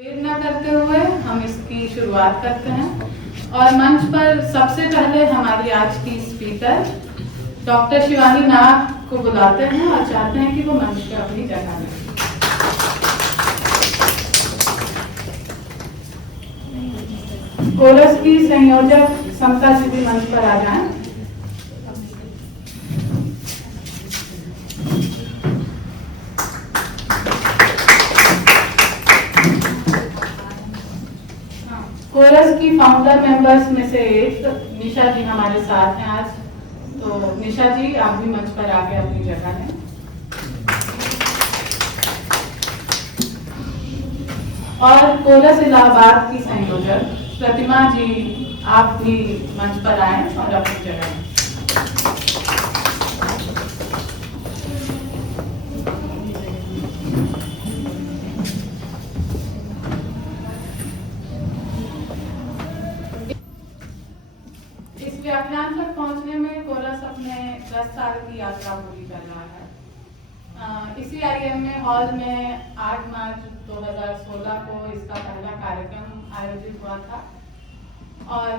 देर न करते हुए हम इसकी शुरुआत करते हैं और मंच पर सबसे पहले हमारी आज की स्पीकर डॉक्टर शिवानी नाग को बुलाते हैं और चाहते हैं कि वो मंच पे अपनी जगह लें। कोरस की संयोजक समता जी भी मंच पर आ जाएं। कोरस की फाउंडर मेंबर्स में से एक निशा जी हमारे साथ हैं आज, तो निशा जी आप भी मंच पर आके अपनी जगह लें। और कोरस इलाहाबाद की संयोजक प्रतिमा जी आप भी मंच पर आए और अपनी जगह लें। व्याख्यान तक पहुंचने में कोरस अपने 10 साल की यात्रा पूरी कर रहा है। इसी IMA हॉल में 8 मार्च 2016 को इसका पहला कार्यक्रम आयोजित हुआ था और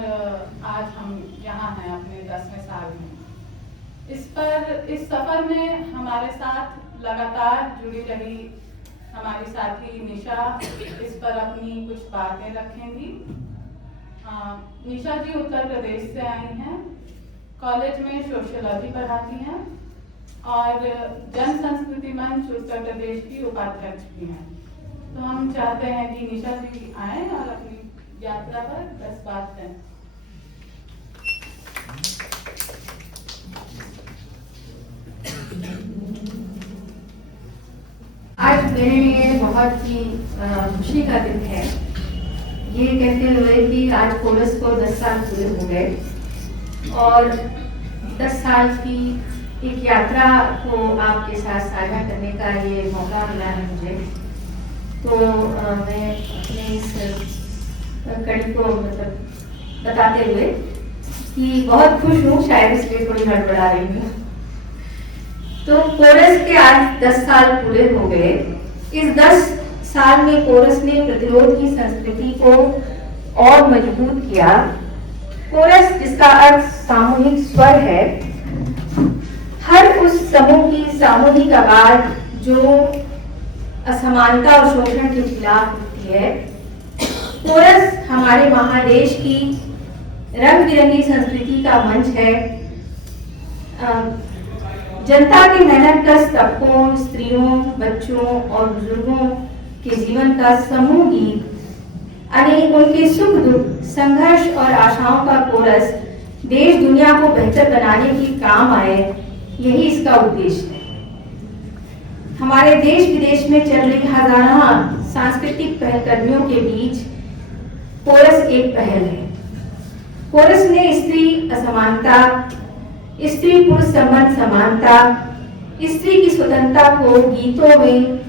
आज हम यहाँ हैं अपने 10वें साल में। इस सफर में हमारे साथ लगातार जुड़ी रही हमारी साथी निशा इस पर अपनी कुछ बातें रखेंगी। निशा जी उत्तर प्रदेश से आई हैं, कॉलेज में सोशियोलॉजी पढ़ाती हैं और जन संस्कृति मंच उत्तर प्रदेश की उपाध्यक्ष भी हैं। तो हम चाहते हैं कि निशा जी आएं और अपनी यात्रा पर 10 बात करें। आज मेरे लिए बहुत ही खुशी का दिन है, ये कहते हुए कि आज कोरस को 10 साल पूरे हो गए और 10 साल की एक यात्रा को आपके साथ साझा करने का ये मौका मिला है मुझे। तो मैं अपने इस कड़ी को बताते हुए कि बहुत खुश हूँ, शायद इसलिए थोड़ी हड़बड़ा रही हूँ। तो कोरस के आज 10 साल पूरे हो गए। इस 10 साल में कोरस ने प्रतिरोध की संस्कृति को और मजबूत किया। कोरस, जिसका अर्थ सामूहिक स्वर है, हर उस समूह की सामूहिक आवाज जो असमानता और शोषण के खिलाफ उठती है। कोरस हमारे महादेश की रंग बिरंगी संस्कृति का मंच है। जनता के मेहनत कश तबकों, स्त्रियों, बच्चों और बुजुर्गों के जीवन का समूह गीत, अनेक उनके सुख दुख, संघर्ष और आशाओं का कोरस देश दुनिया को बेहतर बनाने की काम आए, यही इसका उद्देश्य है। हमारे देश विदेश में चल रही हजारों सांस्कृतिक पहलकदमियों के बीच कोरस एक पहल है। कोरस ने स्त्री असमानता, स्त्री पुरुष संबंध समानता, स्त्री की स्वतंत्रता को गीतों में,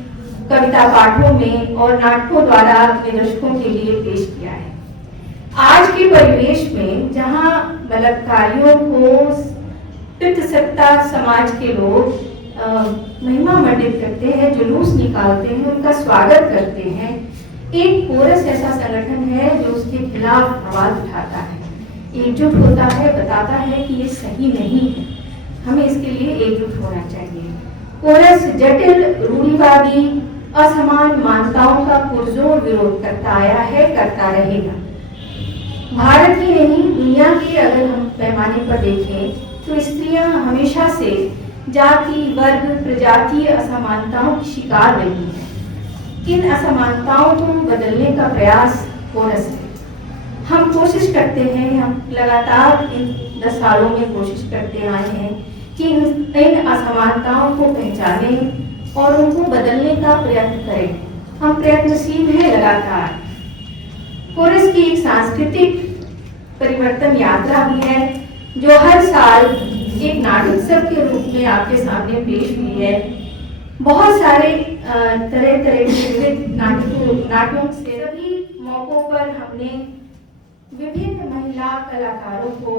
कविता पाठों में और नाटकों द्वारा अपने दर्शकों के लिए पेश किया है। आज के परिवेश में जहां बलात्कारियों को पितृसत्ता समाज के लोग महिमा मंडित करते हैं, जुलूस निकालते हैं, उनका स्वागत करते हैं, एक कोरस ऐसा संगठन है जो उसके खिलाफ आवाज उठाता है, एकजुट होता है, बताता है कि ये सही नहीं है, हमें इसके लिए एकजुट होना चाहिए। कोरस जटिल, रूढ़िवादी, असमान मान्यताओं का पुरजोर विरोध करता आया है, करता रहेगा। भारत ही नहीं, दुनिया के अगर हम पैमाने पर देखें तो स्त्रियां हमेशा से जाति, वर्ग, प्रजातीय असमानताओं की शिकार रही हैं। इन असमानताओं को बदलने का प्रयास कोरस है। हम कोशिश करते हैं, हम लगातार इन 10 सालों में कोशिश करते आए हैं कि इन असमानताओं को पहचानें और उनको बदलने का प्रयत्न करें। हम प्रयत्नशील हैं लगातार। कोरस की एक सांस्कृतिक परिवर्तन यात्रा भी है जो हर साल एक नाटकोत्सव के रूप में आपके सामने पेश हुई है। बहुत सारे तरह तरह के विविध नाटकों से सभी मौकों पर हमने विभिन्न महिला कलाकारों को,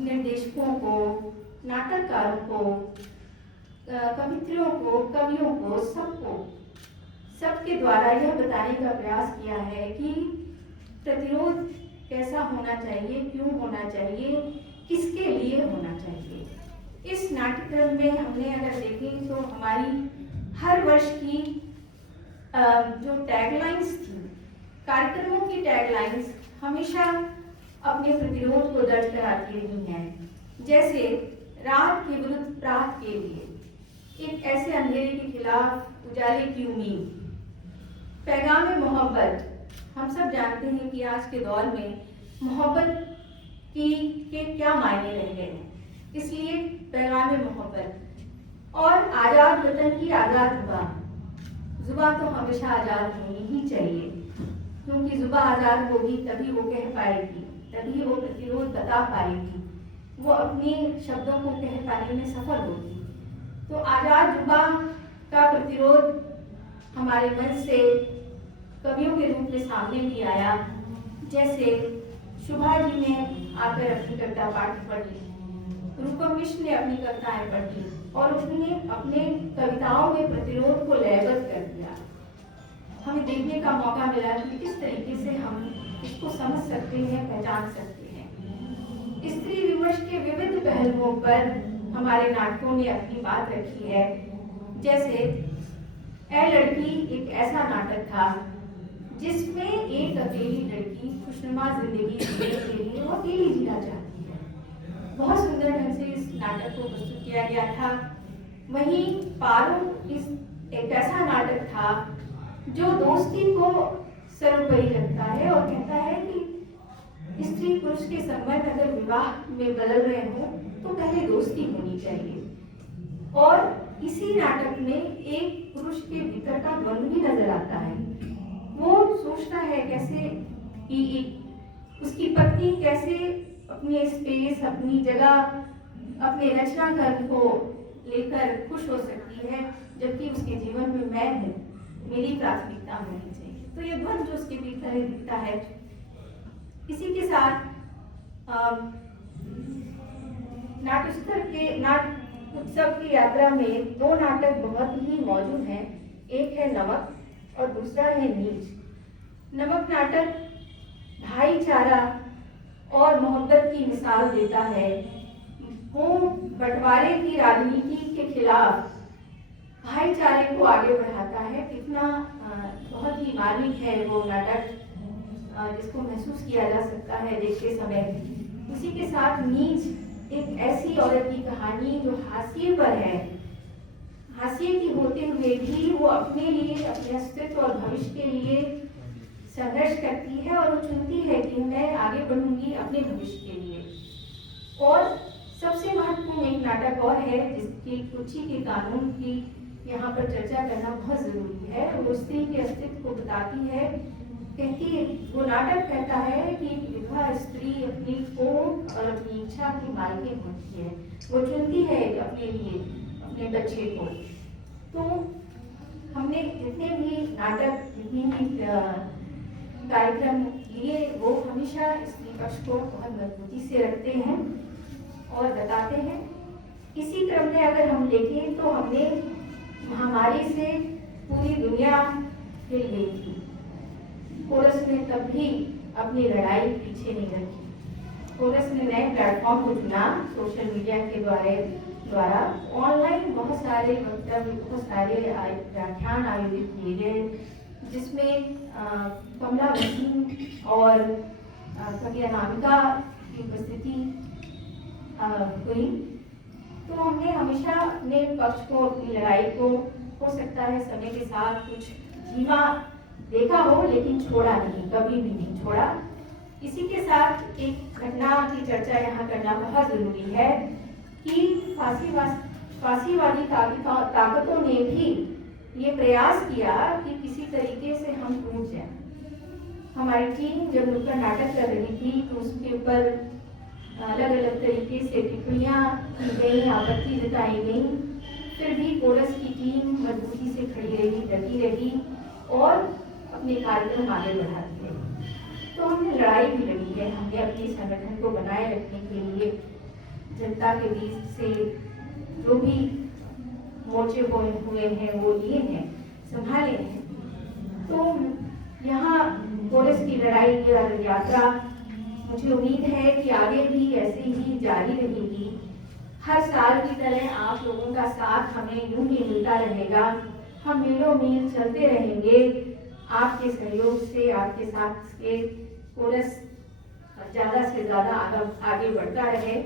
निर्देशकों को, नाटककारों को, कवित्रियों को, कवियों को, सबको सबके द्वारा यह बताने का प्रयास किया है कि प्रतिरोध कैसा होना चाहिए, क्यों होना चाहिए, किसके लिए होना चाहिए। इस नाट्यक्रम में हमने अगर देखें तो हमारी हर वर्ष की जो टैगलाइंस थी, कार्यक्रमों की टैगलाइंस हमेशा अपने प्रतिरोध को दर्ज कराती रही हैं। जैसे रात के विरुद्ध प्रात के लिए, एक ऐसे अंधेरे के खिलाफ उजाले की उम्मीद, पैगाम मोहब्बत। हम सब जानते हैं कि आज के दौर में मोहब्बत के क्या मायने रह गए हैं, इसलिए पैगाम मोहब्बत और आज़ाद वतन की आज़ाद जुबा तो हमेशा आज़ाद होनी ही चाहिए, क्योंकि जुबा आज़ाद होगी तभी वो कह पाएगी, तभी वो प्रतिरोध बता पाएगी, वो अपने शब्दों को कह पाने में सफल होगी। तो आज़ाद जुबा का प्रतिरोध हमारे मन से कवियों के रूप में सामने भी आया। जैसे शुभा जी ने आकर अपनी कविता पाठ पढ़ी, रूपम मिश्र ने अपनी कविताएं पढ़ी और उसने अपने कविताओं में प्रतिरोध को लयबद्ध कर दिया। हमें देखने का मौका मिला कि किस तरीके से हम इसको समझ सकते हैं, पहचान सकते हैं। स्त्री विमर्श के विविध पहलुओं पर हमारे नाटकों ने अपनी बात रखी है। जैसे ए लड़की एक ऐसा नाटक था जिसमें एक अकेली लड़की खुशनुमा जिंदगी जीने के लिए वो अकेली जीना चाहती है। बहुत सुंदर ढंग से इस नाटक को प्रस्तुत किया गया था। वहीं पारो इस एक ऐसा नाटक था जो दोस्ती को सर्वोपरि रखता है और कहता है कि स्त्री पुरुष के संबंध अगर विवाह में बदल रहे हो तो पहले दोस्ती होनी चाहिए। और इसी नाटक में एक पुरुष के भीतर का द्वंद्व भी नजर आता है। वो सोचता है कैसे कि उसकी पत्नी कैसे अपने स्पेस, अपनी जगह, अपने रचना कर्म को लेकर खुश हो सकती है, जबकि उसके जीवन में मैं हूँ, मेरी प्राथमिकता होनी चाहिए। तो ये द्वंद्व जो उसके भीतर दिखता है। इसी के साथ नाट्य उत्सव की यात्रा में दो नाटक बहुत ही मौजूद हैं। एक है नमक और दूसरा है नीच। नमक नाटक भाईचारा और मोहब्बत की मिसाल देता है। वो बंटवारे की राजनीति के खिलाफ भाईचारे को आगे बढ़ाता है। कितना बहुत ही मार्मिक है वो नाटक, जिसको महसूस किया जा सकता है देखते समय। उसी के साथ नीच एक ऐसी औरत की कहानी जो हाशिए पर है, हाशिए की होते हुए भी वो अपने लिए, अपने अस्तित्व और भविष्य के लिए संघर्ष करती है और वो चुनती है कि मैं आगे बढ़ूंगी अपने भविष्य के लिए। और सबसे महत्वपूर्ण एक नाटक और है जिसकी कुची के कानून की यहाँ पर चर्चा करना बहुत जरूरी है। वो स्त्री के अस्तित्व को बताती है। कहती वो नाटक कहता है कि विधवा स्त्री अपनी कोख और अपनी इच्छा की मालिक होती है। वो चुनती है अपने लिए अपने बच्चे को। तो हमने जितने भी नाटक, जितने भी कार्यक्रम लिए, वो हमेशा स्त्री पक्ष को बहुत मजबूती से रखते हैं और बताते हैं। इसी क्रम में अगर हम देखें तो हमने महामारी से पूरी दुनिया हिल गई थी। कोरस ने तब भी अपनी लड़ाई पीछे नहीं रखी। कोरस ने नए प्लेटफॉर्म को चुना, सोशल मीडिया के द्वारा ऑनलाइन बहुत सारे वक्तव्य, बहुत सारे व्याख्यान आयोजित किए गए, जिसमें कमला वसीम और कवि अनामिका की उपस्थिति हुई। तो हमने हमेशा अपने पक्ष को, अपनी लड़ाई को, हो सकता है समय के साथ कुछ धीमा देखा हो, लेकिन छोड़ा नहीं, कभी भी नहीं छोड़ा। इसी के साथ एक घटना की चर्चा यहाँ करना बहुत जरूरी है कि फांसीवादी ताकतों ने भी ये प्रयास किया कि किसी तरीके से हम टूट जाएं। हमारी टीम जब नुक्कड़ नाटक कर रही थी तो उसके ऊपर अलग अलग तरीके से टिप्पणियां की गई, आपत्ति जताई गई। फिर भी कोरस की टीम मजबूती से खड़ी रही, डटी रही और अपने कार्यक्रम आगे बढ़ाती रही। तो हमने लड़ाई भी लड़ी है। हमने अपने संगठन को बनाए रखने के लिए जनता के बीच से जो भी मोर्चे हुए हैं वो लिए हैं, संभाले हैं। तो यहाँ कोरस की लड़ाई यात्रा मुझे उम्मीद है कि आगे भी ऐसे ही जारी रहेगी। हर साल की तरह आप लोगों का साथ हमें यूं ही मिलता रहेगा। हम मीलों मील चलते रहेंगे आपके सहयोग से, आपके साथ के कोरस ज़्यादा से ज़्यादा आगे बढ़ता रहे।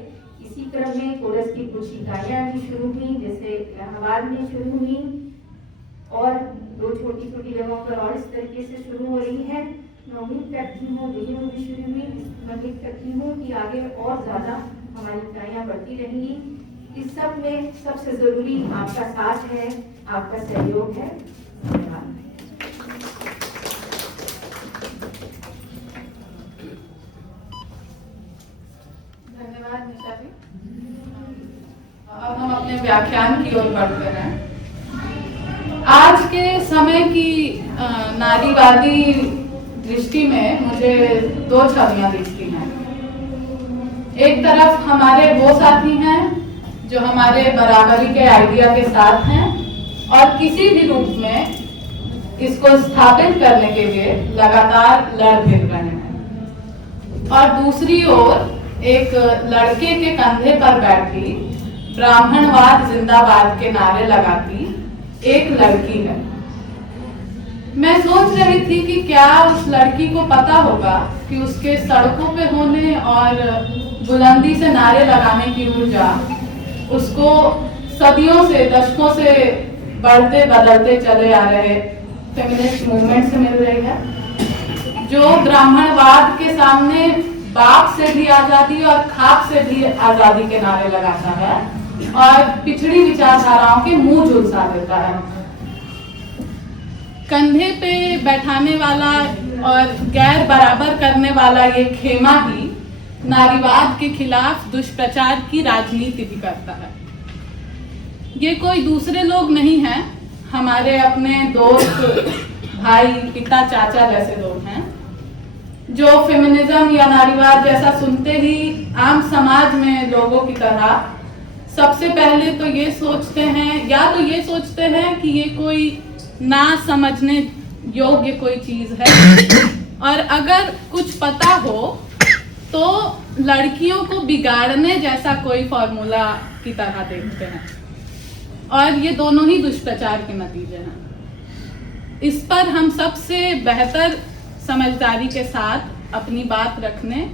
इसी क्रम में कोरस की कुछ इकाइयाँ भी शुरू हुई, जैसे इलाहाबाद में शुरू हुई और 2 छोटी छोटी जगहों पर और इस तरीके से शुरू हो रही है। मैं उम्मीद करती हूँ दिल्ली में भी शुरू हुई, मैं उम्मीद करती हूँ कि आगे और ज़्यादा हमारी इकाइयाँ बढ़ती रहेंगी। इस सब में सबसे ज़रूरी आपका साथ है, आपका सहयोग है। धन्यवाद। धन्यवाद निशा जी। अब हम अपने व्याख्यान की ओर बढ़ते हैं। आज के समय की नारीवादी दृष्टि में मुझे 2 छवियां दिखती हैं। एक तरफ हमारे वो साथी हैं जो हमारे बराबरी के आइडिया के साथ हैं और किसी भी रूप में इसको स्थापित करने के लिए लगातार लड़ भिड़ रहे हैं, और दूसरी ओर एक लड़के के कंधे पर बैठी ब्राह्मणवाद जिंदाबाद के नारे लगाती एक लड़की है। मैं सोच रही थी कि क्या उस लड़की को पता होगा कि उसके सड़कों पे होने और बुलंदी से नारे लगाने की ऊर्जा उसको सदियों से, दशकों से बढ़ते बदलते चले आ रहे फेमिनिस्ट मूवमेंट से मिल रही है, जो ब्राह्मणवाद के सामने बाप से भी आजादी और खाप से भी आजादी के नारे लगाता है और पिछड़ी विचारधाराओं के मुंह झुलसा देता है। कंधे पे बैठाने वाला और गैर बराबर करने वाला ये खेमा ही नारीवाद के खिलाफ दुष्प्रचार की राजनीति भी करता है। ये कोई दूसरे लोग नहीं हैं, हमारे अपने दोस्त, भाई, पिता, चाचा जैसे लोग हैं जो फेमिनिज्म या नारीवाद जैसा सुनते ही आम समाज में लोगों की तरह सबसे पहले तो ये सोचते हैं, या तो ये सोचते हैं कि ये कोई ना समझने योग्य कोई चीज है, और अगर कुछ पता हो तो लड़कियों को बिगाड़ने जैसा कोई फॉर्मूला की तरह देखते हैं, और ये दोनों ही दुष्प्रचार के नतीजे हैं। इस पर हम सबसे बेहतर समझदारी के साथ अपनी बात रखने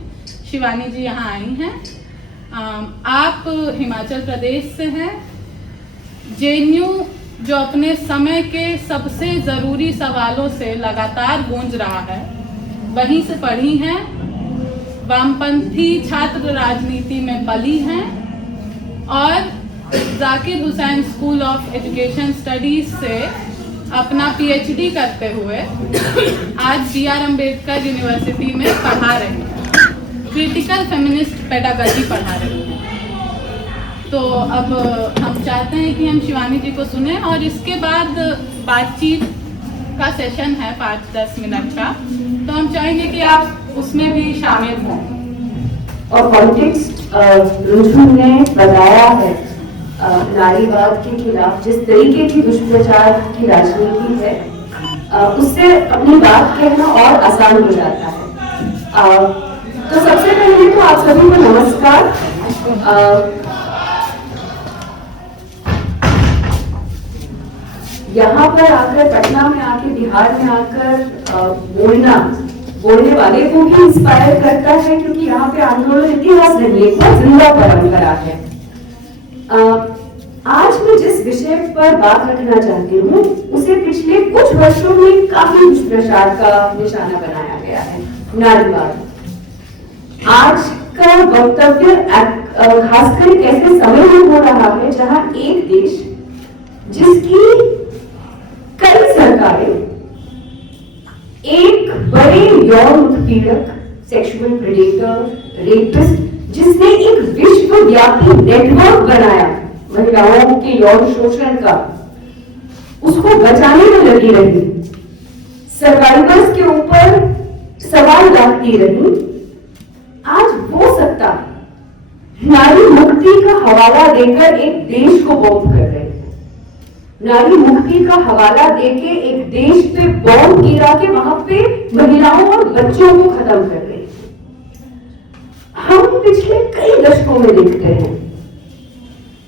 शिवानी जी यहाँ आई हैं। आप हिमाचल प्रदेश से हैं। जेएनयू जो अपने समय के सबसे ज़रूरी सवालों से लगातार गूंज रहा है, वहीं से पढ़ी हैं, वामपंथी छात्र राजनीति में पली हैं और Zakir Hussain school of education studies से अपना पीएचडी करते हुए आज बीआर अम्बेडकर यूनिवर्सिटी में पढ़ा रही हैं, क्रिटिकल फेमिनिस्ट पेडागॉजी पढ़ा रही हैं। तो अब हम चाहते हैं कि हम शिवानी जी को सुने और इसके बाद बातचीत का सेशन है 5-10 मिनट का, तो हम चाहेंगे कि आप उसमें भी शामिल हों। और कॉन्टेक्स्ट रुझान ने बताया है नारीवाद के खिलाफ जिस तरीके की दुष्प्रचार की राजनीति है, उससे अपनी बात कहना और आसान हो जाता है। तो सबसे पहले तो आप सभी को नमस्कार। यहाँ पर आकर, पटना में आकर, बिहार में आकर बोलने वाले को भी इंस्पायर करता है, क्योंकि यहाँ पे आंदोलन इतिहास नहीं है, बहुत जिंदा परंपरा है। आज मैं जिस विषय पर बात रखना चाहती हूँ उसे पिछले कुछ वर्षों में काफी दुष्प्रचार का निशाना बनाया गया है, नारीवाद। आज का वक्तव्य खासकर एक ऐसे समय में हो रहा है जहां एक देश जिसकी कई सरकारें एक बड़े यौन उत्पीड़क, सेक्सुअल प्रेडेटर, रेपिस्ट, जिसने एक विश्वव्यापी नेटवर्क बनाया महिलाओं के यौन शोषण का, उसको बचाने में लगी रही, सर्वाइवर्स के ऊपर सवाल लाती रही। आज वो सत्ता नारी मुक्ति का हवाला देकर एक देश को बॉम्ब कर रहे हैं। नारी मुक्ति का हवाला देके एक देश पे बॉम्ब गिरा के वहां पे महिलाओं और बच्चों को खत्म कर रही है। हम पिछले कई दशकों में देखते हैं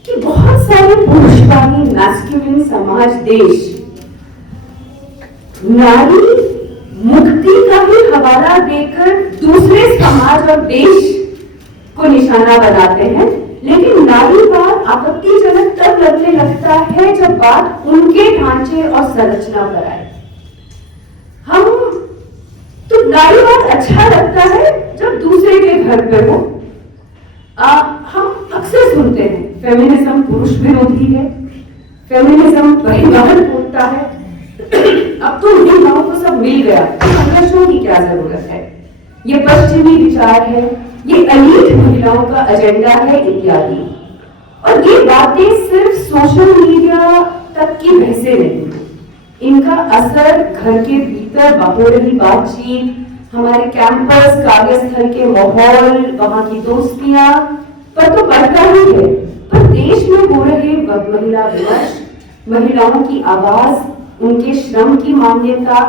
कि बहुत सारे पुरुषवादी मैस्कुलिन समाज देश नारी मुक्ति का ही हवाला देकर दूसरे समाज और देश को निशाना बनाते हैं, लेकिन नारीवाद आपत्तिजनक तब लगने लगता है जब बात उनके ढांचे और संरचना पर आए। हम तो नारीवाद अच्छा लगता है जब दूसरे के घर पे हो। हम अक्सर सुनते हैं फेमिनिज्म पुरुष विरोधी है, फेमिनिज्म परिवार तोड़ता है, अब तो महिलाओं को सब मिल गया, संघर्षों की क्या जरूरत है, ये पश्चिमी विचार है, ये एलीट महिलाओं का एजेंडा है इत्यादि। और ये बातें सिर्फ सोशल मीडिया तक की बहसें नहीं है, इनका असर घर के भीतर हो रही बातचीत, हमारे कैंपस कार्यस्थल के माहौल, वहां की दोस्तियां पर तो पड़ता ही है, पर देश में हो रहे महिला विमर्श, महिलाओं की आवाज, उनके श्रम की मान्यता,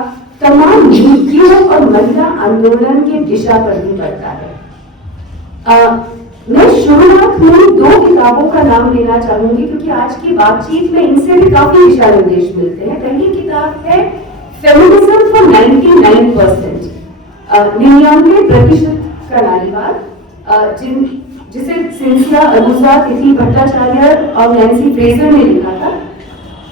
तमाम नीतियों और महिला आंदोलन की दिशा पर भी पड़ता है। मैं शुरुआत में 2 किताबों का नाम लेना चाहूंगी क्योंकि आज की बातचीत में इनसे भी काफी दिशा निर्देश मिलते हैं। पहली किताब है फेमिनिज्म फॉर 99% 99% का नारीवाद, जिसे सिंथिया अरूजा, तिथि भट्टाचार्य और नैन्सी फ्रेजर ने लिखा था।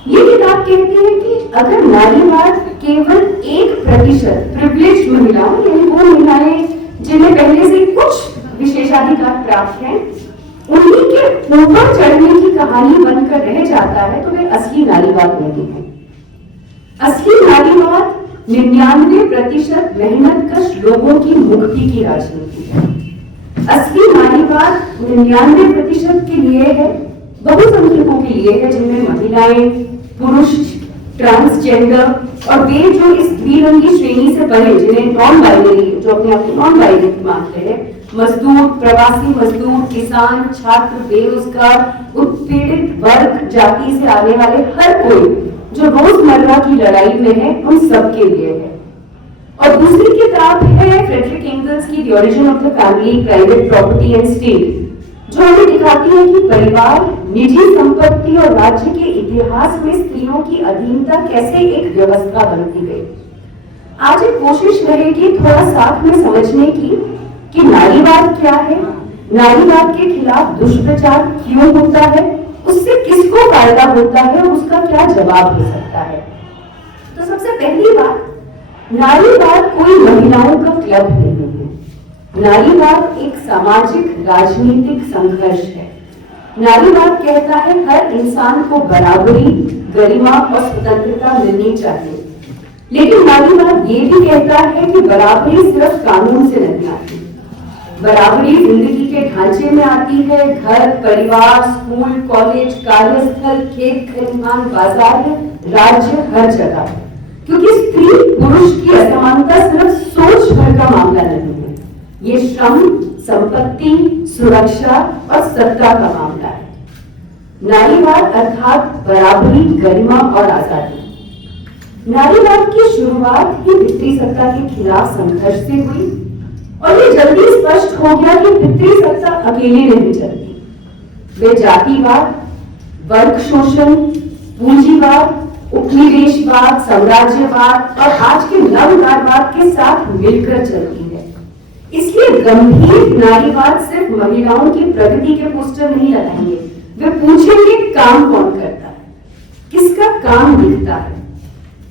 ये किताब कहती है कि अगर नारीवाद केवल 1% प्रिविलेज्ड महिलाओं, यानी वो महिलाएं जिन्हें पहले से कुछ विशेषाधिकार प्राप्त हैं, उन्हीं के ऊपर चढ़ने की कहानी बनकर रह जाता है तो वे असली नारीवाद नहीं है। असली नारीवाद 99% मेहनतकश लोगों की मुक्ति की राजनीति है। असली नारीवाद 99% के लिए है, बहुसंख्यकों के लिए है, जिनमें महिलाएं, पुरुष, ट्रांसजेंडर और वे जो इस द्विरंगी श्रेणी से परे, जिन्हें नॉन बाइनरी, जो अपने आप को नॉन बाइनरी मानते हैं, मजदूर, प्रवासी मजदूर, किसान, छात्र, बेरोजगार, उत्पीड़ित वर्ग, जाति से आने वाले हर कोई जो रोजमर्रा की लड़ाई में है, उन सबके लिए है। और दूसरी किताब है फ्रेडरिक एंगल्स की the origin of the family, private property and state, जो हमें दिखाती है कि परिवार, निजी संपत्ति और राज्य के इतिहास में स्त्रियों की अधीनता कैसे एक व्यवस्था बनती गई। आज एक कोशिश रहेगी थोड़ा साथ में समझने की कि नारीवाद क्या है, नारीवाद के खिलाफ दुष्प्रचार क्यों होता है, उससे किसको फायदा होता है और उसका क्या जवाब हो सकता है। तो सबसे पहली बात, नारीवाद कोई महिलाओं का क्लब नहीं है। नारीवाद एक सामाजिक राजनीतिक संघर्ष है। नारीवाद कहता है हर इंसान को बराबरी, गरिमा और स्वतंत्रता मिलनी चाहिए, लेकिन नारीवाद ये भी कहता है कि बराबरी सिर्फ कानून से नहीं आती, बराबरी जिंदगी के ढांचे में आती है, घर, परिवार, स्कूल, कॉलेज, कार्यस्थल, खेत खलिहान, बाजार, राज्य, हर जगह। क्योंकि स्त्री पुरुष की असमानता सिर्फ सोच भर का मामला नहीं है, ये श्रम, संपत्ति, सुरक्षा और सत्ता का मामला है। नारीवाद अर्थात बराबरी, गरिमा और आजादी। नारीवाद की शुरुआत ही पितृसत्ता के खिलाफ संघर्ष से हुई और ये जल्दी स्पष्ट हो गया कि पितृसत्ता अकेले नहीं चलती। वे जातिवाद, वर्ग शोषण, पूंजीवाद, उपनिवेशवाद, साम्राज्यवाद और आज के नवगारवाद के साथ मिलकर चलती है। इसलिए गंभीर नारीवाद सिर्फ महिलाओं की प्रगति के पोस्टर नहीं लगाएंगे, वे पूछेंगे काम कौन करता है, किसका काम दिखता है,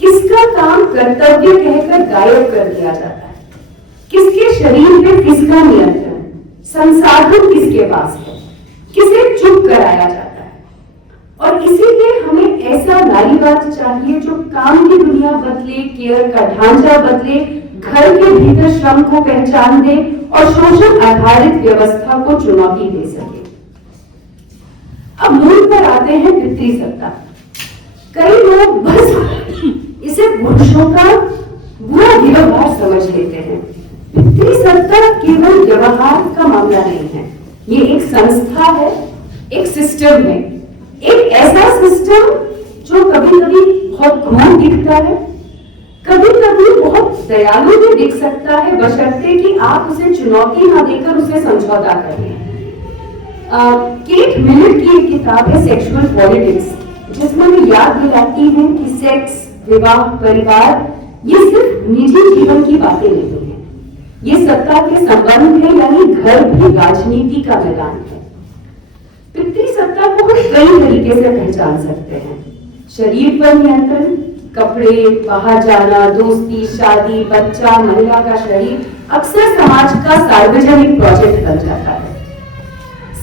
किसका काम कर्तव्य कहकर गायब कर दिया जाता है, किसके शरीर पे किसका नियंत्रण, संसाधन किसके पास है, किसे चुप कराया जाता है। और इसीलिए हमें ऐसा नारीवाद चाहिए जो काम की दुनिया बदले, केयर का ढांचा बदले, घर के भीतर श्रम को पहचान दे और शोषण आधारित व्यवस्था को चुनौती दे सके। अब मूल पर आते हैं पितृसत्ता। कई लोग बस इसे पुरुषों का बुरा व्यवहार समझ लेते हैं। पितृसत्ता केवल व्यवहार का मामला नहीं है, ये एक संस्था है, एक सिस्टम है, एक ऐसा सिस्टम जो कभी कभी बहुत क्रूर दिखता है, कभी कभी बहुत दयालु भी दिख सकता है, बशर्ते कि आप उसे चुनौती ना देकर उसे समझौता करें। केट मिलेट की एक किताब है सेक्सुअल पॉलिटिक्स, जिसमें मैं याद दिलाती हूँ कि सेक्स, विवाह, परिवार ये सिर्फ निजी जीवन की बातें नहीं है, ये सत्ता के संबंध है, यानी घर भी राजनीति का मैदान है। पितृसत्ता को हम कई तरीके से पहचान सकते हैं। शरीर पर नियंत्रण, कपड़े, बाहर जाना, दोस्ती, शादी, बच्चा, महिला का शरीर अक्सर समाज का सार्वजनिक प्रोजेक्ट बन जाता है।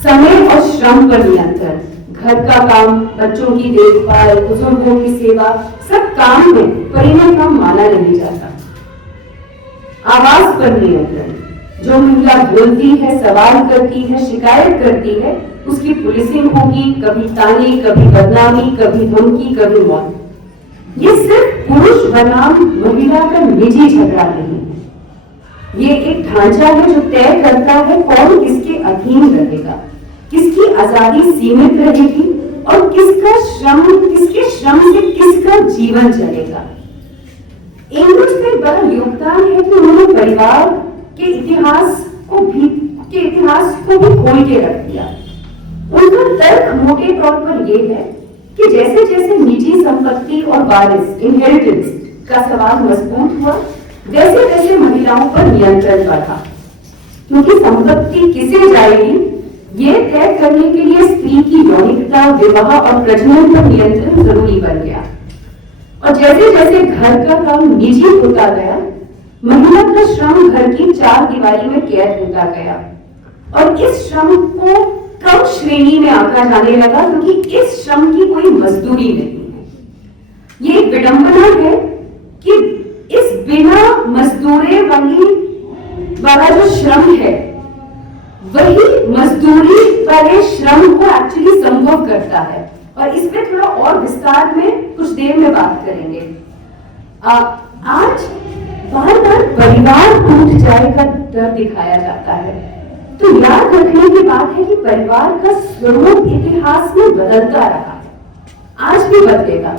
समय और श्रम पर नियंत्रण, घर का काम, बच्चों की देखभाल, बुजुर्गों की सेवा, सब काम में परिणय कम माना नहीं जाता। आवाज पर नियंत्रण, जो महिला बोलती है, सवाल करती है, शिकायत करती है, उसकी पुलिसिंग होगी, कभी ताने, कभी बदनामी, कभी धमकी, कभी मौत। ये सिर्फ पुरुष बनाम महिला का निजी झगड़ा नहीं है, ये एक ढांचा है जो तय करता है कौन किसके अधीन रहेगा, किसकी आजादी सीमित रहेगी और किसके श्रम से किसका जीवन चलेगा। एंगल्स का एक बड़ा योगदान है कि उन्होंने परिवार के इतिहास को भी खोल के रख दिया। उनका तर्क मोटे तौर पर यह है कि जैसे जैसे निजी संपत्ति और वारिस, इनहेरिटेंस का सवाल मजबूत हुआ, वैसे वैसे महिलाओं पर नियंत्रण बढ़ा, क्योंकि संपत्ति किसे जाएगी ये तय करने के लिए स्त्री की यौनिकता, विवाह और प्रजनन पर नियंत्रण जरूरी बन गया। और जैसे जैसे घर का काम निजी होता गया, महिला का श्रम घर की चार दीवारी में कैद होता गया और इस श्रम को कम श्रेणी में आंका जाने लगा, क्योंकि इस श्रम की कोई मजदूरी नहीं है। ये एक विडंबना है कि इस बिना मजदूरी वाला जो श्रम है, वही मजदूरी वाले श्रम को एक्चुअली संभव करता है। और इस पे थोड़ा और विस्तार में कुछ देर में बात करेंगे। आज बार बार परिवार टूट जाए का डर दिखाया जाता है, तो याद रखने की बात है कि परिवार का स्वरूप इतिहास में बदलता रहा, आज भी बदलेगा।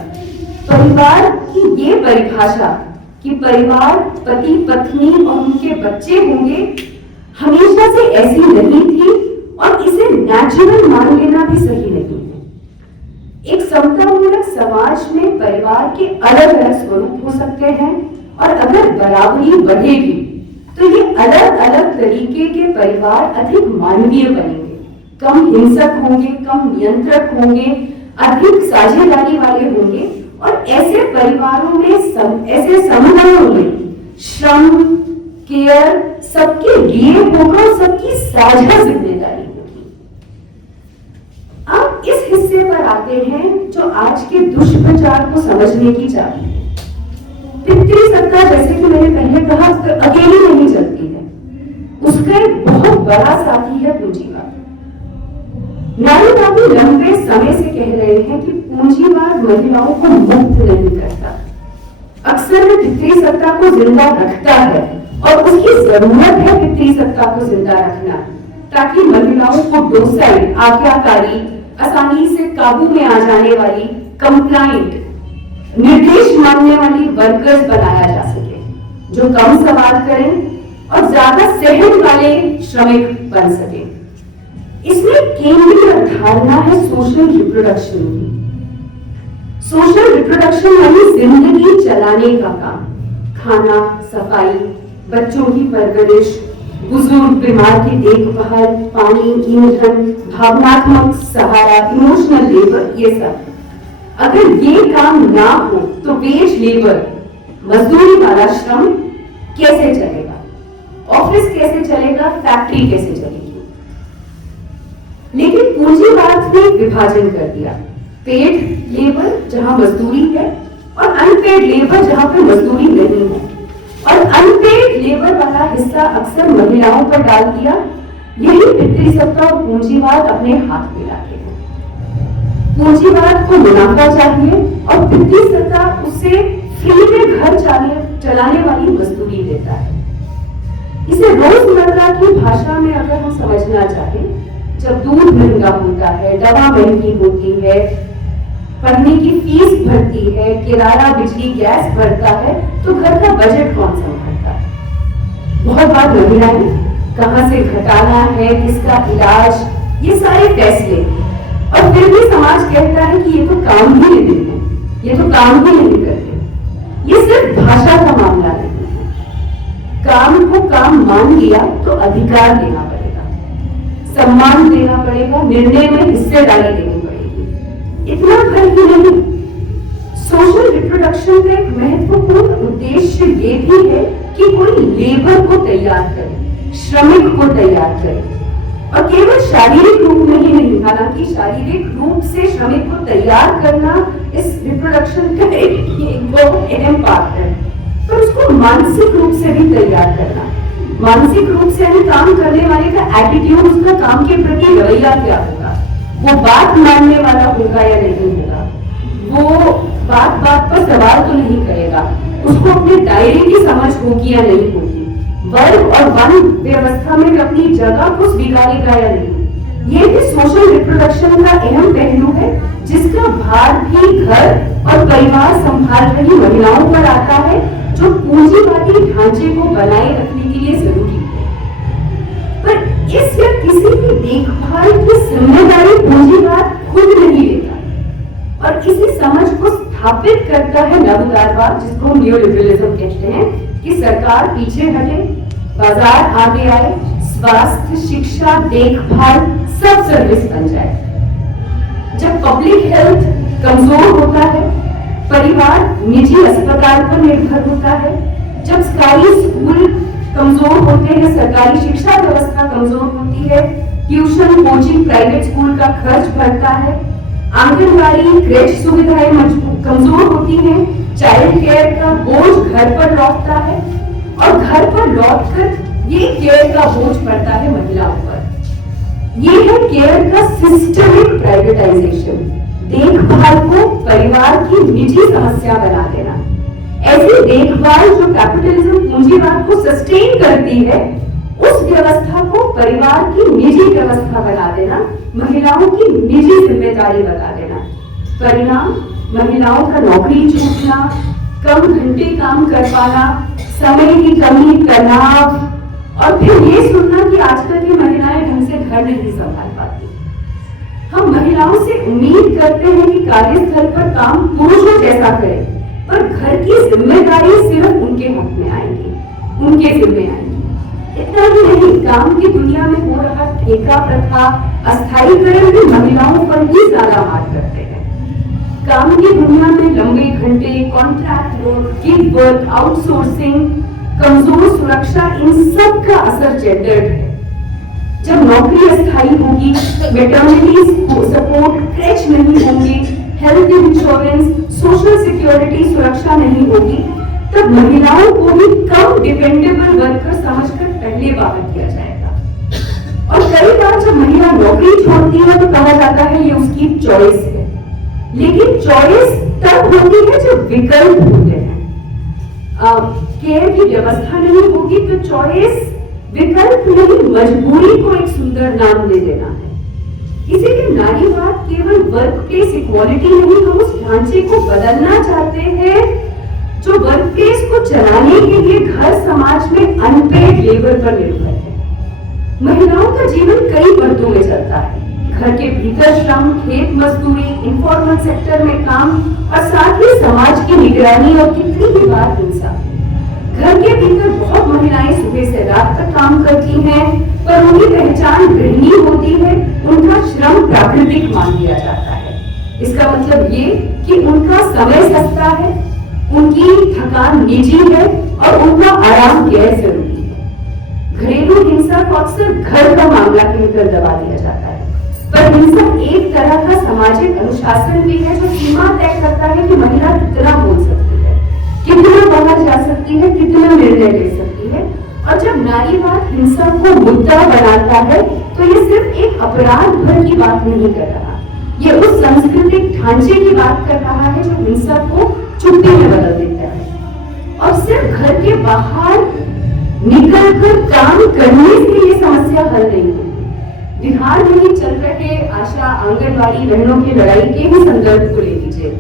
परिवार की ये परिभाषा कि परिवार पति, पत्नी और उनके बच्चे होंगे, हमेशा से ऐसी नहीं थी और इसे नेचुरल मान लेना भी सही नहीं है। एक समतामूलक समाज में परिवार के अलग अलग स्वरूप हो सकते हैं और अगर बराबरी बढ़ेगी तो ये अलग अलग तरीके के परिवार अधिक मानवीय बनेंगे, कम हिंसक होंगे, कम नियंत्रक होंगे, अधिक साझेदारी वाले होंगे और ऐसे परिवारों में ऐसे समुदायों में श्रम, केयर सबके लिए होगा, सबकी साझा जिम्मेदारी होगी। अब इस हिस्से पर आते हैं जो आज के दुष्प्रचार को समझने की चाबी है। पितृसत्ता, जैसे कि मैंने पहले कहा, अकेली नहीं चलती है, उसका एक बहुत बड़ा साथी है पूंजीवाद। नारीवादी लंबे समय से कह रहे हैं कि पूंजीवाद महिलाओं को मुक्त नहीं करता, अक्सर पितृसत्ता को जिंदा रखता है और उसकी जरूरत है पितृसत्ता को जिंदा रखना, ताकि महिलाओं को डोसाइल, आज्ञाकारी, आसानी से काबू में आ जाने वाली, कंप्लाइंट, निर्देश मानने वाली वर्कर्स बनाया जा सके, जो कम सवाल करें और ज्यादा सहन वाले श्रमिक बन सके। इसमें केंद्रीय धारणा है सोशल रिप्रोडक्शन की। सोशल रिप्रोडक्शन यानी जिंदगी चलाने का काम, खाना, सफाई, बच्चों की परवरिश, बुजुर्ग बीमार की देखभाल, पानी, ईंधन, भावनात्मक सहारा, इमोशनल लेबर, ये सब। अगर ये काम ना हो तो वेज लेबर, मजदूरी वाला श्रम कैसे चलेगा? ऑफिस कैसे चलेगा? फैक्ट्री कैसे चलेगी? लेकिन पूंजीवाद ने विभाजन कर दिया, पेड लेबर जहां मजदूरी है और अनपेड लेबर जहां पे मजदूरी नहीं है, और अनपेड लेबर वाला हिस्सा अक्सर महिलाओं पर डाल दिया। यही पितृसत्ता और पूंजीवाद अपने हाथ में लाते हैं। पूंजीवाद को मुनाफा चाहिए और पितृसत्ता उसे फ्री में घर चलाने वाली मजदूरी देता है। इसे रोजमर्रा की भाषा में अगर हम समझना चाहें, जब दूध महंगा होता है, दवा महंगी होती है, पढ़ने की फीस भरती है, किराया, बिजली, गैस भरता है, तो घर का बजट कौन संभालता है? बहुत बार महिलाएं कहां से घटाना है, किसका इलाज, ये सारे फैसले, और फिर भी समाज कहता है कि ये तो काम ही नहीं है, ये तो काम ही नहीं करते। ये सिर्फ भाषा का मामला नहीं है। काम को काम मान लिया तो अधिकार देना पड़ेगा, सम्मान देना पड़ेगा, निर्णय में हिस्सेदारी देनी पड़ेगी। इतना भर ही नहीं, सोशल रिप्रोडक्शन का एक महत्वपूर्ण उद्देश्य ये भी है कि कोई लेबर को तैयार करे, श्रमिक को तैयार करे, और केवल शारीरिक रूप में ही नहीं, हालांकि शारीरिक रूप से श्रमिक को तैयार करना इस रिप्रोडक्शन का एक बहुत अहम पार्ट है, पर उसको मानसिक रूप से भी तैयार करना। मानसिक रूप से यानी काम करने वाले का एटीट्यूड, उसका काम के प्रति रवैया क्या होगा, वो बात मानने वाला होगा या नहीं होगा, वो बात बात पर सवाल तो नहीं करेगा, उसको अपने दायरे की समझ होगी या नहीं होगी, वर्ग और वन व्यवस्था में अपनी जगह को स्वीकारेगा या नहीं। ये भी सोशल रिप्रोडक्शन का अहम पहलू है, जिसका भार भी घर और परिवार संभाल रही महिलाओं पर आता है, जो पूंजीवादी ढांचे को बनाए रखने के लिए जरूरी है। पर इस या किसी भी देखभाल की जिम्मेदारी पूंजीवाद खुद नहीं लेता, और इसी समझ को स्थापित करता है नवउदारवाद, जिसको हम न्यूलिबरलिज्म कहते हैं, कि सरकार पीछे हटे, बाजार आगे आए, स्वास्थ्य, शिक्षा, देखभाल सब सर्विस बन जाए। जब पब्लिक हेल्थ कमजोर होता है, परिवार निजी अस्पताल पर निर्भर होता है, जब सरकारी स्कूल कमजोर होते हैं, सरकारी शिक्षा व्यवस्था कमजोर होती है, ट्यूशन, कोचिंग, प्राइवेट स्कूल का खर्च बढ़ता है, आंगनबाड़ी, क्रेच सुविधाएं कमजोर होती हैं, चाइल्ड केयर का बोझ घर पर लौटता है, और घर पर लौटकर ये केयर का बोझ पड़ता है महिलाओं पर। ये है केयर का सिस्टमिक प्राइवेटाइजेशन, देखभाल को परिवार की निजी समस्या बना देना। ऐसी देखभाल जो कैपिटलिज्म पूंजीवाद को सस्टेन करती है, उस व्यवस्था को परिवार की निजी व्यवस्था बना देना, महिलाओं की निजी जिम्मेदारी बता देना। परिणाम, महिलाओं का नौकरी छूटना, कम घंटे काम कर पाना, समय की कमी, तनाव, और फिर ये सुनना कि आजकल की महिलाएं ढंग से घर नहीं संभाल पाती। हम महिलाओं से उम्मीद करते हैं कि कार्यस्थल पर काम पुरुषों जैसा करें, पर घर की जिम्मेदारी सिर्फ उनके हक में आएगी, उनके जिम्मे आएगी। इतना ही नहीं, काम की दुनिया में हो रहा ठेका प्रथा, अस्थायीकरण भी महिलाओं पर ही ज्यादा मार करते हैं। काम की दुनिया में लंबे घंटे, contract work, gig work, outsourcing, कमजोर सुरक्षा, इन सब का असर जेंडर्ड है। जब नौकरी अस्थायी होगी, मैटरनिटी सपोर्ट, क्रेच नहीं होंगे, हेल्थ इंश्योरेंस, सोशल सिक्योरिटी सुरक्षा नहीं होगी, तब महिलाओं को भी कम डिपेंडेबल वर्कर समझकर पहले बाहर किया जाएगा। और कई बार जब महिला नौकरी छोड़ती है तो कहा जाता है ये उसकी चॉइस है, लेकिन चॉइस तब होती है जब विकल्प होते हैं। केयर की व्यवस्था नहीं होगी तो चॉइस विकल्प नहीं, मजबूरी को एक सुंदर नाम दे देना है। इसीलिए नारीवाद केवल वर्क प्लेस इक्वालिटी नहीं, हम उस ढांचे को बदलना चाहते हैं जो वर्क प्लेस को चलाने के लिए घर समाज में अनपेड लेबर पर निर्भर है। महिलाओं का जीवन कई परतों में चलता है, घर के भीतर श्रम, खेत मजदूरी, इनफॉर्मल सेक्टर में काम, और साथ ही समाज की निगरानी और कितनी ही बार हिंसा। घर के भीतर बहुत महिलाएं सुबह से रात तक काम करती हैं, पर उनकी पहचान गृहिणी होती है, उनका श्रम प्राकृतिक मान लिया जाता है। इसका मतलब ये कि उनका समय सस्ता है, उनकी थकान निजी है, और उनका आराम गैर जरूरी है। घरेलू हिंसा को अक्सर घर का मामला कहकर दबा दिया जाता है, पर हिंसा एक तरह का सामाजिक अनुशासन भी है जो सीमा तय करता है कि महिला कितना बोल सकती है, कितना बाहर जा सकती है, कितना निर्णय ले सकती है। और जब नारीवाद हिंसा को मुद्दा बनाता है तो ये सिर्फ एक अपराध भर की बात नहीं कर रहा, ये उस सांस्कृतिक ढांचे की बात कर रहा है जो हिंसा को चुप्पी में बदल देता है। और सिर्फ घर के बाहर निकलकर काम करने से ये समस्या हल नहीं होती। बिहार में ही चल रहे आशा आंगनवाड़ी बहनों की लड़ाई के ही संदर्भ को ले लीजिए।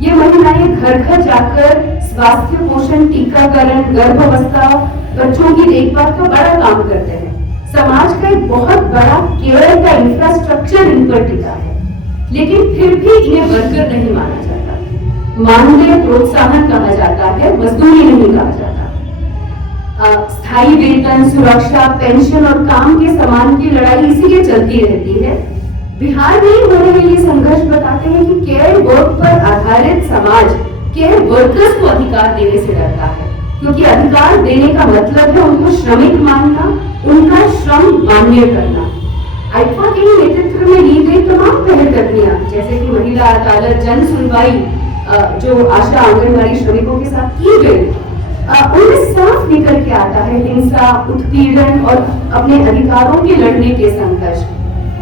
ये महिलाएं घर घर जाकर स्वास्थ्य पोषण, टीकाकरण, गर्भावस्था, बच्चों की देखभाल का बड़ा काम करते हैं। समाज का एक बहुत बड़ा केयर का इंफ्रास्ट्रक्चर इन पर टिका है, लेकिन फिर भी इन्हें वर्कर नहीं माना जाता। मानदेय प्रोत्साहन कहा जाता है, मजदूरी नहीं कहा जाता। स्थायी वेतन, सुरक्षा, पेंशन और काम के समान की लड़ाई इसीलिए चलती रहती है। बिहार में होने वाले ये संघर्ष बताते हैं कि केयर वर्क पर आधारित समाज केयर वर्कर्स को अधिकार देने से डरता है, क्योंकि अधिकार देने का मतलब है उनको श्रमिक मानना, उनका श्रम मान्य करना। आइफा के नेतृत्व में ली गई तमाम पहलकदमियां, जैसे कि महिला अदालत, जन सुनवाई जो आशा आंगनबाड़ी श्रमिकों के साथ की गई, उनमें साफ निकल के आता है हिंसा, उत्पीड़न और अपने अधिकारों के लड़ने के संघर्ष।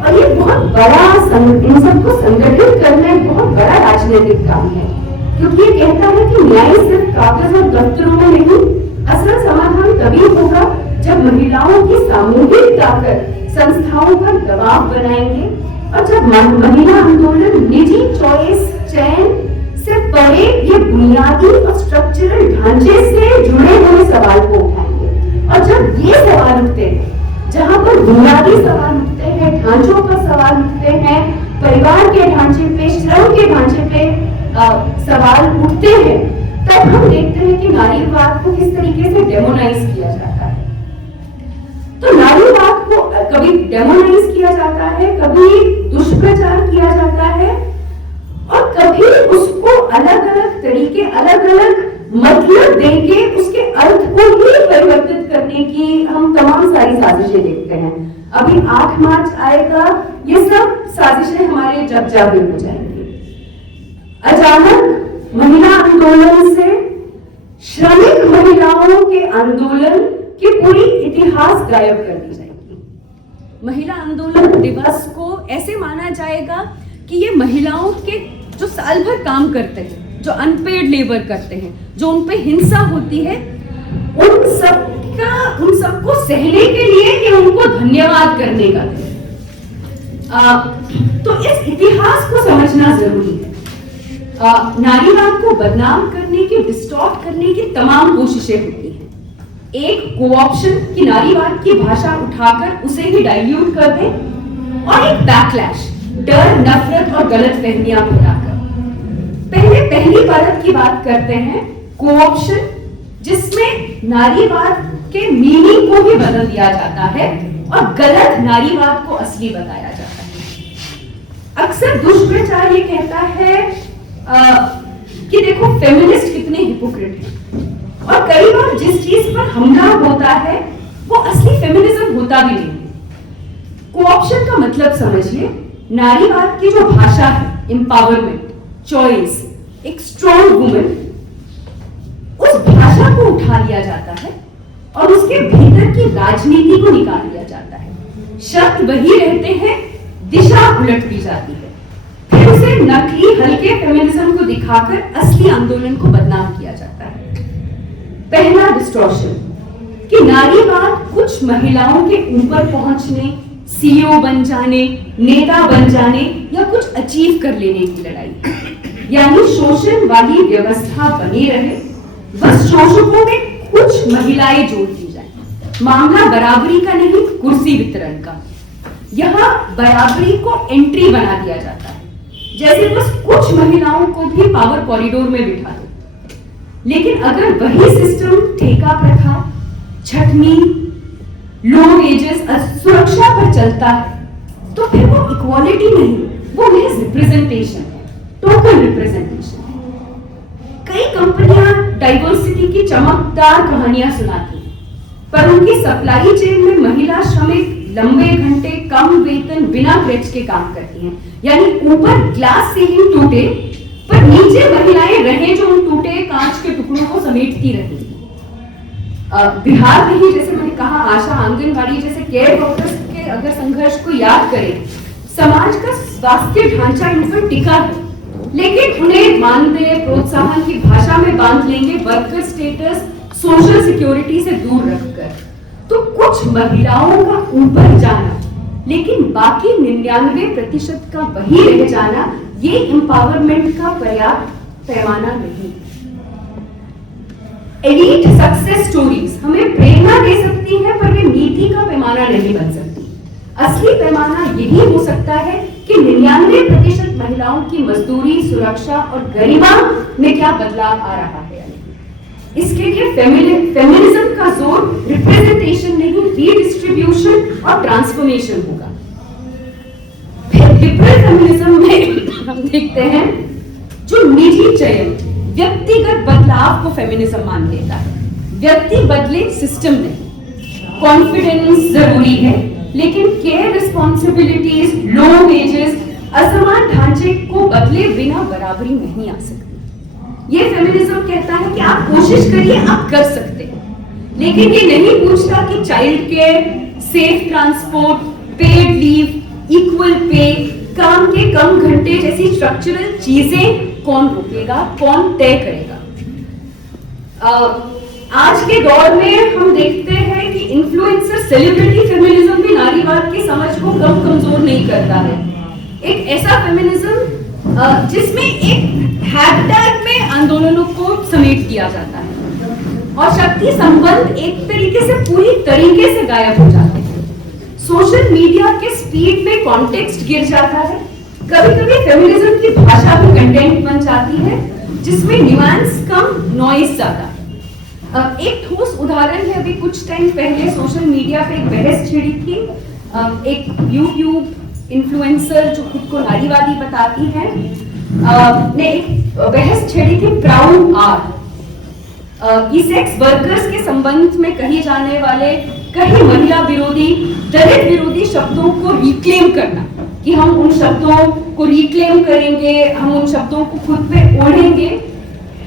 और ये बहुत बड़ा इन सबको संगठित करना एक बहुत बड़ा राजनीतिक काम है, क्योंकि ये कहता है कि न्याय सिर्फ कागज और दफ्तरों में नहीं, असल समाधान तभी होगा जब महिलाओं की सामूहिक ताकत संस्थाओं पर दबाव बनाएंगे और जब महिला आंदोलन निजी चॉइस, चयन से परे ये बुनियादी और स्ट्रक्चरल ढांचे से जुड़े हुए सवाल को उठाएंगे। और जब ये सवाल उठते हैं, जहां पर बुनियादी सवाल उठते हैं, ढांचों पर सवाल उठते हैं, परिवार के ढांचे पे, श्रम के ढांचे पे सवाल उठते हैं, तब हम देखते हैं कि नारीवाद को किस तरीके से डेमोनाइज किया जाता है। तो नारीवाद को कभी डेमोनाइज किया जाता है, कभी दुष्प्रचार किया जाता है, और कभी उसको अलग अलग तरीके, अलग अलग मतलब देके उसके अर्थ को ही परिवर्तित करने की हम तमाम सारी साजिशें देखते हैं। अभी 8 मार्च आएगा, ये सब साजिशें हमारे जब जागे हो जाएंगी। अचानक महिला आंदोलन से श्रमिक महिलाओं के आंदोलन की पूरी इतिहास गायब कर दी जाएगी। महिला आंदोलन दिवस को ऐसे माना जाएगा कि ये महिलाओं के जो साल भर काम करते हैं, जो अनपेड लेबर करते हैं, जो उन पे हिंसा होती है, उन सबको सहने के लिए ये उनको धन्यवाद करने का है। तो इस इतिहास को समझना जरूरी है। नारीवाद को बदनाम करने की, डिस्टॉर्ट करने की तमाम कोशिशें होती हैं। एक कोऑप्शन की नारीवाद की भाषा उठाकर उसे ही डाइल्यूट कर दें, और एक बैकलैश, डर, नफरत और गलतफहमियां फैलाकर। पहली परत की बात करते हैं, कोऑप्शन, जिसमें नारीवाद के मीनिंग को भी बदल दिया जाता है और गलत नारीवाद को असली बताया जाता है। अक्सर दुष्प्रचार ये कहता है कि देखो फेमिनिस्ट कितने हिपोक्रेट हैं, और कई बार जिस चीज पर हमला होता है वो असली फेमिनिज्म होता भी नहीं। कोऑप्शन का मतलब समझिए, नारीवाद की जो भाषा है, एम्पावरमेंट, चॉइस, एक स्ट्रॉन्ग वुमन, उस भाषा को उठा लिया जाता है और उसके भीतर की राजनीति को निकाल दिया जाता है। शब्द वही रहते हैं, दिशा उलट दी जाती है। फिर उसे नकली हल्के फेमिनिज्म को दिखाकर असली आंदोलन को बदनाम किया जाता है। पहला डिस्टॉर्शन कि नारीवाद कुछ महिलाओं के ऊपर पहुंचने, सीईओ बन जाने, नेता बन जाने या कुछ अचीव कर लेने की लड़ाई, यानी शोषण वाली व्यवस्था बनी रहे, बस शोषकों में कुछ महिलाएं जोड़ दी जाए। मामला बराबरी का नहीं, कुर्सी वितरण का। यहां बराबरी को एंट्री बना दिया जाता है, जैसे बस कुछ महिलाओं को भी पावर कॉरिडोर में बिठा दो। लेकिन अगर वही सिस्टम ठेका प्रथा, छटनी, लो वेजेस, सुरक्षा पर चलता है, तो फिर वो इक्वालिटी नहीं, वो महज रिप्रेजेंटेशन है, टोटल रिप्रेजेंटेशन है। कई कंपनियां डाइवर्सिटी की चमकदार कहानियां सुनाती हैं, पर उनकी सप्लाई चेन में महिला श्रमिक लंबे घंटे, कम वेतन, बिना क्रेच के काम करती हैं। यानी ऊपर ग्लास सीलिंग टूटे, पर नीचे महिलाएं रहे जो उन टूटे कांच के टुकड़ों को समेटती रही। बिहार में ही, जैसे मैंने कहा, आशा आंगनबाड़ी जैसे केयर वर्कर्स के अगर संघर्ष को याद करें, समाज का स्वास्थ्य ढांचा इन पर टिका है, लेकिन उन्हें मानदेय, प्रोत्साहन की भाषा में बांध लेंगे, वर्कर स्टेटस, सोशल सिक्योरिटी से दूर रखकर। तो कुछ महिलाओं का ऊपर जाना, लेकिन बाकी 99% का वही रह जाना, ये एम्पावरमेंट का पर्याप्त पैमाना नहीं। एलीट सक्सेस स्टोरीज हमें प्रेरणा दे सकती हैं, पर वे नीति का पैमाना नहीं बन सकती। असली पैमाना यही हो सकता है कि 99% महिलाओं की मजदूरी, सुरक्षा और गरिमा में क्या बदलाव आ रहा है। इसके लिए फेमिनिज्म का जोर रिप्रेजेंटेशन नहीं, रीडिस्ट्रीब्यूशन और ट्रांसफॉर्मेशन होगा। फिर लिबरल फेमिनिज्म में हम देखते हैं जो निजी चयन, व्यक्तिगत बदलाव को फेमिनिज्म मान लेता है। व्यक्ति बदले, सिस्टम नहीं। कॉन्फिडेंस जरूरी है, लेकिन केयर, रिस्पॉन्सिबिलिटीज, लो वेजेस, असमान ढांचे को बदले बिना बराबरी नहीं आ सकती। ये फेमिनिज्म कहता है कि आप कोशिश करिए, आप कर सकते हैं, लेकिन ये नहीं पूछता कि child care, safe transport, paid leave, equal pay, काम के कम घंटे जैसी स्ट्रक्चरल चीजें कौन रोकेगा, कौन तय करेगा। आज के दौर में हम देखते हैं कि इन्फ्लुएंसर, सेलिब्रिटी फेमिनिज्म भी नारीवाद की समझ को कम कमजोर नहीं करता है। एक ऐसा फेमिनिज्म जिसमें एक हैशटैग में आंदोलनों को समेट दिया जाता है और शक्ति संबंध एक तरीके से पूरी तरीके से गायब हो जाते हैं। सोशल मीडिया के स्पीड में कॉन्टेक्स्ट गिर जाता है। कभी कभी फेमिनिज्म की भाषा भी कंटेंट बन जाती है जिसमें न्यूएंस कम, नॉइज ज्यादा। एक ठोस उदाहरण है, अभी कुछ टाइम पहले सोशल मीडिया पे एक बहस छिड़ी थी। एक यूट्यूब इन्फ्लुएंसर जो खुद को नारीवादी बताती है ने एक बहस छेड़ी थी प्राउड आर कि सेक्स वर्कर्स के संबंध में कही जाने वाले कई महिला विरोधी, दलित विरोधी शब्दों को रिक्लेम करना, कि हम उन शब्दों को रिक्लेम करेंगे, हम उन शब्दों को खुद पे ओढ़ेंगे।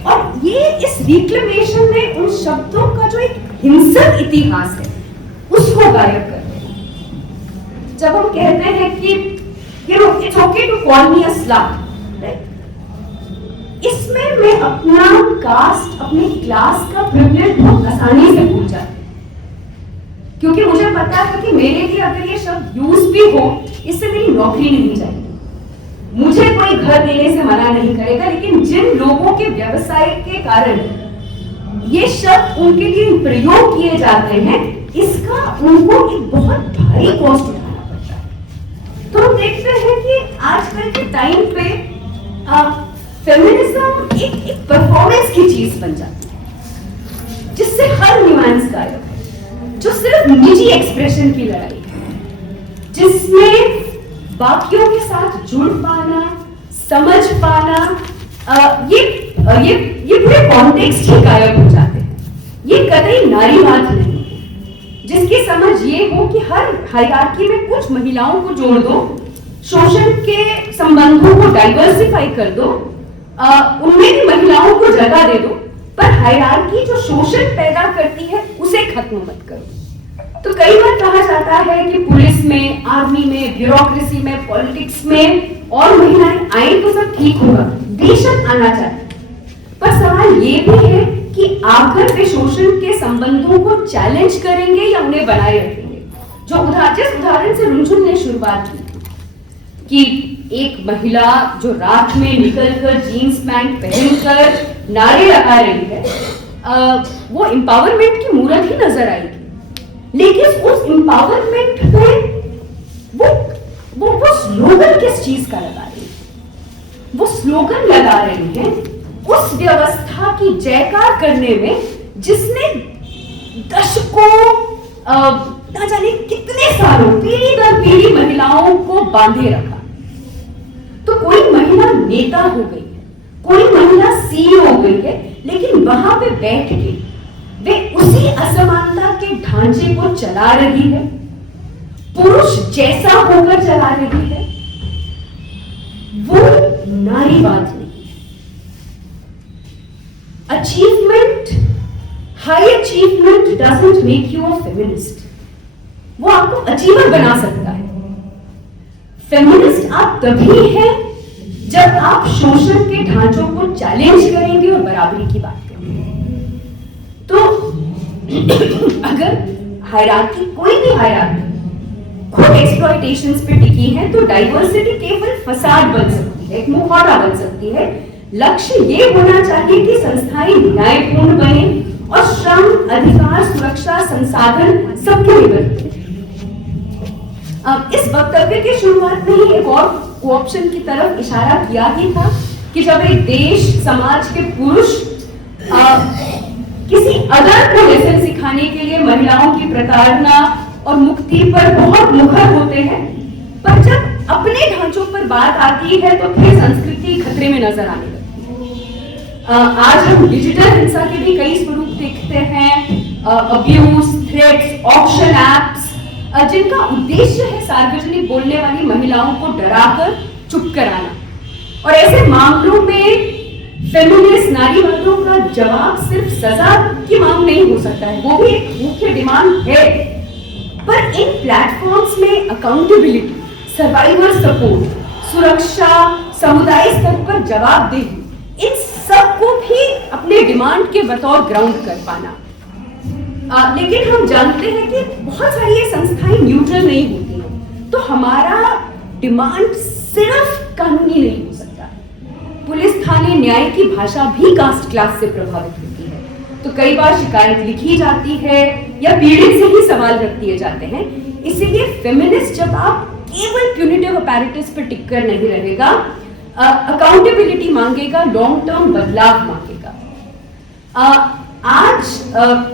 और ये इस रिक्लेमेशन में उन शब्दों का जो एक हिंसक इतिहास है उसको गायब कर देना। जब हम कहते हैं कि it's okay to call me a slut, इसमें मैं अपना कास्ट, अपनी क्लास का प्रिविलेज बहुत आसानी से भूल जाती हूँ, क्योंकि मुझे पता है कि मेरे लिए अगर ये शब्द यूज भी हो, इससे मेरी नौकरी नहीं जाएगी। मुझे कोई घर देने से मना नहीं करेगा, लेकिन जिन लोगों के व्यवसाय के कारण ये शब्द उनके लिए प्रयोग किए जाते हैं, इसका उनको एक बहुत भारी कॉस्ट उठाना पड़ता है। तो हम देखते हैं कि आजकल के टाइम पे फेमिनिज्म एक परफॉर्मेंस की चीज बन जाती है, जिससे हर न्यूएंस गायब है, जो सिर्फ निजी एक्सप्रेशन की लड़ाई है, जिसमें वाक्यों के साथ जुड़ पाना, समझ पाना, ये पूरे कॉन्टेक्स्ट ही गायब हो जाते हैं। ये कतई नारीवाद नहीं है, जिसकी समझ ये हो कि हर हायरार्की में कुछ महिलाओं को जोड़ दो, शोषण के संबंधों को डाइवर्सिफाई कर दो, उनमें भी महिलाओं को जगह दे दो, पर हायरार्की जो शोषण पैदा करती है उसे खत्म मत करो। तो कई बार कहा जाता है कि पुलिस में, आर्मी में, ब्यूरोक्रेसी में, पॉलिटिक्स में और महिलाएं आए तो सब ठीक होगा, बेशक आना चाहिए, पर सवाल ये भी है कि आखिर वे शोषण के संबंधों को चैलेंज करेंगे या उन्हें बनाए रखेंगे। जिस उदाहरण से रुंझुन ने शुरुआत की कि एक महिला जो रात में निकलकर जीन्स पैंट पहनकर नारे लगा रही है, वो एम्पावरमेंट की मूर्त ही नजर आएगी, लेकिन उस एम्पावरमेंट में वो स्लोगन किस चीज का लगा रही है? वो स्लोगन लगा रही है उस व्यवस्था की जयकार करने में जिसने दशकों, ना जाने कितने सालों, पीढ़ी दर पीढ़ी महिलाओं को बांधे रखा। तो कोई महिला नेता हो गई है, कोई महिला सीईओ हो गई है, लेकिन वहां पे बैठ के वे उसी असमानता के ढांचे को चला रही है, पुरुष जैसा होकर चला रही है। वो नारीवाद नहीं। Achievement, high achievement doesn't make you a feminist. वो आपको अचीवर बना सकता है। फेमिनिस्ट आप तभी हैं जब आप शोषण के ढांचों को चैलेंज करेंगे और बराबरी की बात करेंगे। तो अगर हायरार्की, कोई भी हायरार्की, खुद एक्सप्लॉयटेशंस पे टिकी हैं, तो डाइवर्सिटी केवल फसाद बन सकती है, एक मुखौटा बन सकती है। लक्ष्य ये होना चाहिए कि संस्थाएं न्यायपूर्ण बने और श्रम, अधिकार, सुरक्षा, संसाधन सबके लिए बने। इस वक्तव्य की शुरुआत में ही एक और ऑप्शन की तरफ इशारा किया ही था कि जब एक देश, समाज के पुरुष किसी अदर को लेसन सिखाने के लिए महिलाओं की प्रताड़ना और मुक्ति पर बहुत मुखर होते हैं, पर जब अपने ढांचों पर बात आती है तो फिर संस्कृति खतरे में नजर आने लगती है। आज हम डिजिटल हिंसा के भी कई स्वरूप देखते हैं, अब्यूज, थ्रेट्स, ऑक्शन एप्स, जिनका उद्देश्य है सार्वजनिक बोलने वाली महिलाओं को डराकर चुप कराना। और ऐसे मामलों में फेमिनिस्ट नारीवादियों का जवाब सिर्फ सजा की मांग नहीं हो सकता है, वो भी एक मुख्य डिमांड है, पर इन प्लेटफॉर्म्स में अकाउंटेबिलिटी, सर्वाइवर सपोर्ट, सुरक्षा, समुदाय स्तर पर जवाबदेही, इन सबको भी अपने डिमांड के बतौर ग्राउंड कर पाना। लेकिन हम जानते हैं कि बहुत सारी ये संस्थाएं न्यूट्रल नहीं होती हैं, तो हमारा डिमांड सिर्फ कानूनी नहीं हो सकता। पुलिस थाने न्याय की भाषा भी कास्ट क्लास से प्रभावित होती है, तो कई बार शिकायत लिखी जाती है या पीड़ित से ही सवाल रख दिए जाते हैं। इसीलिए फेमिनिस्ट जब आप केवल प्यूनिटिव अपैरेटस पर टिककर नहीं रहेगा, अकाउंटेबिलिटी मांगेगा, लॉन्ग टर्म बदलाव मांगेगा। आज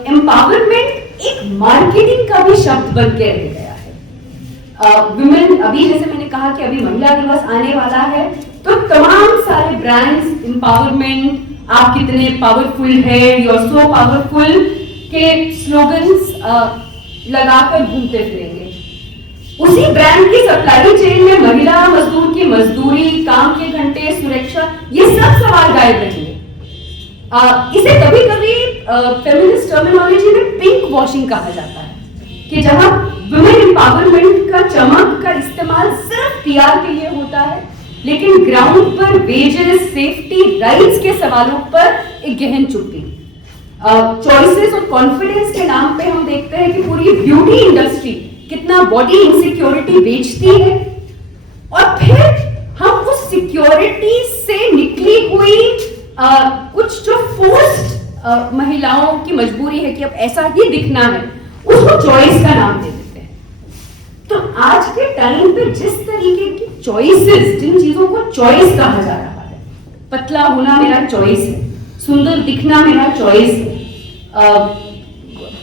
एम्पावरमेंट एक मार्केटिंग का भी शब्द बन के रह गया है। विमेन, अभी जैसे मैंने कहा कि अभी महिला दिवस आने वाला है, तो तमाम सारे ब्रांड्स एम्पावरमेंट, आप कितने पावरफुल है, यू आर सो पावरफुल के स्लोगन्स लगाकर घूमते फिरेंगे। उसी ब्रांड की सप्लाई चेन में महिला मजदूर की मजदूरी, काम के घंटे, सुरक्षा, ये सब सवाल गायब रहेंगे। इसे कभी कभी फेमिनिस्ट टर्मिनोलॉजी में पिंक वॉशिंग कहा जाता है कि जहां वुमेन एम्पावरमेंट का चमक का इस्तेमाल सिर्फ पीआर के लिए होता है, लेकिन ग्राउंड पर वेजेस, सेफ्टी, राइट्स के सवालों पर एक गहन चुप्पी। चॉइसेस और कॉन्फिडेंस के नाम पे हम देखते हैं कि पूरी ब्यूटी इंडस्ट्री कितना बॉडी इनसिक्योरिटी बेचती है, और फिर हम उस सिक्योरिटी से निकली हुई कुछ जो फोर्स्ड महिलाओं की मजबूरी है कि अब ऐसा ही दिखना है, उसको चॉइस का नाम दे देते हैं। तो आज के टाइम पे जिस तरीके की चॉइसेस, जिन चीजों को चॉइस कहा जा रहा है, पतला होना मेरा चॉइस है, सुंदर दिखना मेरा चॉइस है,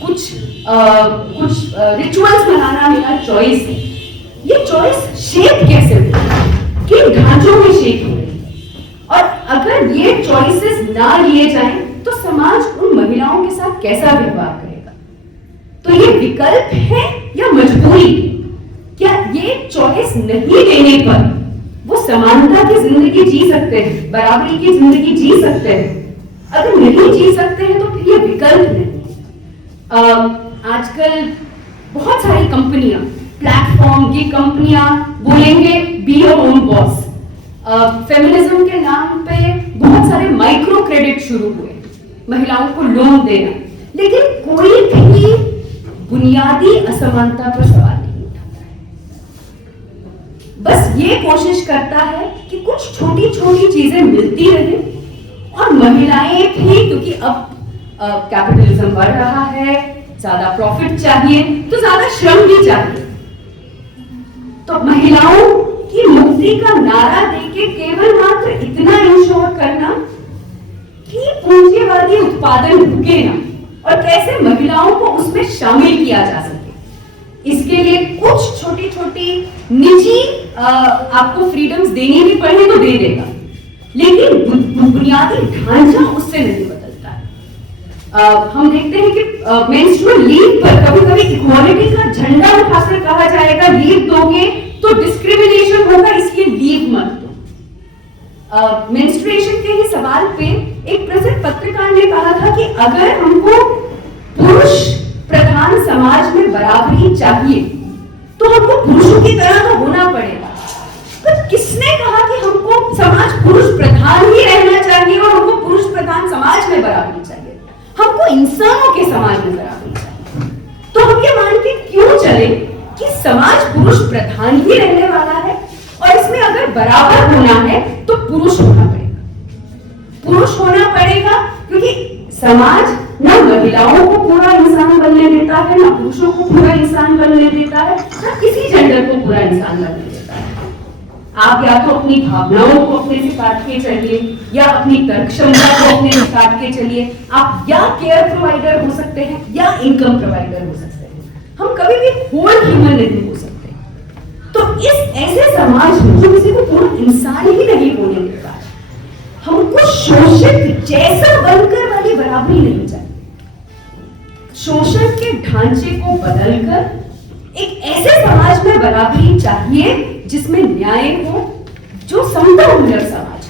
कुछ रिचुअल्स मनाना मेरा चॉइस है, ये चॉइस शेप कैसे हो रही है, किन ढांचों में शेप हो रही है, और अगर ये चॉइसेस ना लिए जाएं तो समाज उन महिलाओं के साथ कैसा व्यवहार करेगा? तो ये विकल्प है या मजबूरी? क्या ये चॉइस नहीं देने पर वो समानता की जिंदगी जी सकते हैं, बराबरी की जिंदगी जी सकते हैं? अगर नहीं जी सकते हैं तो फिर ये विकल्प नहीं। आजकल बहुत सारी कंपनियां, प्लेटफॉर्म की कंपनियां बोलेंगे be your own boss. Feminism के नाम पे बहुत सारे माइक्रो क्रेडिट शुरू हुए, महिलाओं को लोन देना, लेकिन कोई भी बुनियादी असमानता पर सवाल नहीं उठाता है। बस ये कोशिश करता है कि कुछ छोटी छोटी चीजें मिलती रहे, और महिलाएं भी, क्योंकि अब कैपिटलिज्म बढ़ रहा है, ज्यादा प्रॉफिट चाहिए तो ज्यादा श्रम भी चाहिए, तो महिलाओं की मुक्ति का नारा देके केवल मात्र इतना इंश्योर करना कि पूंजीवादी उत्पादन रुके ना, और कैसे महिलाओं को उसमें शामिल किया जा सके, इसके लिए कुछ छोटी छोटी निजी आपको फ्रीडम्स देनी भी पड़े तो दे देगा, लेकिन बुनियादी ढांचा उससे नहीं बदलता है। हम देखते हैं कि मेंस्ट्रुअल लीव पर कभी कभी इक्वालिटी का झंडा उठाकर कहा जाएगा लीव दोगे तो डिस्क्रिमिनेशन होगा, इसलिए लीव मत दो। मेंस्ट्रुएशन के ही सवाल पे एक प्रसिद्ध पत्रकार ने कहा था कि अगर हमको पुरुष प्रधान समाज में बराबरी चाहिए तो हमको पुरुषों की तरह तो होना पड़ेगा। पर किसने कहा कि हमको समाज पुरुष प्रधान ही रहना चाहिए और हमको पुरुष प्रधान समाज में बराबरी चाहिए? हमको इंसानों के समाज में बराबरी चाहिए। तो हम ये मान के क्यों चले कि समाज पुरुष स्थान ही रहने वाला है, और इसमें अगर बराबर होना है तो पुरुष होना पड़ेगा। पुरुष होना पड़ेगा क्योंकि समाज ना महिलाओं को पूरा इंसान बनने देता है, ना पुरुषों को पूरा इंसान बनने देता है, ना किसी जेंडर को पूरा इंसान बनने देता है। आप या तो अपनी भावनाओं को अपने से काट के चलिए, या अपनी तर्क क्षमता को अपने से काट के चलिए। आप या केयर प्रोवाइडर हो सकते हैं या इनकम प्रोवाइडर हो सकते हैं। हम कभी भी होल ह्यूमन नहीं हो सकते। तो इस ऐसे समाज में जो किसी को पूरा इंसान ही नहीं होने देता, हमको शोषित जैसा बनकर वाली बराबरी नहीं चाहिए। शोषण के ढांचे को बदलकर एक ऐसे समाज में बराबरी चाहिए जिसमें न्याय हो, जो समता समाज।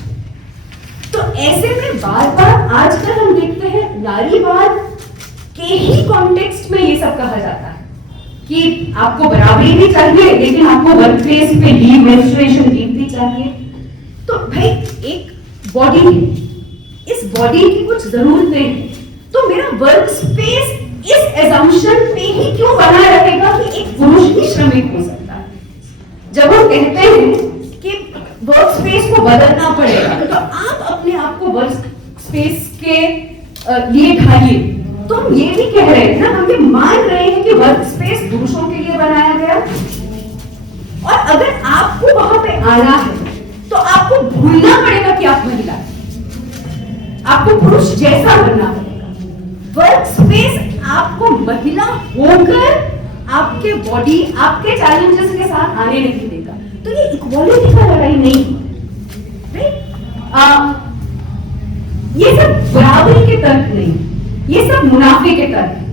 तो ऐसे में बार बार आजकल हम देखते हैं नारीवाद के ही कॉन्टेक्स्ट में ये सब कहा जाता है कि आपको बराबरी भी चाहिए, लेकिन आपको वर्क प्लेस पे लीव, मेंस्ट्रुएशन लीव भी चाहिए। तो भाई एक बॉडी है, इस बॉडी की कुछ जरूरतें हैं, तो मेरा वर्क स्पेस इस एजम्पशन पे ही क्यों बना रहेगा कि एक पुरुष ही श्रमिक हो सकता है। जब हम कहते हैं कि वर्क स्पेस को बदलना पड़ेगा, तो आप अपने आप को वर्क स्पेस के लिए ढालिए। तो हम ये भी कह रहे हैं ना, हम ये मान रहे हैं कि वर्क स्पेस पुरुषों के लिए बनाया गया, और अगर आपको वहां पे आना है तो आपको भूलना पड़ेगा कि आप महिला हैं, आपको पुरुष जैसा बनना पड़ेगा। वर्क स्पेस आपको महिला होकर आपके बॉडी, आपके चैलेंजेस के साथ आने नहीं देगा। तो ये इक्वालिटी का लड़ाई नहीं है, ये सब बराबरी के तर्क नहीं, ये सब मुनाफे के तर्क है।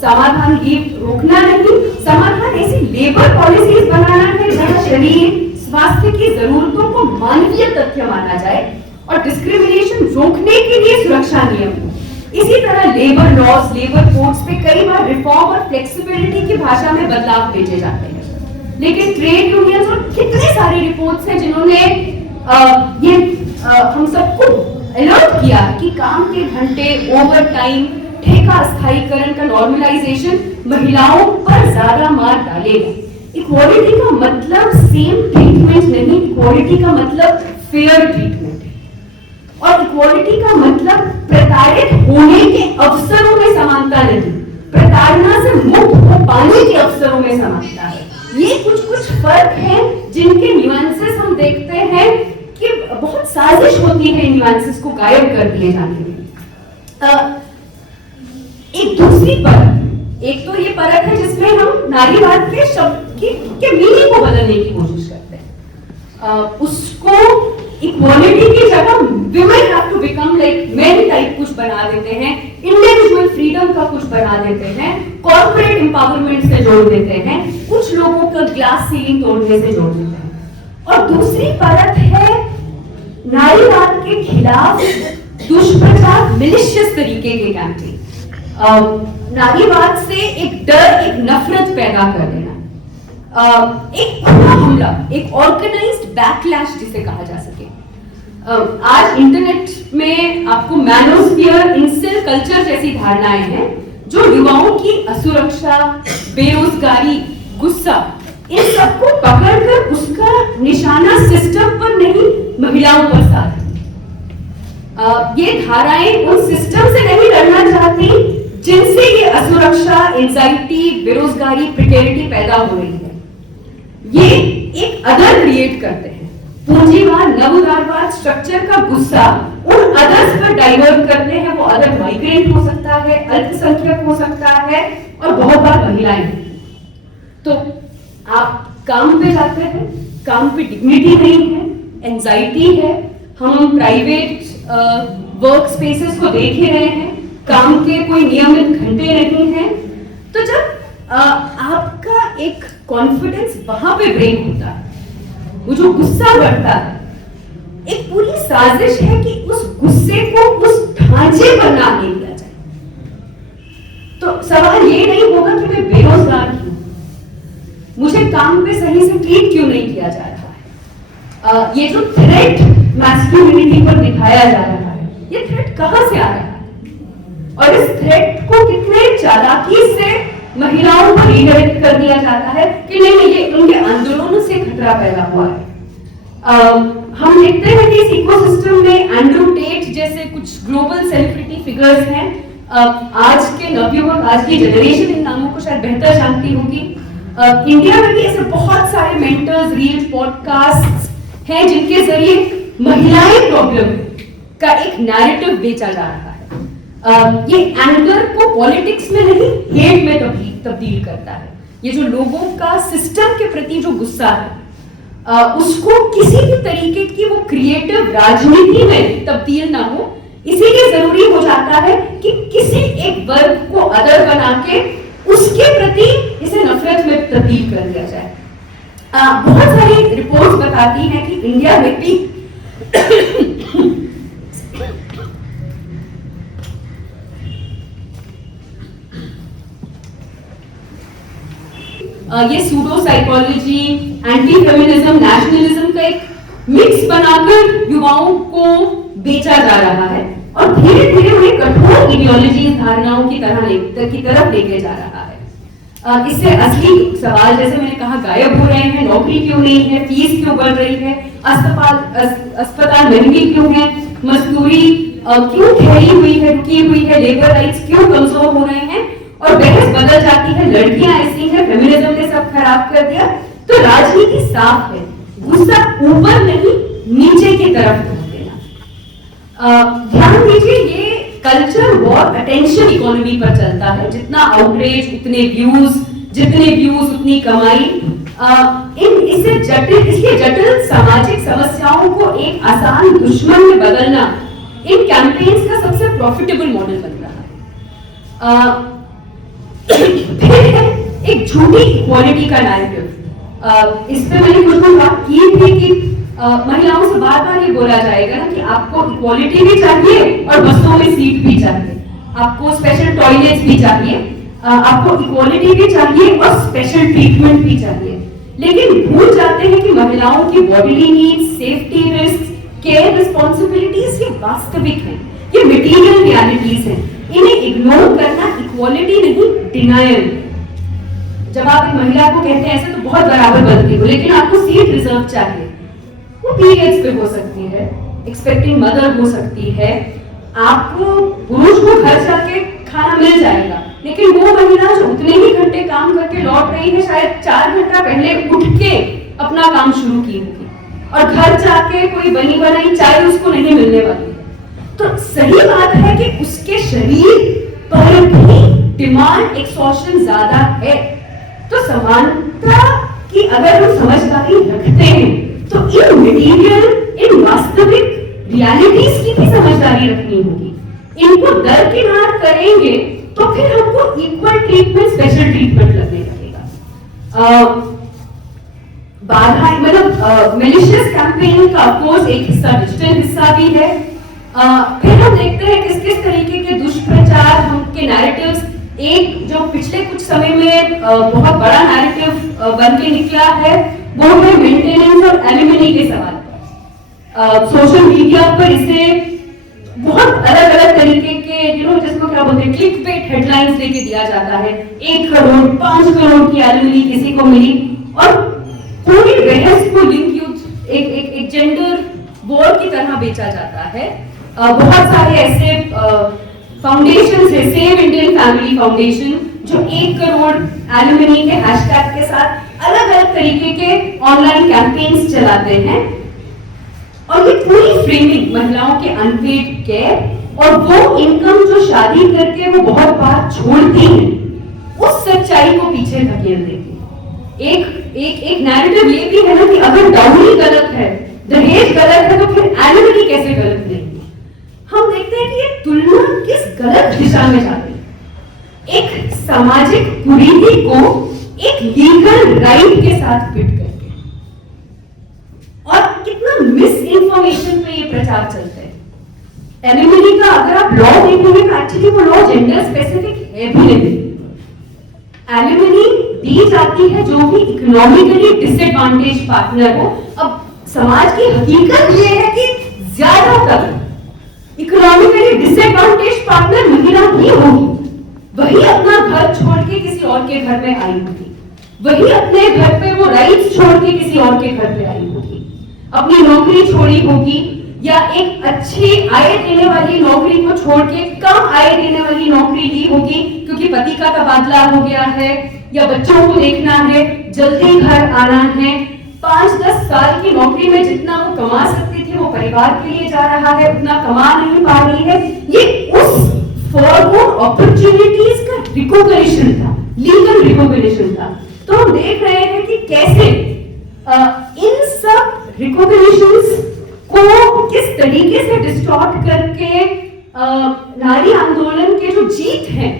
समाधान लीव रोकना नहीं, समाधान ऐसी लेबर पॉलिसीज बनाना है जहां शरीर स्वास्थ्य की जरूरतों को मानवीय तथ्य माना जाए और डिस्क्रिमिनेशन रोकने के लिए सुरक्षा नियम हो। इसी तरह लेबर लॉज, लेबर कोड्स पे कई बार रिफॉर्म और फ्लेक्सिबिलिटी की भाषा में बदलाव भेजे जाते हैं, लेकिन ट्रेड यूनियंस और कितने सारे रिपोर्ट्स हैं जिन्होंने हम सबको अलर्ट किया कि काम के घंटे, ओवर टाइम, ठेका स्थायीकरण का नॉर्मलाइजेशन महिलाओं पर ज्यादा मार डालेगा। इक्वालिटी का मतलब सेम ट्रीटमेंट नहीं, इक्वालिटी का मतलब फेयर ट्रीटमेंट है, और इक्वालिटी का मतलब प्रताड़ित होने के अवसरों में समानता नहीं, प्रताड़ना से मुक्त हो पाने के अवसरों में समानता है। ये कुछ फर्क है जिनके न्यूएंसेस हम देखते हैं कि बहुत साजिश होती है इन न्यूएंसेस को गायब कर दिए जाने में। एक दूसरी परत, एक तो ये परत है जिसमें हम नारीवाद के शब्द के मीनिंग को बदलने की कोशिश करते हैं। उसको इक्वालिटी की जगह women have to become like men type कुछ बना देते हैं, इंडिविजुअल फ्रीडम का कुछ बना देते हैं, कॉर्पोरेट एम्पावरमेंट से जोड़ देते हैं, कुछ लोगों का ग्लास सीलिंग तोड़ने से जोड़ देते हैं। और दूसरी परत है नारीवाद के खिलाफ दुष्प्रचार, मिलिशियस तरीके के कैंपेन, नारीवाद से एक डर, एक नफरत पैदा कर देना, एक खुला हमला, एक ऑर्गेनाइज्ड बैकलैश जिसे कहा जा सके। आज इंटरनेट में आपको मैनोस्फीयर, इंसेल कल्चर जैसी धारणाएं हैं जो युवाओं की असुरक्षा, बेरोजगारी, गुस्सा, इन सबको पकड़कर उसका निशाना सिस्टम पर नहीं महिलाओं पर साध। ये धाराएं उन सिस्टम से नहीं लड़ना चाहती जिनसे ये असुरक्षा, एंजाइटी, बेरोजगारी, प्रिकेरिटी पैदा हो रही है। ये एक अदर क्रिएट करते हैं, पूंजीवाद, नवउदारवाद स्ट्रक्चर का गुस्सा उन अदर्स पर डाइवर्ट करते हैं। वो अदर माइग्रेंट हो सकता है, अल्पसंख्यक हो सकता है, और बहुत बार महिलाएं। तो आप काम पे जाते हैं, काम पे डिग्निटी नहीं है, एंजाइटी है, हम प्राइवेट वर्क स्पेसेस को देख ही रहे हैं, काम के कोई नियमित घंटे नहीं हैं। तो जब आपका एक कॉन्फिडेंस वहां पे ब्रेक होता है, वो जो गुस्सा बढ़ता है, एक पूरी साजिश है कि उस गुस्से को उस ढांचे पर ना लिया जाए। तो सवाल ये नहीं होगा कि मैं बेरोजगार हूं, मुझे काम पे सही से ट्रीट क्यों नहीं किया जा रहा है। ये जो थ्रेट मैस्कुलिनिटी पर दिखाया जा रहा है, ये थ्रेट कहां से आ रहा है, और इस थ्रेट को कितने चालाकी से महिलाओं को रिडायरेक्ट कर दिया जाता है कि नहीं ये उनके आंदोलनों से खतरा पैदा हुआ है। हम देखते हैं कि इस इकोसिस्टम में एंड्रू टेट जैसे कुछ ग्लोबल सेलिब्रिटी फिगर्स हैं। आज के नवयुवक, आज की जनरेशन इन नामों को शायद बेहतर जानती होगी। इंडिया में भी ऐसे बहुत सारे मेंटर्स, रील, पॉडकास्ट हैं जिनके जरिए महिलाएं प्रॉब्लम का एक नैरेटिव बेचा जा रहा है। ये एंगर को पॉलिटिक्स में नहीं, हेट में तब्दील करता है। ये जो लोगों का सिस्टम के प्रति जो गुस्सा है, उसको किसी भी तरीके की वो क्रिएटिव राजनीति में तब्दील ना हो, इसीलिए जरूरी हो जाता है कि किसी एक वर्ग को अदर बना के उसके प्रति इसे नफरत में तब्दील कर दिया जाए। बहुत सारी रिपोर्ट्स बताती हैं कि इंडिया में भी ये pseudo psychology, anti feminism, nationalism का एक मिक्स बनाकर युवाओं को बेचा जा रहा है और धीरे धीरे उन्हें कठोर आइडियोलॉजी, धारणाओं की तरफ लेके जा रहा है। इससे असली सवाल, जैसे मैंने कहा, गायब हो रहे हैं। नौकरी क्यों नहीं है, फीस क्यों बढ़ रही है, अस्पताल महंगे क्यों है, मजदूरी क्यों ठहरी हुई है, रुकी हुई है, लेबर राइट्स क्यों कमजोर हो रहे हैं, और बहस बदल जाती है, लड़कियां ऐसी हैं, फेमिनिज्म ने सब खराब कर दिया। तो राजनीति साफ है, गुस्सा ऊपर नहीं नीचे की तरफ देना। ध्यान दीजिए, ये कल्चर वॉर अटेंशन इकोनॉमी पर चलता है। जितना आउटरीच उतने व्यूज, जितने व्यूज उतनी कमाई। इसलिए जटिल सामाजिक समस्याओं को एक आसान दुश्मन में बदलना इन कैंपेन्स का सबसे प्रॉफिटेबल मॉडल बन रहा है। फिर है एक झूठी इक्वालिटी का नैरेटिव। इस पे मैंने कुछ बात की थी कि महिलाओं से बार बार ये बोला जाएगा ना कि आपको इक्वालिटी भी चाहिए और बसों में सीट भी चाहिए, आपको स्पेशल टॉयलेट्स भी चाहिए, आपको इक्वालिटी भी चाहिए और स्पेशल ट्रीटमेंट भी चाहिए। लेकिन भूल जाते हैं कि महिलाओं की bodily needs, safety risk, care responsibilities ये वास्तविक हैं, ये मटेरियल रियलिटीज हैं। इन्हें इग्नोर करना इक्वालिटी नहीं, डिनायल। जब आप एक महिला को कहते हैं ऐसे तो बहुत बराबर बनती हो, लेकिन आपको सीट रिजर्व चाहिए, वो पीरियड्स पे हो सकती है, एक्सपेक्टिंग मदर हो सकती है, आपको पुरुष को घर जाके खाना मिल जाएगा, लेकिन वो महिला जो उतने ही घंटे काम करके लौट रही है, शायद 4 घंटा पहले उठ के अपना काम शुरू की होगी और घर जाके कोई बनी बनाई चाय उसको नहीं मिलने वाली है। तो सही बात है कि उसके शरीर पर भी डिमांड, एक्सॉर्शन ज्यादा है। तो समानता की अगर हम समझदारी रखते हैं तो इन मटेरियल, इन वास्तविक रियलिटीज की भी समझदारी रखनी होगी। इनको दरकिनार करेंगे तो फिर हमको इक्वल ट्रीटमेंट, स्पेशल ट्रीटमेंट लगने लगेगा। बाधा मतलब मिलिशियस कैंपेन का ऑफकोर्स एक हिस्सा डिजिटल हिस्सा भी है। फिर हम देखते हैं किस किस तरीके के दुष्प्रचार, उनके नैरेटिव्स, एक जो पिछले कुछ समय में बहुत बड़ा नैरेटिव बन के निकला है वो है मेंटेनेंस और एलिमनी के सवाल पर। सोशल मीडिया पर इसे बहुत अलग अलग तरीके के जिसको क्या बोलते हैं, क्लिक बेट हेडलाइंस लेके दिया जाता है। 1 करोड़ 5 करोड़ की एलिमनी किसी को मिली और पूरी बहस को लिंक यूथ एक जेंडर वॉर की तरह बेचा जाता है। बहुत सारे ऐसे फाउंडेशंस है, सेव इंडियन फैमिली फाउंडेशन, जो 1 करोड़ एलिमनी के हैशटैग के साथ अलग अलग तरीके के ऑनलाइन कैंपेन्स चलाते हैं। और ये पूरी फ्रेमिंग महिलाओं के अनपेड केयर और वो इनकम जो शादी करके वो बहुत बार छोड़ती है, उस सच्चाई को पीछे धकेल देती है। एक नैरेटिव ये भी है ना कि अगर डाउरी गलत है, दहेज गलत है, तो फिर एलिमनी कैसे गलत नहीं। हम देखते हैं कि ये तुलना किस गलत दिशा में जाती है। एक सामाजिक कुरीति को एक लीगल राइट के साथ फिट करके, और कितना मिस इन्फॉर्मेशन पे ये प्रचार चलते हैं। एलिमनी का अगर आप लॉ देखेंगे तो एक्चुअली वो लॉ जेंडर स्पेसिफिक है भी नहीं। एलिमनी दी जाती है जो भी इकोनॉमिकली डिसएडवांटेज पार्टनर हो। अब समाज की हकीकत ये है कि ज्यादातर इकोनॉमिकली डिसएडवांटेज पार्टनर महिला ही होगी, वही अपना घर छोड़ के किसी और के घर में आई होगी, वही अपने घर पे वो राइट्स छोड़ के किसी और के घर पे आई होगी, अपनी नौकरी छोड़ी होगी, या एक अच्छी आय देने वाली नौकरी को छोड़ के कम आय देने वाली नौकरी ली होगी क्योंकि पति का तबादला हो गया है या बच्चों को देखना है, जल्दी घर आना है। 5-10 साल की नौकरी में जितना वो कमा सकती थी वो परिवार के लिए जा रहा है, उतना कमा नहीं पा रही है। ये उस फॉरवर्ड अपॉर्चुनिटीज का रिकॉग्निशन था, लीगल रिकॉग्निशन था। तो हम देख रहे हैं कि कैसे इन सब रिकॉग्निशंस को किस तरीके से डिस्टॉर्ट करके नारी आंदोलन के जो जीत है,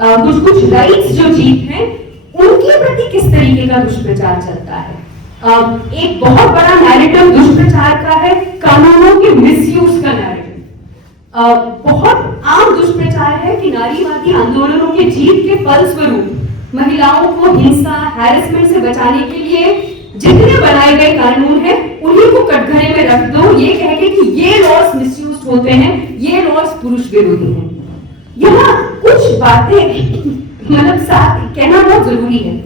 कुछ राइट्स जो जीत है, उनके प्रति किस तरीके का दुष्प्रचार चलता है। एक बहुत बड़ा नैरेटिव दुष्प्रचार का है कानूनों के मिसयूज का नैरेटिव। बहुत आम दुष्प्रचार है कि नारीवादी आंदोलनों के जीत के फलस्वरूप महिलाओं को हिंसा, हैरेसमेंट से बचाने के लिए जितने बनाए गए कानून हैं उन्हीं को कटघरे में रख दो, ये कह के कि ये लॉज मिसयूज होते हैं, ये लॉज पुरुष विरोधी हैं। यहाँ कुछ बातें मतलब कहना बहुत जरूरी है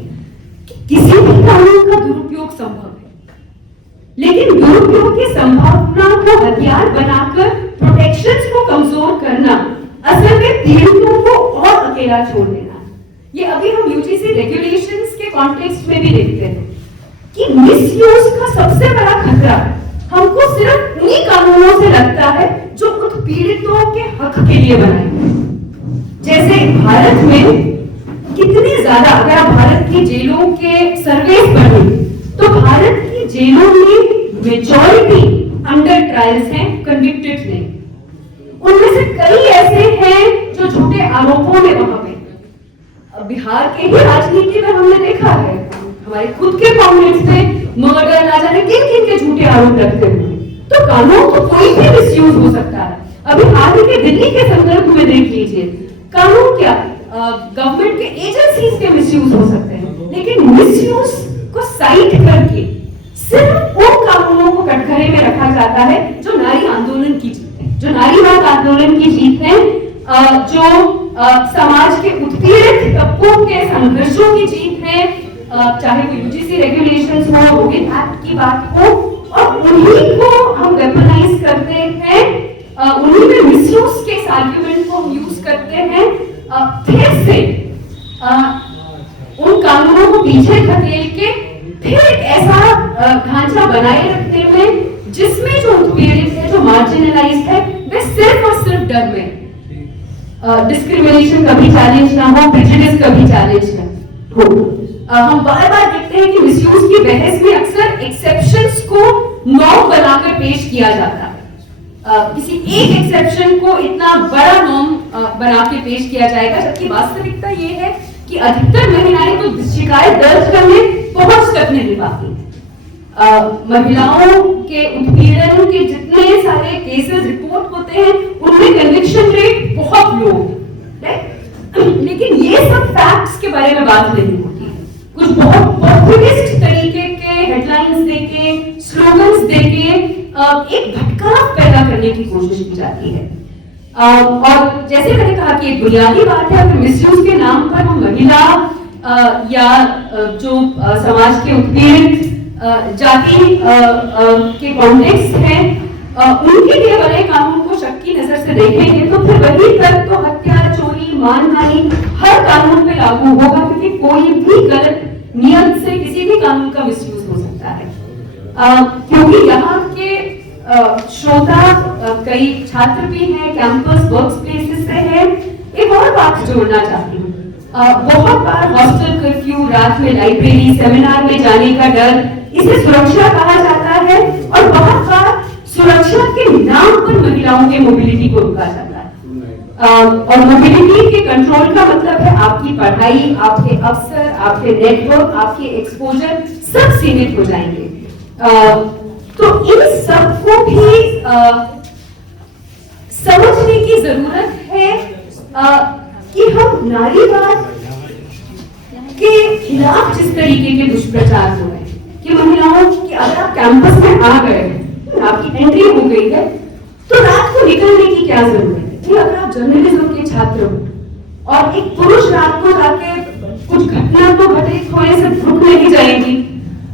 कि किसी भी कानून का दुरुपयोग संभव है, लेकिन दुरुपयोग की संभावना को हथियार बनाकर प्रोटेक्शंस को कमजोर करना असल में पीड़ितों को और अकेला छोड़ देना। ये अभी हम यूजीसी रेगुलेशंस के कॉन्टेक्स्ट में भी देखते हैं कि मिसयूज का सबसे बड़ा खतरा हमको सिर्फ उन्हीं कानूनों से लगता है जो उत्पीड़ितों के हक के लिए बनाए गए। जैसे भारत में कितनी ज्यादा, अगर आप भारत की जेलों के सर्वे पढ़ें तो भारत की जेलों में मेजॉरिटी अंडर ट्रायल्स हैं, कन्विक्टेड नहीं। उनमें से कई ऐसे हैं जो झूठे आरोपों में वहां पे। बिहार के ही राजनीति में हमने देखा है, हमारे खुद के कांग्रेस में मर्डर ना जाने किन के झूठे आरोप लगते हुए। तो कानून तो कोई भी मिसयूज हो सकता है। अभी हाल ही के दिल्ली के संदर्भ में देख लीजिए, कानून क्या, गवर्नमेंट के एजेंसीज के मिसयूज हो सकते हैं, लेकिन मिसयूज को साइड करके सिर्फ उन कानूनों को कटघरे में रखा जाता है जो नारी आंदोलन की जीत है, जो नारीवाद आंदोलन की जीत है, जो समाज के उत्पीड़ित तबकों के संघर्षों की जीत है, चाहे वो यूजीसी रेगुलेशंस हो, रोहित एक्ट की बात हो, और उन्हीं को हम वेपनाइज करते हैं, उन्हीं में मिसयूज के आर्गुमेंट को हम यूज करते हैं, फिर से उन कानूनों को पीछे धकेल के फिर एक ऐसा ढांचा बनाए रखते हुए जिसमें जो उत्पीड़ित है, जो मार्जिनलाइज है, वे सिर्फ और सिर्फ डर में डिस्क्रिमिनेशन कभी चैलेंज ना हो, प्रेजुडिस कभी चैलेंज ना हो। हम बार बार देखते हैं कि मिसयूज की बहस में अक्सर एक्सेप्शंस को नॉर्म बनाकर पेश किया जाता है। किसी एक एक्सेप्शन को इतना बड़ा नॉर्म बना के पेश किया जाएगा, जबकि वास्तविकता ये है कि अधिकतर महिलाएं तो शिकायत दर्ज करने पहुंच तक नहीं पाती। महिलाओं के उत्पीड़न के जितने सारे केसेस रिपोर्ट होते हैं उनमें कन्विक्शन रेट बहुत लो है, लेकिन ये सब फैक्ट्स के बारे में बात नहीं होती। कुछ बहुत पॉपुलिस्ट तरीके के हेडलाइंस देके, स्लोगन्स देके एक भटकाव पैदा करने की कोशिश की जाती है। और जैसे मैंने कहा कि एक बुनियादी बात है, अगर मिसयूज के नाम पर हम महिला या जो समाज के उत्पीड़ित जाति के कॉन्टेक्स्ट हैं उनके लिए बने कानून को शक की नजर से देखेंगे तो फिर वही तक तो हत्या, चोरी, मानहानि हर कानून पे लागू होगा, क्योंकि कोई भी गलत नियत से किसी भी कानून का मिसयूज हो सकता है। क्योंकि यहाँ के श्रोता कई छात्र भी हैं, कैंपस वर्क प्लेसेस से हैं। एक और बात जोड़ना चाहती हूँ, बहुत बार हॉस्टल कर्फ्यू, रात में लाइब्रेरी, सेमिनार में जाने का डर, इसे सुरक्षा कहा जाता है, और बहुत बार सुरक्षा के नाम पर महिलाओं के मोबिलिटी को रोका जाता है। और मोबिलिटी के कंट्रोल का मतलब है आपकी पढ़ाई, आपके अवसर, आपके नेटवर्क, आपके एक्सपोजर सब सीमित हो जाएंगे। तो इन सबको भी समझने की जरूरत है कि हम नारीवाद के खिलाफ जिस तरीके के दुष्प्रचार हो रहे हैं कि महिलाओं की, अगर आप कैंपस में आ गए, आपकी एंट्री हो गई है, तो रात को निकलने की क्या जरूरत है। कि अगर आप जर्नलिज्म के छात्र हो और एक पुरुष रात को जाके थोड़े से रुक नहीं जाएंगी,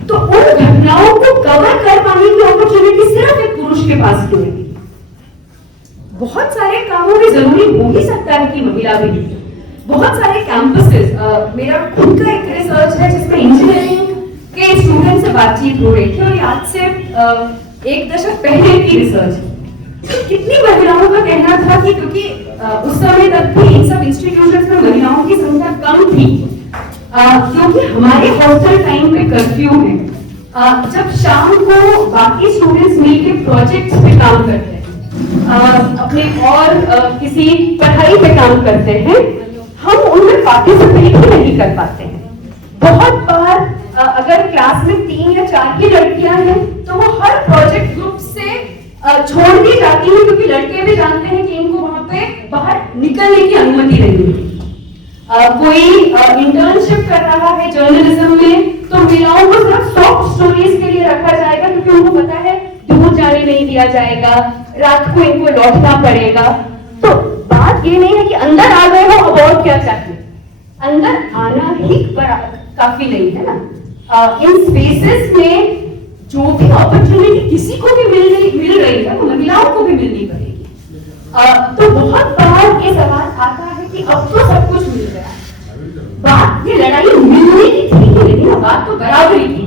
तो उन घटनाओं को कवर कर पाने की अपॉर्चुनिटी सिर्फ एक पुरुष के पास क्यों है? बहुत सारे कामों में जरूरी हो ही सकता है कि महिला भी लिखे। बहुत सारे कैंपसेस, मेरा खुद का एक रिसर्च है जिसमें इंजीनियरिंग के स्टूडेंट से बातचीत हो रही थी और आज से एक दशक पहले की रिसर्च। कितनी महिलाओं का कहना था कि क्योंकि उस समय तक भी इन सब इंस्टीट्यूशंस में महिलाओं की संख्या कम थी, क्योंकि हमारे हॉस्टल टाइम पे कर्फ्यू है, जब शाम को बाकी स्टूडेंट्स मिलकर प्रोजेक्ट्स पे काम करते हैं, अपने और किसी पढ़ाई पे काम करते हैं, हम उनमें पार्टिसिपेट ही नहीं कर पाते हैं। बहुत बार अगर क्लास में 3 या 4 की लड़कियां हैं तो वो हर प्रोजेक्ट ग्रुप से छोड़ दी जाती है, क्योंकि लड़के भी जानते हैं कि इनको वहां पे बाहर निकलने की अनुमति नहीं है। कोई इंटर्नशिप कर रहा है जर्नलिज्म में तो महिलाओं को सिर्फ सॉफ्ट स्टोरीज के लिए रखा जाएगा, क्योंकि उनको पता है दूर जाने नहीं दिया जाएगा, रात को इनको लौटना पड़ेगा। तो बात ये नहीं है कि अंदर आ गए हो अब और क्या चाहिए, अंदर आना ही काफी नहीं है ना। इन स्पेसेस में जो भी अपॉर्चुनिटी किसी को भी मिल रही है वो महिलाओं को भी मिलनी पड़ेगी। तो बहुत बार ये सवाल आता है कि अब तो सब कुछ मिल रहा है, बात ये लड़ाई मिलने की थी कि नहीं ना, बात तो बराबरी की।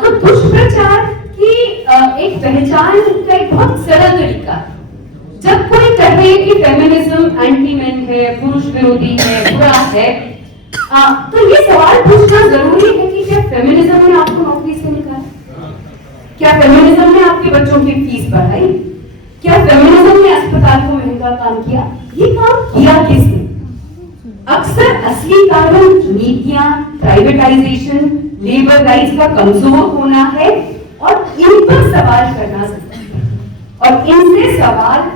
तो दुष्प्रचार की एक पहचान का एक बहुत सरल तरीका है। जब कोई कहे कि फेमिनिज्म एंटी मेन है, पुरुष विरोधी है, बुरा है, तो ये सवाल पूछना जरूरी है कि क्या फेमिनिज्म ने आपको नौकरी से निकाला? क्या फेमिनिज्म ने आपके बच्चों की फीस बढ़ाई? क्या फेमिनिज्म ने अस्पताल को महंगा काम किया? ये काम किया किसने? अक्सर असली कारण नीतियां, प्राइवेटाइजेशन, लेबर राइट्स का कमजोर होना है और इन पर सवाल करना जरूरी है। और इनसे सवाल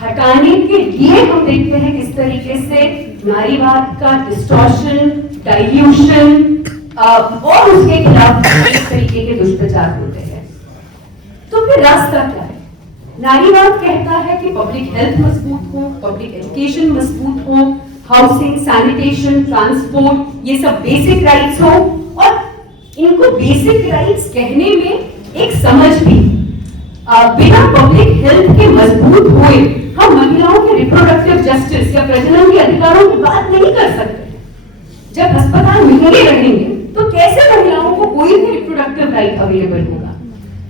हटाने के लिए हम देखते हैं किस तरीके से नारीवाद का डिस्टॉर्शन, डाइल्यूशन और उसके खिलाफ इस तरीके के दुष्प्रचार होते हैं। तो फिर रास्ता क्या है? नारीवाद कहता है कि पब्लिक हेल्थ मजबूत हो, पब्लिक एजुकेशन मजबूत हो, हाउसिंग, सैनिटेशन, ट्रांसपोर्ट, ये सब बेसिक राइट्स हो, और इनको बेसिक राइट्स कहने में एक समझ भी। बिना पब्लिक हेल्थ के मजबूत हुए हम महिलाओं के रिप्रोडक्टिव जस्टिस या प्रजनन के अधिकारों की बात नहीं कर सकते। जब अस्पताल महंगे रहेंगे तो कैसे महिलाओं को कोई भी रिप्रोडक्टिव राइट अवेलेबल होगा?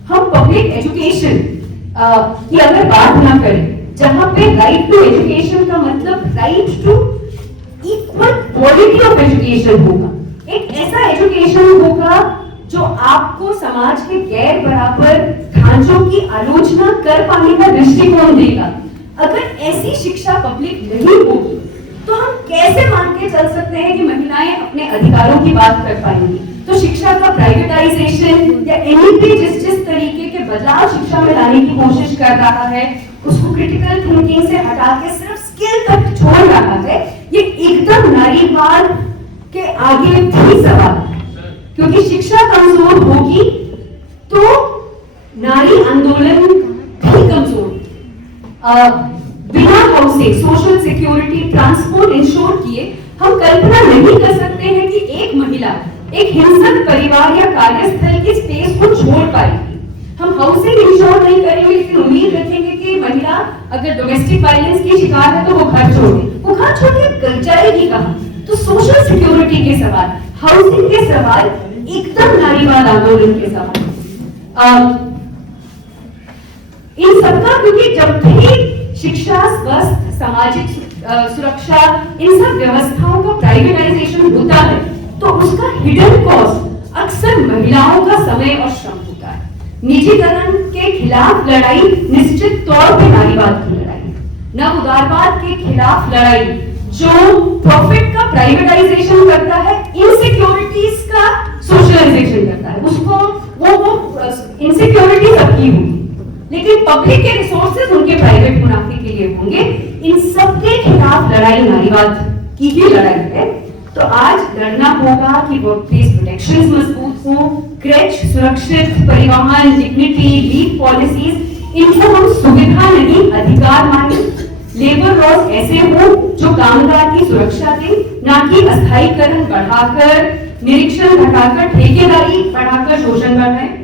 हम पब्लिक एजुकेशन की अगर बात ना करें, जहां पे राइट टू एजुकेशन का मतलब right to equal quality of education होगा, एक ऐसा एजुकेशन होगा जो आपको समाज के गैर बराबर ढांचों की आलोचना कर पाने का दृष्टिकोण देगा। अगर ऐसी शिक्षा पब्लिक नहीं होगी तो हम कैसे मान के चल सकते हैं कि महिलाएं अपने अधिकारों की बात कर पाएंगी? तो शिक्षा का प्राइवेटाइजेशन या एनईपी जिस तरीके के बदलाव शिक्षा में लाने की कोशिश कर रहा है, उसको क्रिटिकल थिंकिंग से हटा के सिर्फ स्किल तक छोड़ रहा है, ये एकदम नारीवाद के आगे भी सवाल है। क्योंकि शिक्षा कमजोर होगी तो नारी आंदोलन भी कमजोर। बिना housing, social security, transport ensure किए हम कल्पना नहीं कर सकते हैं कि एक महिला एक हिंसक परिवार या कार्यस्थल की स्पेस को छोड़ पाएगी। हम हाउसिंग इंश्योर नहीं करेंगे लेकिन उम्मीद रखेंगे कि महिला अगर डोमेस्टिक वायलेंस की शिकार है तो वो घर छोड़ के जाएगी कहां? तो सोशल सिक्योरिटी के सवाल, हाउसिंग के सवाल एकदम नारीवाद आंदोलन के सवाल। इन सबका क्योंकि जब भी शिक्षा, स्वास्थ्य, सामाजिक सुरक्षा, इन सब व्यवस्थाओं का प्राइवेटाइजेशन होता है तो उसका हिडन कॉस्ट अक्सर महिलाओं का समय और श्रम होता है। निजीकरण के खिलाफ लड़ाई निश्चित तौर पर नारीवाद की लड़ाई है, न उदारवाद के खिलाफ लड़ाई जो प्रॉफिट का प्राइवेटाइजेशन करता है, इनसिक्योरिटीज का सोशलाइजेशन करता है। उसको वो इनसिक्योरिटी सबकी होगी लेकिन पब्लिक के रिसोर्सेज उनके प्राइवेट मुनाफे के लिए होंगे। इन सबके खिलाफ लड़ाई नारीवाद की ही लड़ाई है। तो आज लड़ना होगा कि वर्कप्लेस प्रोटेक्शंस मजबूत हो, क्रेच, सुरक्षित परिवहन, डिग्निटी, लीव पॉलिसीज, इनको हम सुविधा नहीं अधिकार माने। लेबर लॉज ऐसे हो जो कामगार की सुरक्षा दे, ना कि अस्थायीकरण बढ़ाकर निरीक्षण घटाकर ठेकेदारी बढ़ाकर शोषण कर रहे हैं।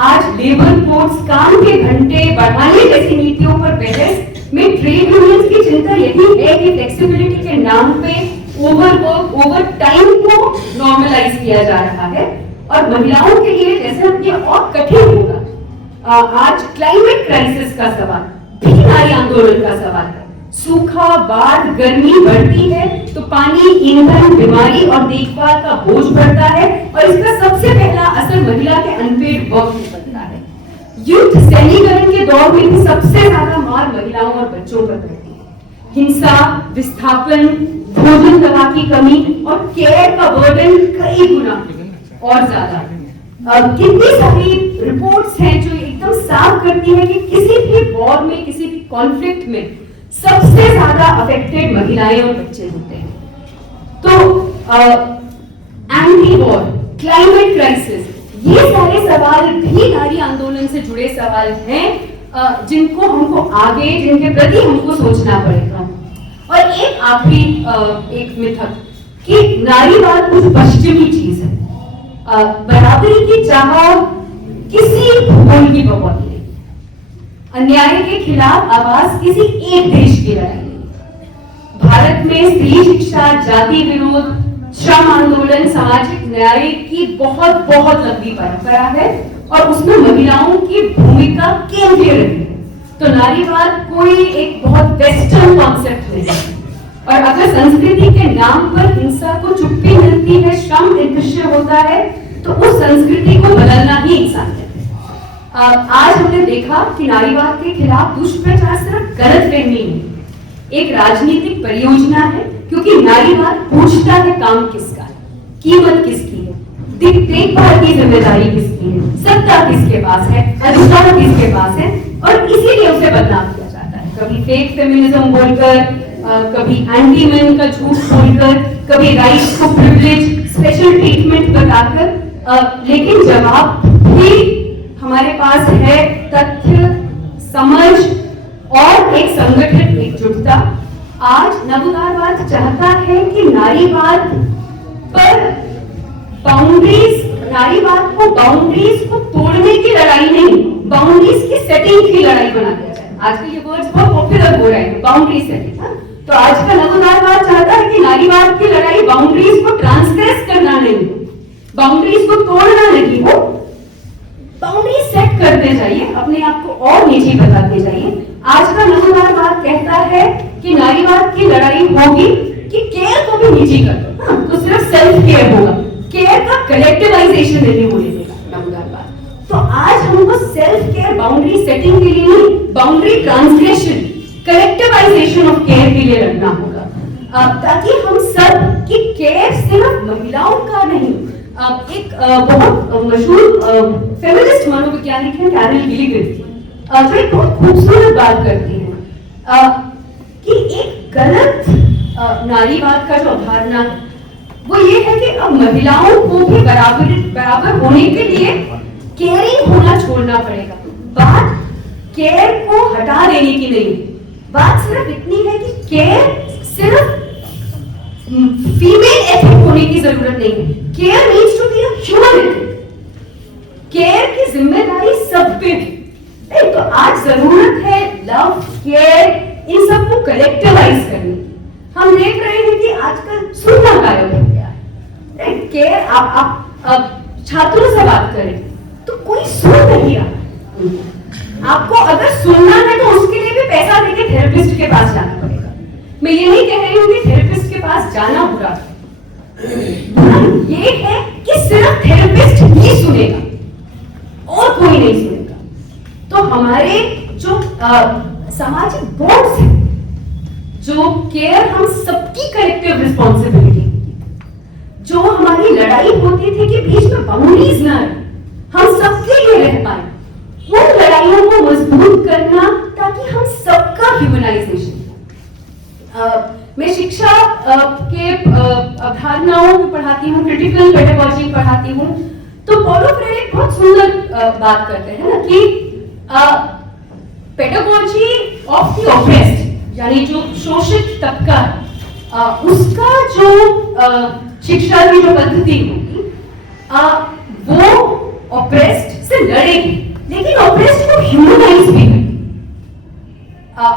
आज लेबर कोड्स, काम के घंटे बढ़ाने जैसी नीतियों पर बहस में ट्रेड यूनियंस की चिंता यही है कि फ्लेक्सिबिलिटी के नाम पे ओवरवर्क, ओवर टाइम को नॉर्मलाइज किया जा रहा है और महिलाओं के लिए जैसे ये और कठिन होगा। आज क्लाइमेट क्राइसिस का सवाल भी नारी आंदोलन का सवाल है। सूखा, बाढ़, गर्मी बढ़ती है तो पानी, ईंधन, बीमारी और देखभाल का बोझ बढ़ता है और इसका सबसे पहला असर महिला के अनपेड वर्क पर पड़ता है। युद्ध सैनिकरण के दौर में भी सबसे ज्यादा मार महिलाओं और बच्चों पर पड़ती है। हिंसा, विस्थापन, भोजन दवा की कमी और केयर का बर्डन कई गुना और ज्यादा। कितनी सारी रिपोर्ट्स हैं जो एकदम साफ करती है कि किसी भी वॉर में, किसी भी कॉन्फ्लिक्ट में सबसे ज्यादा अफेक्टेड महिलाएं और बच्चे होते हैं। तो एंटी वॉर, क्लाइमेट क्राइसिस, ये सारे सवाल भी नारी आंदोलन से जुड़े सवाल हैं जिनको हमको आगे, जिनके प्रति हमको सोचना पड़ेगा। और एक आखिरी एक मिथक कि नारीवाद कुछ पश्चिमी चीज है। बराबरी की चाह किसी भूगोल की बकौती नहीं। अन्याय के खिलाफ आवाज किसी एक देश की लड़ाई नहीं। भारत में स्त्री शिक्षा, जाति विरोध, श्रम आंदोलन, सामाजिक न्याय की बहुत बहुत लंबी परंपरा है और उसमें महिलाओं की भूमिका केंद्रीय रही है। तो नारीवाद कोई एक बहुत वेस्टर्न कॉन्सेप्ट नहीं है। और अगर संस्कृति के नाम पर हिंसा को चुप्पी मिलती है, श्रम दृश्य होता है, तो उस संस्कृति को बदलना ही इंसान है। आज हमने देखा कि नारीवाद के खिलाफ दुष्प्रचार सिर्फ गलतफहमी नहीं, एक राजनीतिक परियोजना है, क्योंकि नारीवाद पूछता है काम किसका है, कीमत किसकी है, देखभाल की जिम्मेदारी किसकी है, सत्ता किसके पास है, अधिकार किसके पास है, और इसीलिए उसे बदनाम किया जाता है। कभी फेक फेमिनिज्म बोलकर, कभी एंटी मैन का झूठ बोलकर, कभी राइट्स को प्रिविलेज, स्पेशल ट्रीटमेंट बताकर, लेकिन जवाब भी हमारे पास है तथ्य, समझ और एक संगठित एकजुटता। आज नवोदारवाद चाहता है कि नारीवाद पर बाउंड्रीज, नारीवाद को बाउंड्रीज को तोड़ने की लड़ाई नहीं, बाउंड्रीज की सेटिंग की लड़ाई बना दिया जाए। आजकल ये वर्ड्स बहुत पॉपुलर हो रहे हैं, बाउंड्री सेटिंग। तो आज का नवोदारवाद चाहता है कि नारीवाद की लड़ाई बाउंड्रीज को ट्रांसग्रेस करना नहीं, बाउंड्रीज को तोड़ना नहीं हो, बाउंड्री सेट करते जाइए, अपने आप को और निजी बताते जाइए। आज का नवोदारवाद कहता है कि नारीवाद की लड़ाई होगी कि केयर को भी निजी कर दो। हाँ, तो सिर्फ सेल्फ केयर होगा, केयर का कलेक्टिवाइजेशन नहीं होने देगा नवोदारवाद। तो आज हमको सेल्फ केयर बाउंड्री सेटिंग के लिए नहीं, boundary transgression, collectivisation of care के लिए लड़ना होगा, ताकि हम सब की केयर सिर्फ महिलाओं का नहीं। एक बहुत मशहूर फेमिनिस्ट मनोवैज्ञानिक है कैरल गिलिगन, जो एक बहुत खूबसूरत बात करती है कि एक गलत नारीवाद का जो अवधारणा है वो ये है कि अब महिलाओं को भी बराबर होने के लिए केयरिंग होना छोड़ना पड़ेगा। बात केयर को हटा देने की नहीं, बात सिर्फ इतनी है कि केयर सिर्फ फीमेल एथिक होने की जरूरत नहीं है। Care needs to be a human ethic. Care की जिम्मेदारी सब पे है। तो आज जरूरत है लव, केयर, इन सबको कलेक्टिवाइज करने की। हम देख रहे हैं कि आजकल सुनना गायब हो गया है। केयर आप छात्रों से बात करें तो कोई सुन नहीं रहा। आपको अगर सुनना है तो उसके लिए भी पैसा देके थेरेपिस्ट के पास जाना पड़ेगा। मैं ये नहीं कह रही हूँ कि थेरेपिस्ट के पास जाना बुरा है, ये है कि सिर्फ थेरेपिस्ट ही सुनेगा और कोई नहीं सुनेगा। तो हमारे जो सामाजिक बॉन्ड्स हैं, जो केयर हम सबकी कलेक्टिव रिस्पॉन्सिबिलिटी, जो हमारी लड़ाई होती थी कि बीच में बाउंड्रीज ना रहे, हम सबके लिए रह पाए, उन लड़ाइयों को मजबूत करना ताकि हम सबका ह्यूमनाइजेशन। मैं शिक्षा के अवधारणाओं को पढ़ाती हूँ, क्रिटिकल पेडागोजी पढ़ाती हूँ। तो पॉलो फ्रेडरिक बहुत सुंदर बात करते हैं ना कि पेडागोजी ऑफ द ऑप्रेस्ड, यानी जो शोषित तबका है, उसका जो शिक्षा की जो पद्धति होगी वो ऑप्रेस्ड से लड़ेगी, लेकिन ऑप्रेस्ड को ह्यूमनाइज भी करेगी।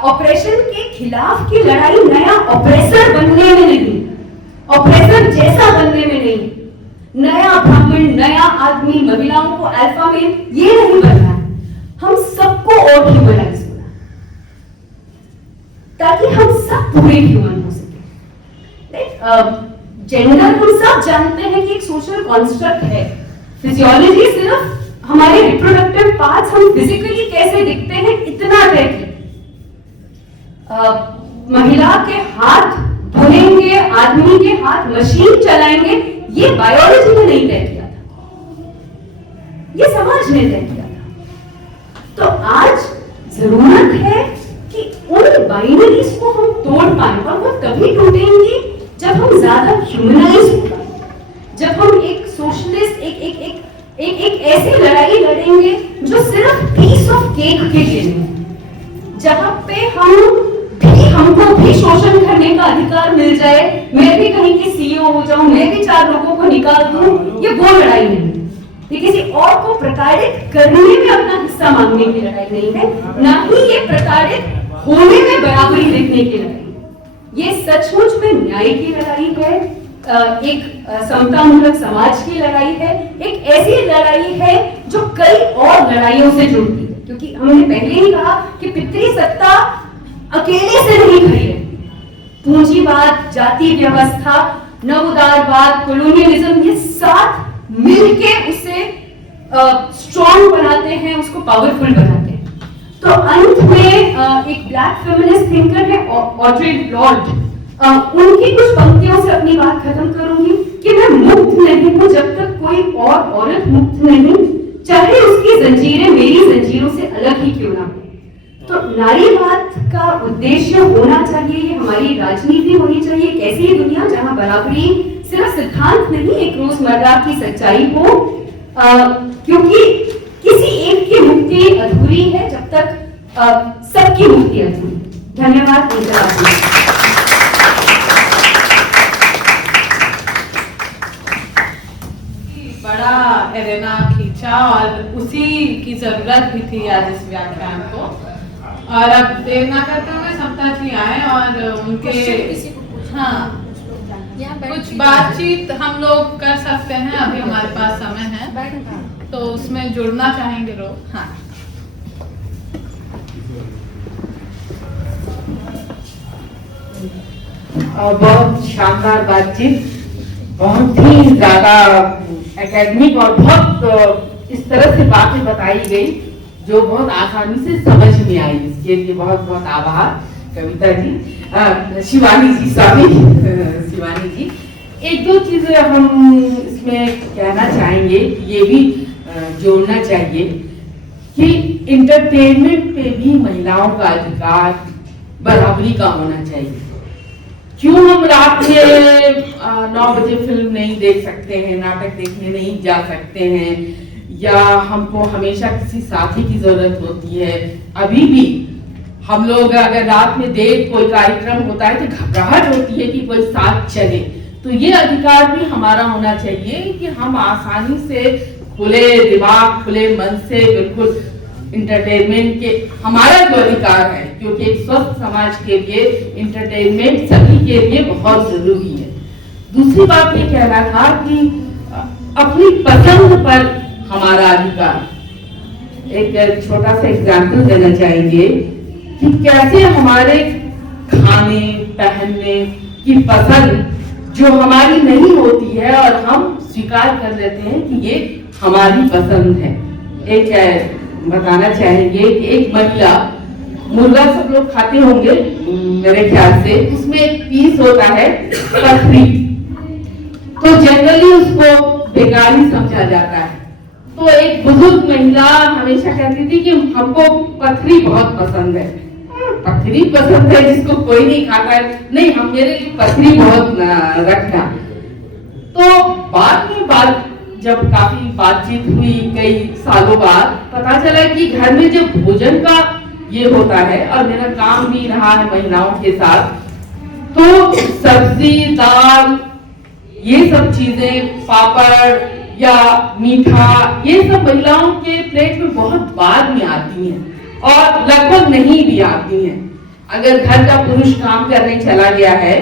ऑपरेशन के खिलाफ की लड़ाई नया ऑपरेसर बनने में नहीं, ऑपरेसर जैसा बनने में नहीं, नया ब्राह्मण, नया आदमी, महिलाओं को अल्फा मेल ये नहीं बनना है। हम सबको और ह्यूमनाइज होना, ताकि हम सब पूरे ह्यूमन हो सके। जेंडर हम सब जानते हैं कि एक सोशल कॉन्स्ट्रक्ट है। फिजियोलॉजी सिर्फ हमारे रिप्रोडक्टिव पार्ट्स, हम फिजिकली कैसे दिखते हैं इतना तय है। महिला के हाथ धुलेंगे, आदमी के हाथ मशीन चलाएंगे, ये बायोलॉजी ने नहीं तय किया था, ये समाज ने तय किया था। तो आज जरूरत है कि उन बाइनरीज को हम तोड़ पाए, और वो तभी टूटेंगी जब हम ज्यादा ह्यूमनाइज हो पाए, जब हम एक सोशलिस्ट एक ऐसी लड़ाई लड़ेंगे जो सिर्फ पीस ऑफ केक के लिए नहीं, जहां पे हमको भी शोषण करने का अधिकार मिल जाए, मैं भी कहीं की सीईओ हो जाऊं, मैं भी 4 लोगों को निकाल दूं, ये वो लड़ाई नहीं है। ये किसी और को प्रताड़ित करने में अपना हिस्सा मांगने की लड़ाई नहीं है, ना ही ये प्रताड़ित होने में बराबरी देखने की लड़ाई। ये सचमुच में न्याय की लड़ाई है, एक समतामूलक समाज की लड़ाई है, एक ऐसी लड़ाई है जो कई और लड़ाइयों से जुड़ती है। क्योंकि हमने पहले ही कहा कि पितृ सत्ता अकेले से नहीं खड़ी है, पूंजीवाद, जाति व्यवस्था, नवउदारवाद, कॉलोनियलिज्म, ये साथ मिलके उसे स्ट्रॉन्ग बनाते हैं, उसको पावरफुल बनाते हैं। तो अंत में एक ब्लैक फेमिनिस्ट थिंकर है ऑड्रे लॉर्ड, उनकी कुछ पंक्तियों से अपनी बात खत्म करूंगी कि मैं मुक्त नहीं हूं जब तक कोई और औरत मुक्त नहीं, चाहे उसकी जंजीरें मेरी जंजीरों से अलग ही क्यों ना हो। तो नारीवाद का उद्देश्य होना चाहिए, ये हमारी राजनीति होनी चाहिए, एक ऐसी दुनिया जहां बराबरी सिर्फ सिद्धांत नहीं, एक रोजमर्रा की सच्चाई हो, क्योंकि किसी एक की मुक्ति अधूरी है जब तक सबकी मुक्ति अधूरी। धन्यवाद। बड़ा एरेना खींचा और उसी की जरूरत भी थी आज इस व्याख्यान को। और अब देर ना करते हुए समता जी आए और उनके कुछ बातचीत हम लोग कर सकते हैं, अभी हमारे पास समय है तो उसमें जुड़ना चाहेंगे लोग। हाँ, बहुत शानदार बातचीत, बहुत ही ज्यादा एकेडमिक और बहुत इस तरह से बातें बताई गई जो बहुत आसानी से समझ में आई। इसके लिए बहुत बहुत आभार कविता जी, शिवानी जी, सॉरी शिवानी जी। एक दो चीजें हम इसमें कहना चाहेंगे, ये भी जोड़ना चाहिए कि इंटरटेनमेंट पे भी महिलाओं का अधिकार बराबरी का होना चाहिए। क्यों हम रात में 9 बजे फिल्म नहीं देख सकते हैं, नाटक देखने नहीं जा सकते हैं, या हमको हमेशा किसी साथी की जरूरत होती है। अभी भी हम लोग अगर रात में देर कोई कार्यक्रम होता है तो घबराहट होती है कि कोई साथ चले। तो ये अधिकार भी हमारा होना चाहिए कि हम आसानी से खुले दिमाग, खुले मन से बिल्कुल इंटरटेनमेंट के हमारा जो अधिकार है, क्योंकि एक स्वस्थ समाज के लिए इंटरटेनमेंट सभी के लिए बहुत जरूरी है। दूसरी बात ये कहना था कि अपनी पसंद पर हमारा अधिकार। एक छोटा सा एग्जाम्पल देना चाहेंगे कि कैसे हमारे खाने पहनने की पसंद जो हमारी नहीं होती है और हम स्वीकार कर लेते हैं कि ये हमारी पसंद है। एक बताना चाहेंगे कि एक महिला, मुर्गा सब लोग खाते होंगे मेरे ख्याल से, उसमें एक पीस होता है पथरी, तो जनरली उसको बेकार ही समझा जाता है। तो एक बुजुर्ग महिला हमेशा कहती थी कि हमको पथरी बहुत पसंद है। पथरी पसंद है जिसको कोई नहीं खाता है, नहीं हम मेरे लिए पथरी बहुत रखना। तो बाद में जब काफी बातचीत हुई कई सालों बाद, पता चला कि घर में जब भोजन का ये होता है, और मेरा काम भी रहा है महिलाओं के साथ, तो सब्जी दाल ये सब चीजें, पापड़, या मीठा, ये सब महिलाओं के प्लेट में बहुत बाद में आती हैं और लगभग नहीं भी आती हैं। अगर घर का पुरुष काम करने चला गया है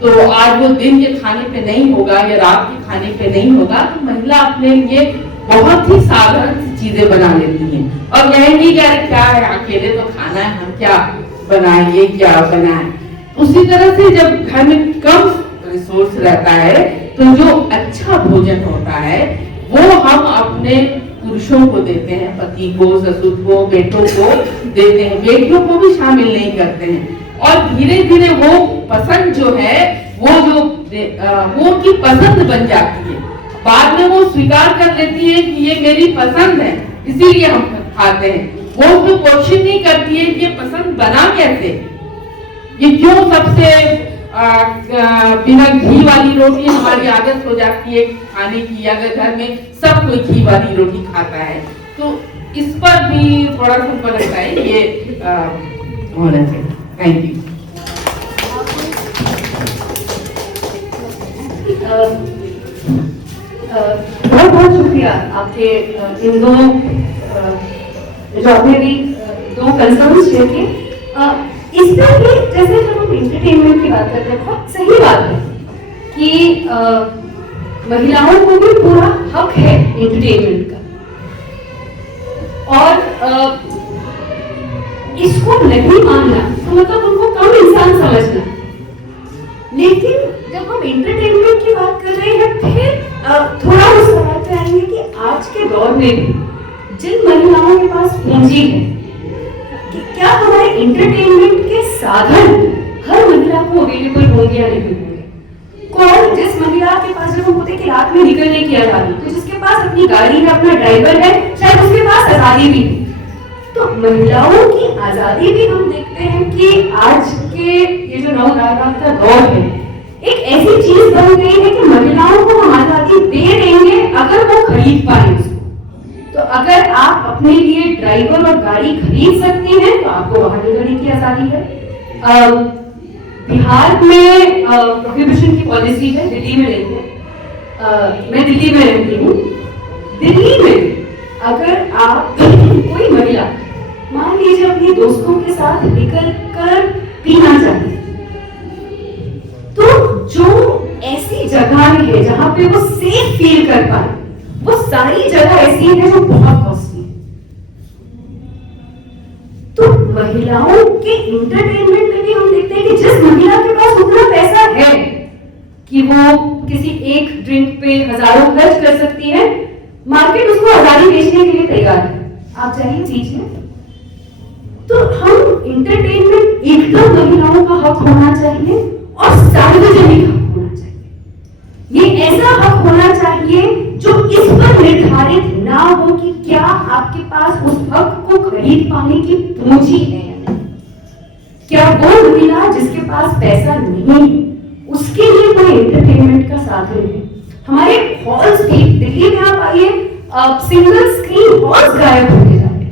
तो आज वो दिन के खाने पे नहीं होगा या रात के खाने पे नहीं होगा, तो महिला अपने लिए बहुत ही साधारण सी चीजें बना लेती हैं और कहेंगी कि अरे क्या है, अकेले तो खाना है, हम क्या बनाएं, ये क्या बनाएं। उसी तरह से जब घर में कम रिसोर्स रहता है तो जो अच्छा भोजन होता है वो हम अपने पुरुषों को देते हैं, पति को, ससुर को, बेटों को देते हैं, बेटियों को भी शामिल नहीं करते हैं। और धीरे धीरे वो पसंद जो है वो उनकी पसंद बन जाती है। बाद में वो स्वीकार कर लेती है कि ये मेरी पसंद है, इसीलिए हम खाते हैं। वो उसको क्वेश्चन नहीं करती है कि ये पसंद बना कैसे, ये क्यों सबसे बिना घी वाली रोटी हमारी आदत हो जाती है खाने की, अगर घर में सब कोई घी वाली रोटी खाता है। तो इस पर भी थोड़ा सा लगता है ये होना चाहिए। Thank you. बहुत बहुत शुक्रिया आपके इन दो जो आपने भी दो कंसर्न शेयर किए। इसमें भी जैसे जब हम एंटरटेनमेंट की बात करते हैं, बहुत सही बात है कि महिलाओं को भी पूरा हक है एंटरटेनमेंट का, और इसको नहीं मानना तो मतलब उनको कम इंसान समझना। लेकिन जब हम एंटरटेनमेंट की बात कर रहे हैं, फिर थोड़ा उस सवाल पे आएंगे कि आज के दौर में भी जिन महिलाओं के पास पूंजी है, कि क्या हमारे एंटरटेनमेंट के साधन हर महिला को अवेलेबल होंगे या नहीं होंगे। कौन, जिस महिला के पास जब हम बोलते कि रात में निकलने की आजादी, तो जिसके पास अपनी गाड़ी है, अपना ड्राइवर है, शायद उसके पास आजादी भी है। तो महिलाओं की आजादी भी हम देखते हैं कि आज के ये जो नवरात्र का दौर है, एक ऐसी चीज बन गई है कि महिलाओं को हम आजादी दे देंगे अगर वो खरीद पाए उसको। तो अगर आप अपने लिए ड्राइवर और गाड़ी खरीद सकती हैं तो आपको वाहन निकालने की आजादी है। बिहार में प्रोहिबिशन की पॉलिसी है, दिल्ली में नहीं है। मैं दिल्ली में रहती हूँ। दिल्ली में अगर आप कोई महिला मान लीजिए अपने दोस्तों के साथ निकल कर पीना चाहती, तो जो ऐसी जगह है जहां पे वो सेफ फील कर पाए, वो सारी जगह ऐसी है जो बहुत कॉस्टली है। तो महिलाओं के एंटरटेनमेंट में भी हम देखते हैं कि जिस महिला के पास उतना पैसा है कि वो किसी एक ड्रिंक पे हजारों खर्च कर सकती है, मार्केट उसको आजादी बेचने के लिए तैयार है। आप जाइए पीछे। तो हम एंटरटेनमेंट एकदम महिलाओं का हक होना चाहिए और सार्वजनिक हक होना चाहिए। ये ऐसा हक होना चाहिए जो इस पर निर्धारित ना हो कि क्या आपके पास उस हक को खरीद पाने की पूंजी है या नहीं। क्या वो महिला जिसके पास पैसा नहीं है उसके लिए कोई एंटरटेनमेंट का साधन है। हमारे हॉल्स भी दिल्ली में आप आइए, सिंगल स्क्रीन हॉल्स गायब होते जा रहे हैं।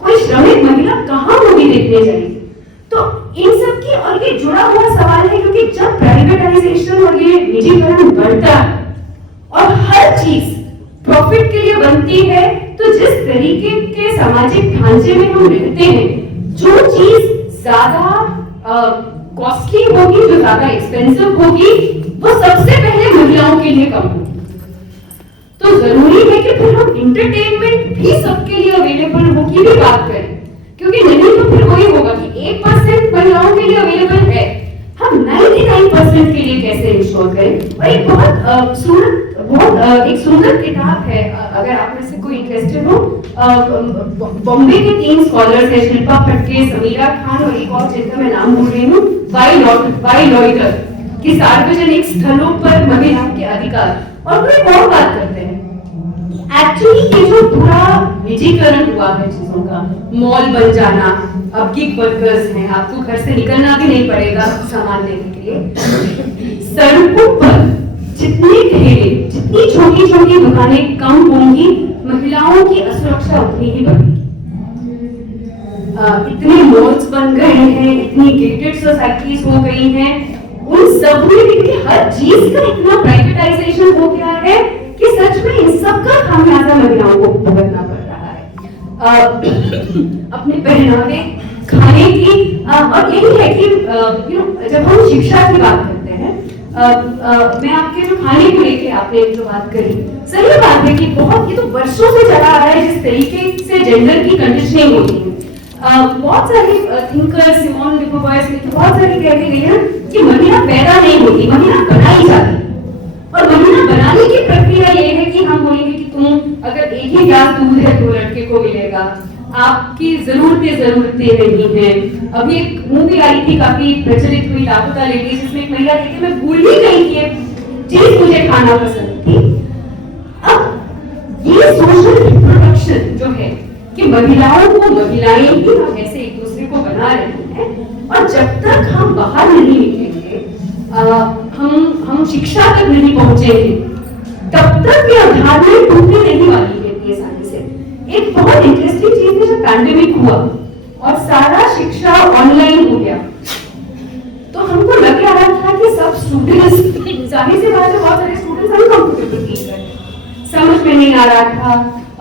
कोई श्रमिक महिला कहां मूवी देखने जाएगी। तो इन सब की, और ये जुड़ा हुआ सवाल है क्योंकि जब प्राइवेटाइजेशन और ये निजीकरण बढ़ता है और हर चीज प्रॉफिट के लिए बनती है, तो जिस तरीके के सामाजिक ढांचे में हम रहते हैं, जो चीज ज्यादा कॉस्टली होगी, जो ज्यादा एक्सपेंसिव होगी, वो सबसे पहले महिलाओं के लिए कम होगी। तो जरूरी है कि फिर हम एंटरटेनमेंट भी सबके लिए अवेलेबल हो की भी बात करें, क्योंकि नहीं तो फिर वही होगा कि 1% महिलाओं के लिए अवेलेबल है, हम 99% के लिए कैसे इंश्योर करें। और एक एक सुंदर किताब है, अगर आप में से कोई इंटरेस्टेड हो, बॉम्बे के 3 स्कॉलर्स हैं, शिल्पा फटके, समीरा खान और एक और जिनका मैं नाम भूल रही हूँ, वाई लॉइटर, कि सार्वजनिक स्थलों पर महिलाओं के अधिकार। और वो एक और बात करते हैं, एक्चुअली ये जो पूरा निजीकरण हुआ है चीजों का, मॉल बन जाना, अब गिग वर्कर्स हैं, आपको घर से निकलना भी नहीं पड़ेगा सामान लेने के लिए। सड़कों पर जितनी ठेले, जितनी छोटी छोटी दुकानें कम होंगी, महिलाओं की असुरक्षा उतनी ही बढ़ेगी। इतने मॉल्स बन गए हैं, इतनी गेटेड सोसाइटीज हो गई हैं, उन सब में भी हर चीज का इतना प्राइवेटाइजेशन हो गया है कि सच में इन सब का खामियाजा महिलाओं को भुगतना पड़ रहा है। अपने पहनावे, खाने की, और यही है कि जब हम शिक्षा की बात करते हैं, मैं आपके जो खाने को लेके आपने जो बात करी, सही बात है कि बहुत, ये तो वर्षों से चला आ रहा है जिस तरीके से जेंडर की कंडीशनिंग होती है। बहुत सारी थिंकर्स, सिमोन डे ब्यूवर, बहुत सारी कह के गई है कि महिला पैदा नहीं होती, महिला बनाई जाती। और महिला बनाने की प्रक्रिया ये है कि हम बोलेंगे कि तुम अगर एक ही गिलास दूध है तो लड़के को मिलेगा, आपकी जरूरतें नहीं हैं। अभी एक मूवी आई थी, काफी प्रचलित हुई, लापता लेडी, जिसमें एक महिला कहती है मैं भूल ही गई कि ये चीज मुझे खाना पसंद थी। अब ये सोशल रिप्रोडक्शन जो है कि महिलाओं को महिलाएं ही हम ऐसे एक दूसरे को बना रहे हैं, और जब तक हम बाहर नहीं निकलेंगे, हम शिक्षा तक नहीं पहुंचेंगे, तब तक ये अवधारणाएं टूटने नहीं वाली है इतनी आसानी से। एक बहुत इंटरेस्टिंग चीज है, जब पैंडेमिक हुआ और सारा शिक्षा ऑनलाइन हो गया, तो हमको लग रहा था कि सब स्टूडेंट्स, जाहिर सी बात है बहुत सारे स्टूडेंट्स अनकंफर्टेबल फील कर रहे हैं, समझ में नहीं आ रहा था,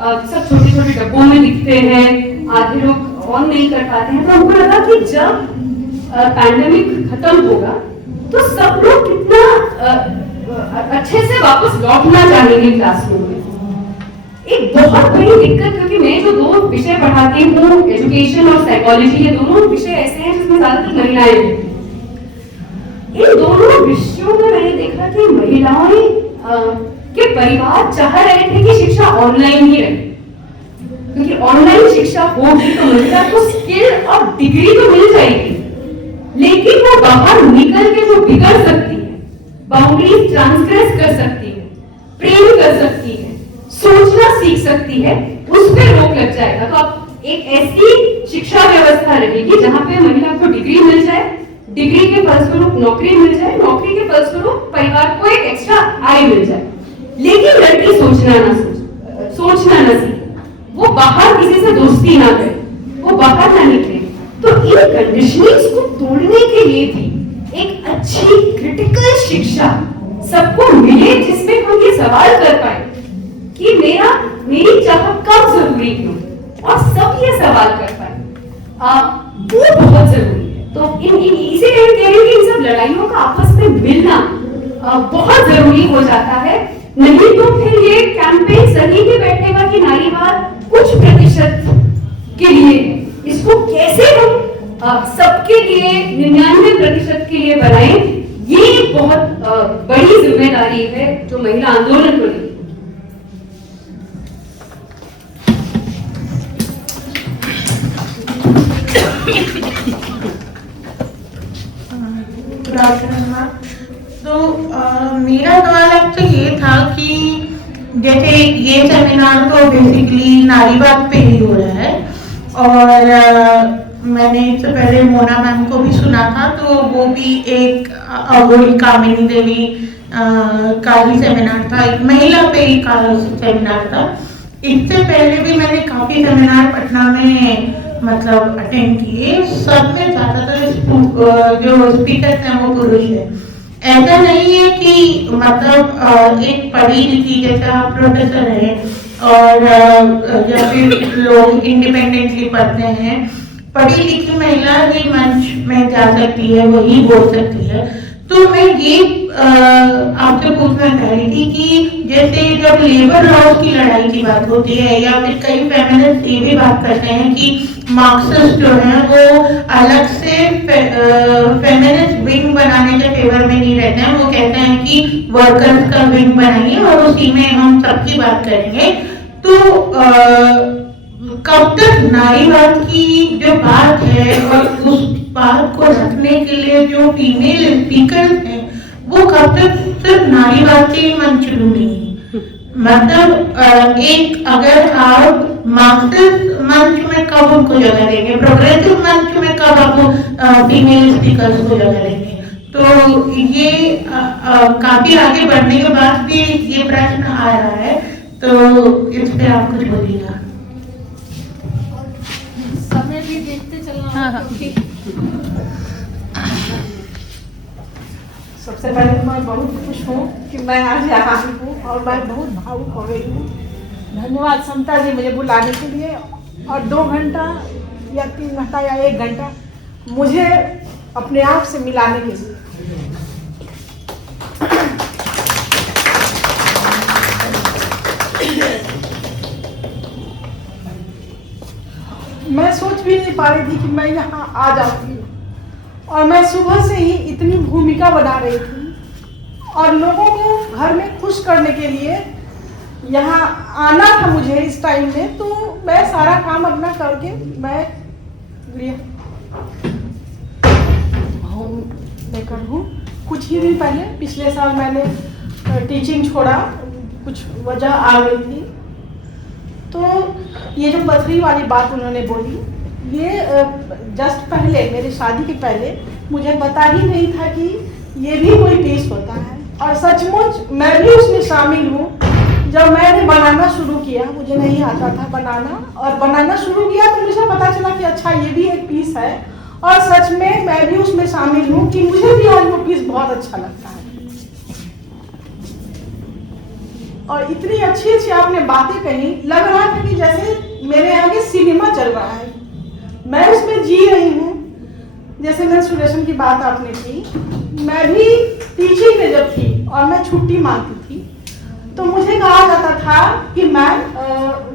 सब छोटे छोटे डब्बों में दिखते हैं, आधे लोग ऑन नहीं कर पाते हैं। तो हमको लगा कि जब पैंडेमिक खत्म होगा तो सब लोग कितना अच्छे से वापस लौटना चाहेंगे क्लासरूम में। एक बहुत बड़ी दिक्कत, क्योंकि मैं जो दो विषय पढ़ाती हूँ, एजुकेशन और साइकोलॉजी, ये दोनों विषय ऐसे हैं जिसमें ज्यादातर महिलाएं हैं। इन दोनों विषयों में मैंने देखा कि महिलाएं के परिवार चाह रहे थे कि शिक्षा ऑनलाइन ही रहे, क्योंकि ऑनलाइन शिक्षा होगी तो महिला को स्किल और डिग्री तो मिल जाएगी, लेकिन वो बाहर निकल के जो बिगड़ सकती है, बाउंड्रीज ट्रांसग्रेस कर सकती है, प्रेम कर सकती है, सोचना सीख सकती है, उस पर रोक लग जाएगा। तो अब एक ऐसी शिक्षा व्यवस्था रहेगी जहां पे महिला को डिग्री मिल जाए, डिग्री के फलस्वरूप नौकरी मिल जाए, नौकरी के फलस्वरूप परिवार को एक एक्स्ट्रा आय मिल जाए, लेकिन लड़की सोचना न सीखे, वो बाहर किसी से दोस्ती ना करे, वो बाहर ना निकले। तो इन कंडीशनिंग्स को तोड़ने के लिए भी एक अच्छी क्रिटिकल शिक्षा सबको मिले, जिसमें हम ये सवाल कर पाए कि मेरी चाहत कब जरूरी क्यों, और सब ये सवाल कर पाए, वो बहुत जरूरी है। तो इसीलिए कह रही हूँ कि इन सब लड़ाइयों का आपस में मिलना बहुत जरूरी हो जाता है, नहीं तो फिर ये कैंपेन सही भी बैठेगा कि नारीवाद कुछ प्रतिशत के लिए, इसको कैसे हम सबके लिए 99% के लिए बनाएं, ये बहुत बड़ी जिम्मेदारी है जो महिला आंदोलन को ली। तो मेरा सवाल आपसे ये था कि जैसे ये सेमिनार तो बेसिकली नारीवाद पे ही हो रहा है, और मैंने इससे पहले मोना मैम को भी सुना था, तो वो भी एक अघोरी कामिनी देवी का ही सेमिनार था, एक महिला पे ही का सेमिनार था। इससे पहले भी मैंने काफी सेमिनार पटना में मतलब अटेंड किए, सब में ज्यादातर जो स्पीकर हैं वो पुरुष है। ऐसा नहीं है कि मतलब एक पढ़ी लिखी, जैसे आप प्रोफेसर हैं और या फिर लोग इंडिपेंडेंटली पढ़ते हैं, पढ़ी लिखी महिला ही मंच में जा सकती है, वही बोल सकती है। तो मैं ये आपसे पूछना चाह रही थी कि जैसे जब लेबर लॉज की लड़ाई की बात होती है, या फिर कई फेमिनिस्ट ये भी बात करते हैं कि मार्क्सिस्ट जो है वो अलग से फेमिनिस्ट विंग बनाने के फेवर में नहीं रहते हैं, वो कहते हैं कि वर्कर्स का विंग बनाइए और उसी में हम सबकी बात करेंगे। तो कब तक नारीवाद की जो बात है और उस बात को रखने के लिए जो फीमेल स्पीकर हैं, वो कब तक सिर्फ नारीवाद के मंच ढूंढेंगी? मतलब एक अगर आप मार्क्सिस्ट मंच में कब उनको जगह देंगे, प्रोग्रेसिव मंच में कब आप फीमेल स्पीकर्स को जगह देंगे? तो ये काफी आगे बढ़ने के बाद भी ये प्रश्न आ रहा है, तो इस पे आप कुछ बोलिएगा। समय भी देखते चलना। सबसे पहले तो मैं बहुत खुश हूँ कि मैं आज यहाँ आई हूँ और मैं बहुत भावुक हो गई हूँ। धन्यवाद समता जी मुझे बुलाने के लिए, और 2 घंटा या 3 घंटा या 1 घंटा मुझे अपने आप से मिलाने के लिए। मैं सोच भी नहीं पा रही थी कि मैं यहाँ आ जाऊँगी, और मैं सुबह से ही इतनी भूमिका बना रही थी और लोगों को घर में खुश करने के लिए यहाँ आना था मुझे इस टाइम में। तो मैं सारा काम अपना करके मैं होम मेकर हूँ। कुछ ही दिन पहले पिछले साल मैंने टीचिंग छोड़ा, कुछ वजह आ गई थी। तो ये जो पथरी वाली बात उन्होंने बोली, ये जस्ट पहले मेरी शादी के पहले मुझे पता ही नहीं था कि ये भी कोई टेस्ट होता है, और सचमुच मैं भी उसमें शामिल हूँ। जब मैंने बनाना शुरू किया, मुझे नहीं आता था बनाना, और बनाना शुरू किया तो मुझे पता चला कि अच्छा ये भी एक पीस है, और सच में मैं भी उसमें शामिल हूँ कि मुझे भी आज वो पीस बहुत अच्छा लगता है। और इतनी अच्छी अच्छी आपने बातें कही, लग रहा था कि जैसे मेरे आगे सिनेमा चल रहा है, मैं उसमें जी रही हूँ। जैसे मेंस्ट्रुएशन की बात आपने की, मैं भी टीचिंग में जब थी और मैं छुट्टी मांगती थी तो मुझे कहा जाता था कि मैम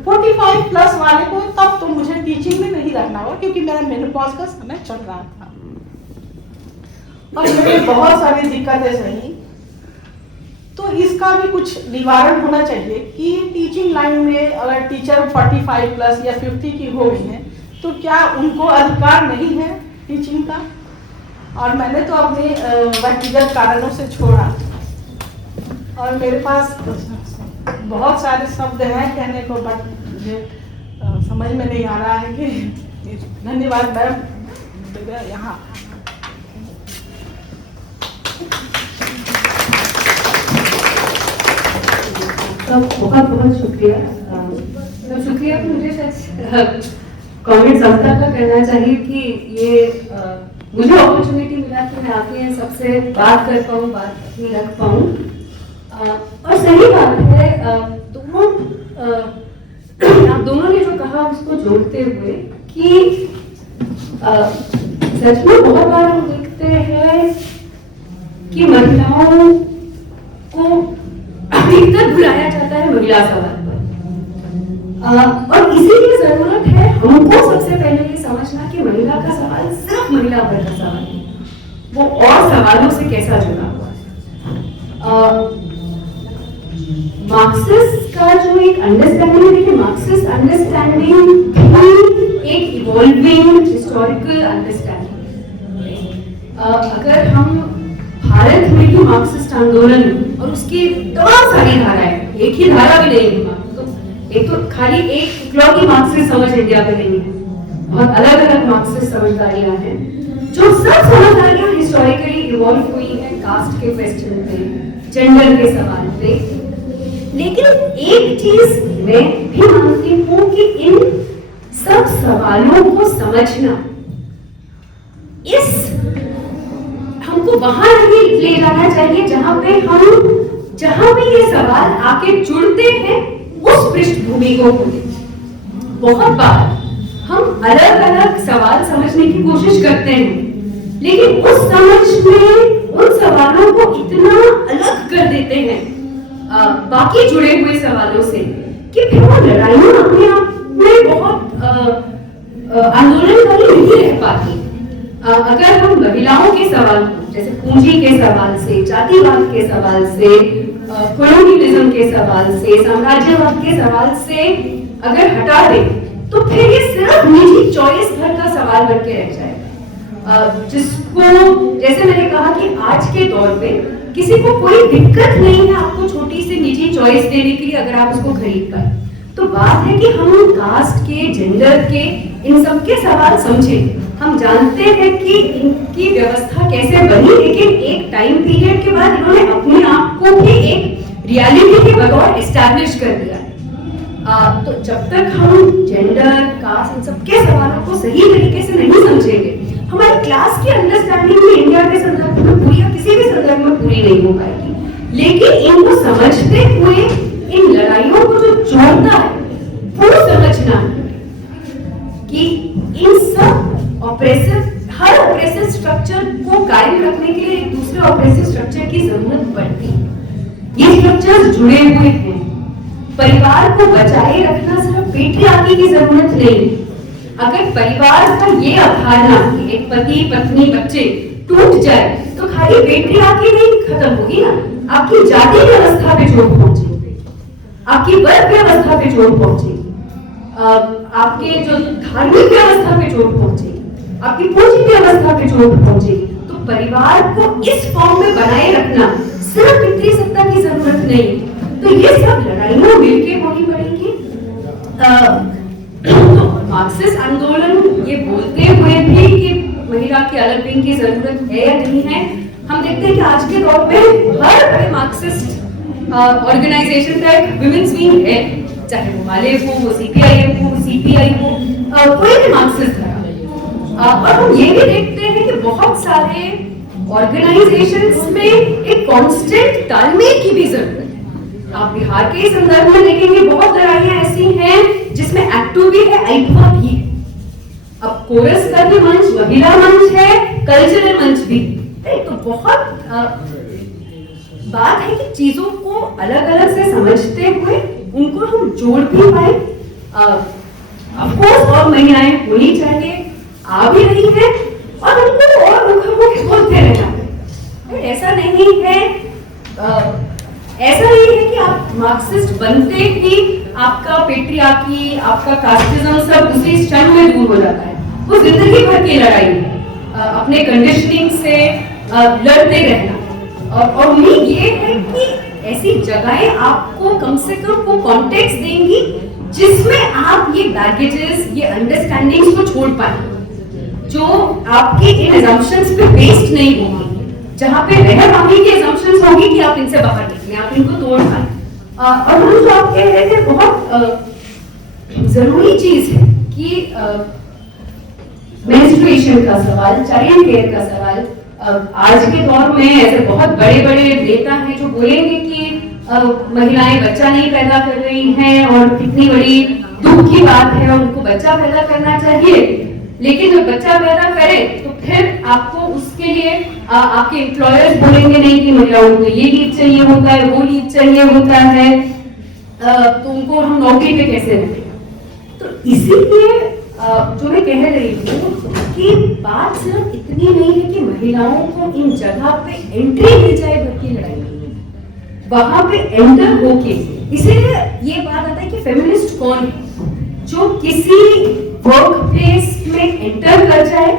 45 प्लस वाले को तब तो मुझे टीचिंग में नहीं रहना होगा, क्योंकि मेरा मेनोपॉज का समय चल रहा था और मुझे बहुत सारी दिक्कतें सही। तो इसका भी कुछ निवारण होना चाहिए कि टीचिंग लाइन में अगर टीचर 45 प्लस या 50 की हो गई है तो क्या उनको अधिकार नहीं है टीचिंग का। और मैंने तो अपने व्यक्तिगत कारणों से छोड़ा, और मेरे पास बहुत सारे शब्द हैं कहने को, बट मुझे समझ में नहीं आ रहा है कि धन्यवाद मैम यहाँ। बहुत बहुत शुक्रिया। तो शुक्रिया कि मुझे सच कमेंट समता का कहना चाहिए कि ये मुझे अपॉर्चुनिटी मिला कि मैं आके सबसे बात कर पाऊँ, बात अपनी रख पाऊँ। और सही बात है, आप दोनों ने जो कहा उसको जोड़ते हुए कि सच में बहुत बार हम देखते हैं कि महिलाओं को अधिकतर बुलाया जाता है महिला सवाल पर, और इसीलिए जरूरत है हमको सबसे पहले ये समझना कि महिला का सवाल सिर्फ महिला पर का सवाल है, वो और सवालों से कैसा जुड़ा हुआ है। मार्क्सिस्ट का जो एक अंडरस्टैंडिंग है, देखिए मार्क्सिस्ट अंडरस्टैंडिंग भी एक इवॉल्विंग हिस्टोरिकल अंडरस्टैंडिंग। अगर हम भारत में भी मार्क्सिस्ट आंदोलन और उसकी तमाम सारी धाराएं, एक ही धारा भी नहीं है, तो एक तो खाली एक इकलौती मार्क्सिस्ट समझ इंडिया में नहीं है, बहुत अलग अलग मार्क्सिस्ट समझदारियां हैं, जो सब समझदारियां हिस्टोरिकली इवॉल्व हुई हैं कास्ट के क्वेश्चन पे, जेंडर के सवाल पे। लेकिन एक चीज मैं भी मानती हूँ कि इन सब सवालों को समझना इस हमको वहां नहीं ले जाना चाहिए जहां पे ये सवाल आके जुड़ते हैं उस पृष्ठभूमि को खोले। बहुत बार हम अलग अलग सवाल समझने की कोशिश करते हैं, लेकिन उस समझ में उन सवालों को इतना अलग कर देते हैं बाकी जुड़े हुए सवालों से कि फिर वो लड़ाइयां अपने आप में बहुत आंदोलनकारी नहीं रह पाती। अगर हम महिलाओं के सवाल जैसे पूंजी के सवाल से, जातिवाद के सवाल से, कोलोनियलिज्म के सवाल से, साम्राज्यवाद के सवाल से अगर हटा दें तो फिर ये सिर्फ निजी चॉइस भर का सवाल बन के रह जाएगा, जिसको जैसे मैंने कहा कि आज के दौर में किसी को कोई दिक्कत नहीं है आपको छोटी सी निजी चॉइस देने के लिए अगर आप उसको खरीद पाए। तो बात है कि हम कास्ट के, जेंडर के, इन सब के सवाल समझें। हम जानते हैं कि इनकी व्यवस्था कैसे बनी, लेकिन एक टाइम पीरियड के बाद इन्होंने अपने आप को भी एक रियलिटी के बतौर एस्टैब्लिश कर दिया है। तो जब तक हम जेंडर, कास्ट, इन सब के सवालों को सही तरीके से नहीं समझेंगे, हमारी क्लास की अंडरस्टैंडिंग भी इंडिया के संदर्भ में पूरी या किसी भी संदर्भ में पूरी नहीं हो पाएगी, लेकिन इनको समझते हुए इन लड़ाइयों को जो जोड़ता है वो समझना कि इन सब ऑपरेसिव, हर ऑपरेसिव स्ट्रक्चर को कायम रखने के लिए एक दूसरे ऑपरेसिव स्ट्रक्चर की जरूरत पड़ती है। ये स्ट्रक्चर्स जुड़े हुए हैं। परिवार को बचाए रखना सिर्फ पेट्रियार्की की जरूरत नहीं। अगर परिवार का ये अवधारणा कि एक पति पत्नी बच्चे टूट जाए तो खाली पेट्रियार्की नहीं खत्म होगी ना, आपकी जाति व्यवस्था पे चोट पहुंचेगी, आपकी वर्ग व्यवस्था पे चोट पहुंचेगी, आपके जो धार्मिक व्यवस्था पे चोट पहुंचेगी, आपकी पूंजी व्यवस्था पे चोट पहुंचेगी। तो परिवार को इस फॉर्म में बनाए रखना सिर्फ पितृसत्ता की जरूरत नहीं। तो ये सब लड़ाइयां मिलके होनी पड़ेंगी। तो मार्क्सिस्ट आंदोलन ये बोलते हुए भी कि महिला की अलग विंग की जरूरत है या नहीं है, हम देखते हैं कि आज के दौर में हर बड़े मार्क्सिस्ट ऑर्गेनाइजेशन का एक विमेंस विंग है, चाहे वो माले हो, वो सीपीआईएम हो, सीपीआई हो, कोई भी मार्क्सिस्ट है। और हम ये भी देखते हैं कि बहुत सारे ऑर्गेनाइजेशंस में एक कांस्टेंट तालमेल की भी जरूरत है। आप बिहार के संदर्भ में देखेंगे बहुत लड़ाइयां ऐसी हैं जिसमें एक्टू भी है, आइटवा भी है। अब कोरस का भी मंच, महिला मंच है, कल्चरल मंच भी है। तो बहुत बात है कि चीजों को अलग अलग से समझते हुए उनको हम जोड़ भी पाए। ऑफ कोर्स और महिलाएं होनी चाहिए, आ भी रही है और उनको और मुखर बोलते रहना है। ऐसा नहीं है, ऐसा नहीं है कि आप मार्क्सिस्ट बनते ही आपका पेट्रियार्की, आपका कास्टिज्म सब उसी क्षण में दूर हो जाता है। वो जिंदगी भर की लड़ाई है, अपने कंडीशनिंग से लड़ते रहना। और उम्मीद ये है कि ऐसी जगहें आपको कम से कम वो कॉन्टेक्स्ट देंगी जिसमें आप ये बैगेजेस, ये अंडरस्टैंडिंग्स को छोड़ पाए, जो आपके इन assumptions पे बेस्ड नहीं होगी, जहां पे रहबामी की assumptions होगी कि आप इनसे बाहर निकलें, आप इनको तोड़ पाए। और हम जो आप कह रहे थे बहुत जरूरी चीज है कि मेंस्ट्रुएशन का सवाल, चाइल्ड केयर का सवाल, आज के दौर में ऐसे बहुत बड़े बड़े नेता हैं जो बोलेंगे कि महिलाएं बच्चा नहीं पैदा कर रही हैं और कितनी बड़ी दुख की बात है, उनको बच्चा पैदा करना चाहिए। लेकिन जब बच्चा पैदा करे तो फिर आपको उसके लिए आपके एम्प्लॉयर्स बोलेंगे नहीं कि महिलाओं को ये लीव चाहिए होता है, वो लीव चाहिए होता है, तो उनको हम नौकरी पे कैसे रखें। तो इसीलिए जो मैं कह रही हूँ कि बात सिर्फ इतनी नहीं है कि महिलाओं को इन जगह पे एंट्री दी जाए भर की लड़ाई में, वहां पे एंटर होके, इसीलिए ये बात आता है कि फेमिनिस्ट कौन है जो किसी वर्क प्लेस में एंटर कर जाए।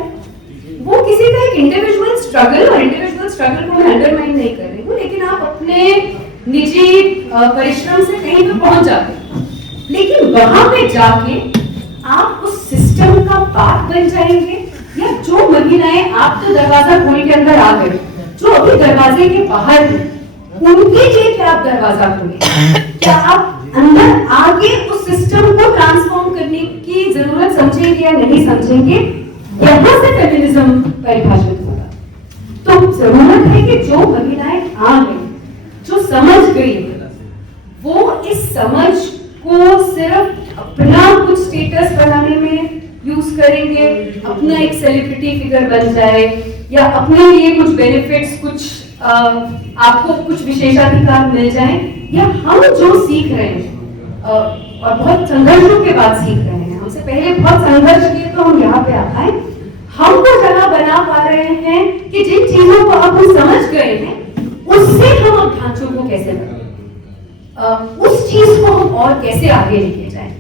वो किसी का एक इंडिविजुअल स्ट्रगल, और इंडिविजुअल स्ट्रगल को मैं अंडरमाइन नहीं कर रही हूँ, लेकिन आप अपने निजी परिश्रम से कहीं पे पहुंच जाते हैं, लेकिन वहां पे जाके आप उस सिस्टम का पार्ट बन जाएंगे। या जो महिलाएं आप तो दरवाजा खोल के अंदर आ गए, जो अभी दरवाजे के बाहर हैं, उनके लिए क्या आप दरवाजा खोलेंगे? क्या आप अंदर आगे उस सिस्टम को ट्रांसफॉर्म करने की जरूरत समझेंगे या नहीं समझेंगे? यहाँ से फेमिनिज्म परिभाषित होगा। तो जरूरत है कि जो महिलाएं आ गई, जो समझ गई, वो इस समझ को सिर्फ अपना कुछ स्टेटस बनाने में यूज करेंगे, अपना एक सेलिब्रिटी फिगर बन जाए, या अपने लिए कुछ बेनिफिट्स, कुछ आपको कुछ विशेषाधिकार मिल जाए, या हम जो सीख रहे हैं और बहुत संघर्षों के बाद सीख रहे हैं, हमसे पहले बहुत संघर्ष किए तो हम यहाँ पे आ पाए, हम वो जगह बना पा रहे हैं कि जिन चीजों को अब हम समझ गए हैं उससे हम अब ढांचों को कैसे बनाएं, उस चीज को हम और कैसे आगे लेके जाएं।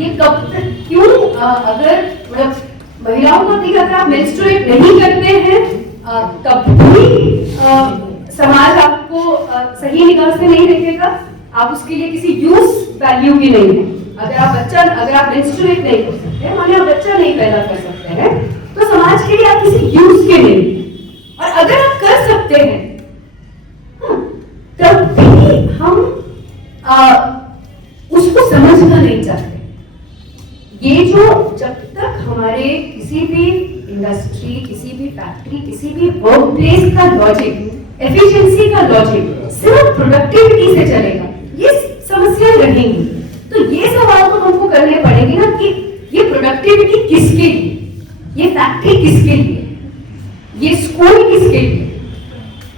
ये कब तक, क्यों, अगर मतलब महिलाओं को देखिए, अगर आप मेंस्ट्रुएट नहीं करते हैं तब भी समाज आपको सही निगाह से नहीं देखेगा, आप उसके लिए किसी यूज वैल्यू की नहीं है। अगर आप मेंस्ट्रुएट नहीं कर सकते, माने आप बच्चा नहीं पैदा कर सकते हैं, तो समाज के लिए आप किसी यूज के नहीं। और अगर आप कर सकते हैं तब भी हम उसको समझना नहीं चाहते। ये जो जब तक हमारे किसी भी इंडस्ट्री, किसी भी फैक्ट्री, किसी भी वर्क प्लेस का लॉजिक, एफिशिएंसी का लॉजिक सिर्फ प्रोडक्टिविटी से चलेगा, ये समस्या रहेंगी। तो ये सवाल तो हमको करने पड़ेंगे ना कि ये प्रोडक्टिविटी किसके लिए, ये फैक्ट्री किसके लिए, ये स्कूल किसके लिए,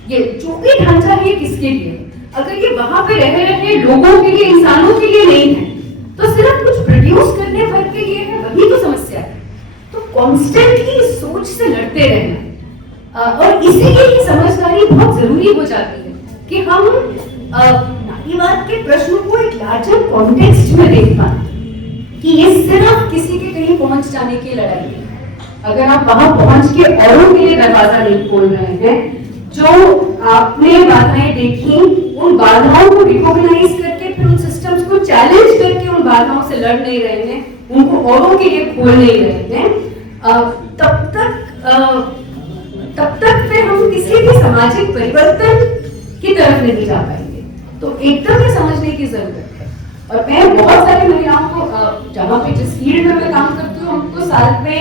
ये जो भी ढांचा है किसके लिए। अगर ये वहां पे रह रहे लोगों के लिए, इंसानों के लिए नहीं है, तो सिर्फ कुछ प्रोड्यूस करने भर के लिए है, वही तो समस्या है। तो कॉन्स्टेंटली इस सोच से लड़ते रहना और इसीलिए ये समझदारी बहुत जरूरी हो जाती है कि हम नारीवाद के प्रश्न को एक लार्जर कॉन्टेक्स्ट में देख पाए कि ये सिर्फ किसी के कहीं पहुंच जाने की लड़ाई है। अगर आप वहां पहुंच के औरों के लिए दरवाजा नहीं खोल रहे हैं, जो आपने बाधाएं देखी उन बाधाओं को रिकॉग्नाइज करके फिर उन सिस्टम्स को चैलेंज करके उन बाधाओं से लड़ नहीं रहे हैं, उनको औरों के लिए खोल नहीं रहे हैं, तब तक फिर हम किसी भी सामाजिक परिवर्तन की तरफ नहीं जा पाएंगे। तो एकदम ये समझने की जरूरत है। और मैं बहुत सारी महिलाओं को जहाँ पे जिस फील्ड में मैं काम करती हूँ, हमको साल में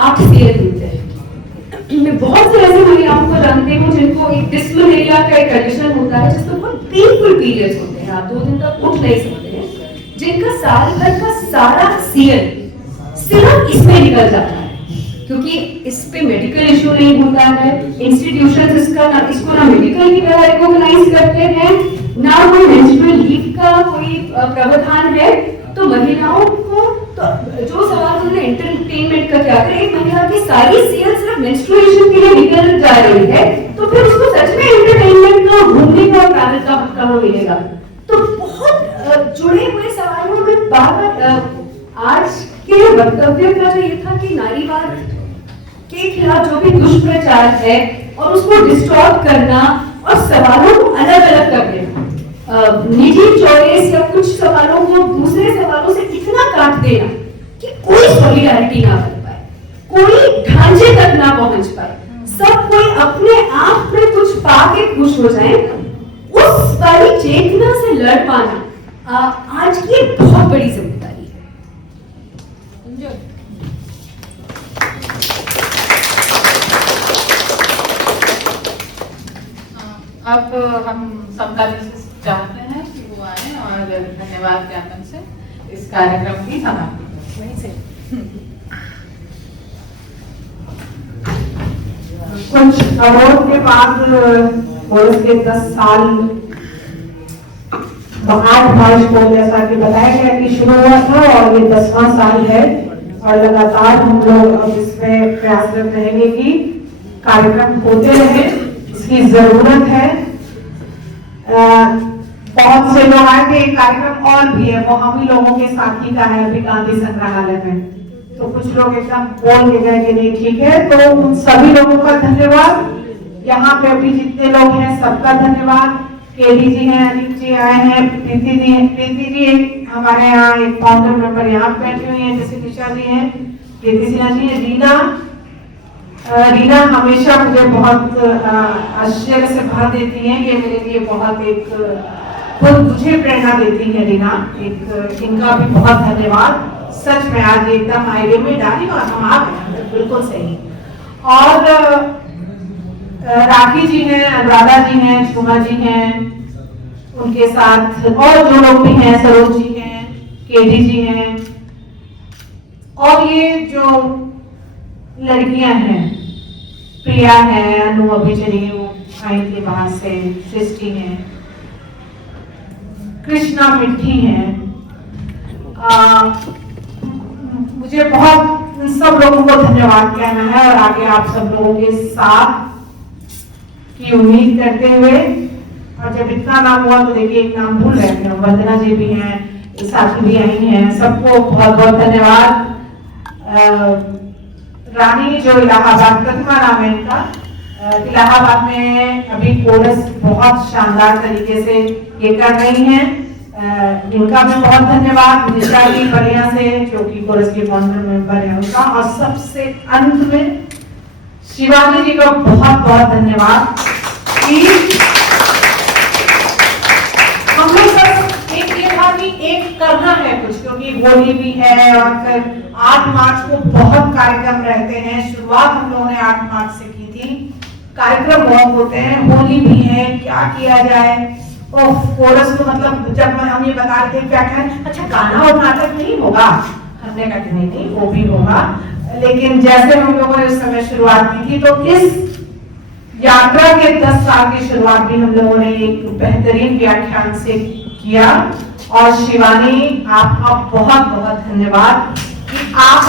8 पीरियड मिलते हैं। मैं बहुत से ऐसी महिलाओं को जानती हूँ जिनको एक डिस्मेनोरिया का एक कंडीशन होता है, जिसमें बहुत पेनफुल पीरियड्स होते हैं, आप 2 दिन तक उठ नहीं सकते हैं, जिनका साल भर का सारा सीएल सिर्फ इसमें निकल जाता है, क्योंकि इस पे मेडिकल इश्यू नहीं होता है, इंस्टीट्यूशन इसको ना मेडिकल की तरह रिकॉग्नाइज करते हैं, ना कोई मेंस्ट्रुअल लीव का कोई प्रावधान है। तो महिलाओं को तो जो सवाल उन्होंने एंटरटेनमेंट का क्या करें, एक महिला की सारी सेल सिर्फ मेंस्ट्रुएशन के लिए निकल जा रही है, तो फिर उसको सच में एंटरटेनमेंट का, घूमने का और ट्रैवल का हक कहाँ मिलेगा। तो बहुत जुड़े हुए सवालों में बार आज के वक्तव्य का जो ये था कि नारीवाद के खिलाफ जो भी दुष्प्रचार है और उसको डिस्टॉर्ट करना और सवालों को अलग अलग कर देना, निजी चॉइस या कुछ सवालों को दूसरे सवालों से इतना काट देना कि कोई सॉलिडारिटी ना बन पाए, कोई ढांचे तक ना पहुंच पाए, सब कोई अपने आप में कुछ पाके खुश हो जाए, उस वाली चेतना से लड़ पाना आज की बहुत बड़ी जिम्मेदारी है। अब हम समकालीन से चाहते हैं कि वो आए और धन्यवाद ज्ञापन से इस कार्यक्रम की समाप्ति करें। वहीं से कुछ अवार्ड के बाद कोर्स के 10 साल 8 मार्च को जैसा कि बताया गया कि शुरू हुआ था और ये 10वां साल है और लगातार हम लोग अब इसमें प्रयासरत रहेंगे कि कार्यक्रम होते रहे, इसकी जरूरत है। बहुत से लोग आए थे, एक कार्यक्रम और भी है, वो हम ही लोगों के साथी का है अभी गांधी संग्रहालय में, तो कुछ लोग एकदम बोल के गए कि नहीं ठीक है, तो उन सभी लोगों का धन्यवाद। यहाँ पे अभी जितने लोग हैं सबका धन्यवाद। केडी जी हैं, अनिल जी आए हैं, प्रीति जी हमारे यहाँ एक फाउंडर मेंबर यहाँ बैठी हुई है, जैसे निशा जी हैं, प्रीति सिन्हा जी है, रीना हमेशा मुझे बहुत आश्चर्य से भर देती हैं, ये मेरे लिए बहुत एक खुद मुझे प्रेरणा देती है रीना, एक इनका भी बहुत धन्यवाद। सच में आज एकदम आईडिया में डाली और हम आ गए, बिल्कुल सही। और राखी जी हैं, अनुराधा जी हैं, झूमा जी हैं, उनके साथ और जो लोग भी हैं, सरोज जी हैं, केडी जी हैं, और ये जो लड़कियां हैं, प्रिया है, अनु अभी चली वो आई थी बाहर से, सृष्टि है, कृष्णा मिट्टी है, मुझे बहुत सब लोगों को धन्यवाद कहना है और आगे आप सब लोगों के साथ की उम्मीद करते हुए। और जब इतना नाम हुआ तो देखिए एक नाम भूल रहे थे, वंदना जी भी हैं, साथी भी आई हैं, सबको बहुत बहुत धन्यवाद। रानी जो इलाहाबाद, प्रतिमा नाम है इनका, इलाहाबाद में अभी कोरस बहुत शानदार तरीके से ये कर रही हैं, इनका भी बहुत धन्यवाद। निशा जी बलिया से जो कि कोरस के फाउंडर मेंबर है उनका, और सबसे अंत में शिवानी जी का बहुत बहुत धन्यवाद कि हम लोग बस एक ये था कि एक करना है कुछ, क्योंकि होली भी है और फिर 8 मार्च को बहुत कार्यक्रम रहते हैं। शुरुआत हम लोगों ने 8 मार्च से की थी। कार्यक्रम बहुत होते हैं, होली भी है, क्या किया जाए। और कोरस तो मतलब जब हम ये बता रहे थे क्या कहें, अच्छा गाना और नाटक नहीं होगा, हमने कहा कि नहीं वो भी होगा। लेकिन जैसे हम लोगों ने उस समय शुरुआत की थी, तो इस यात्रा के 10 साल की शुरुआत भी हम लोगों ने एक बेहतरीन व्याख्यान से किया। और शिवानी, आपका बहुत बहुत धन्यवाद कि आप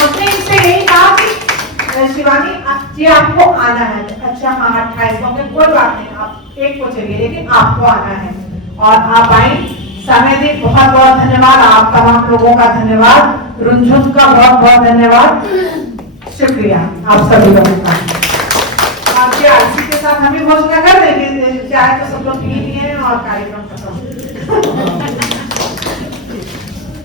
अपने से यही कहा कि शिवानी जी आपको आना है। अच्छा हाँ, 28 को कोई बात नहीं, आप 1 को चलिए, लेकिन आपको आना है और आप आई। समय दी, बहुत बहुत धन्यवाद। आप तमाम लोगों का धन्यवाद, रुनझुन का बहुत बहुत धन्यवाद, शुक्रिया आप सभी लोगों का। आपके आरसी के साथ हमें घोषणा कर देंगे, चाहे तो सब लोग पी लिए और कार्यक्रम खत्म।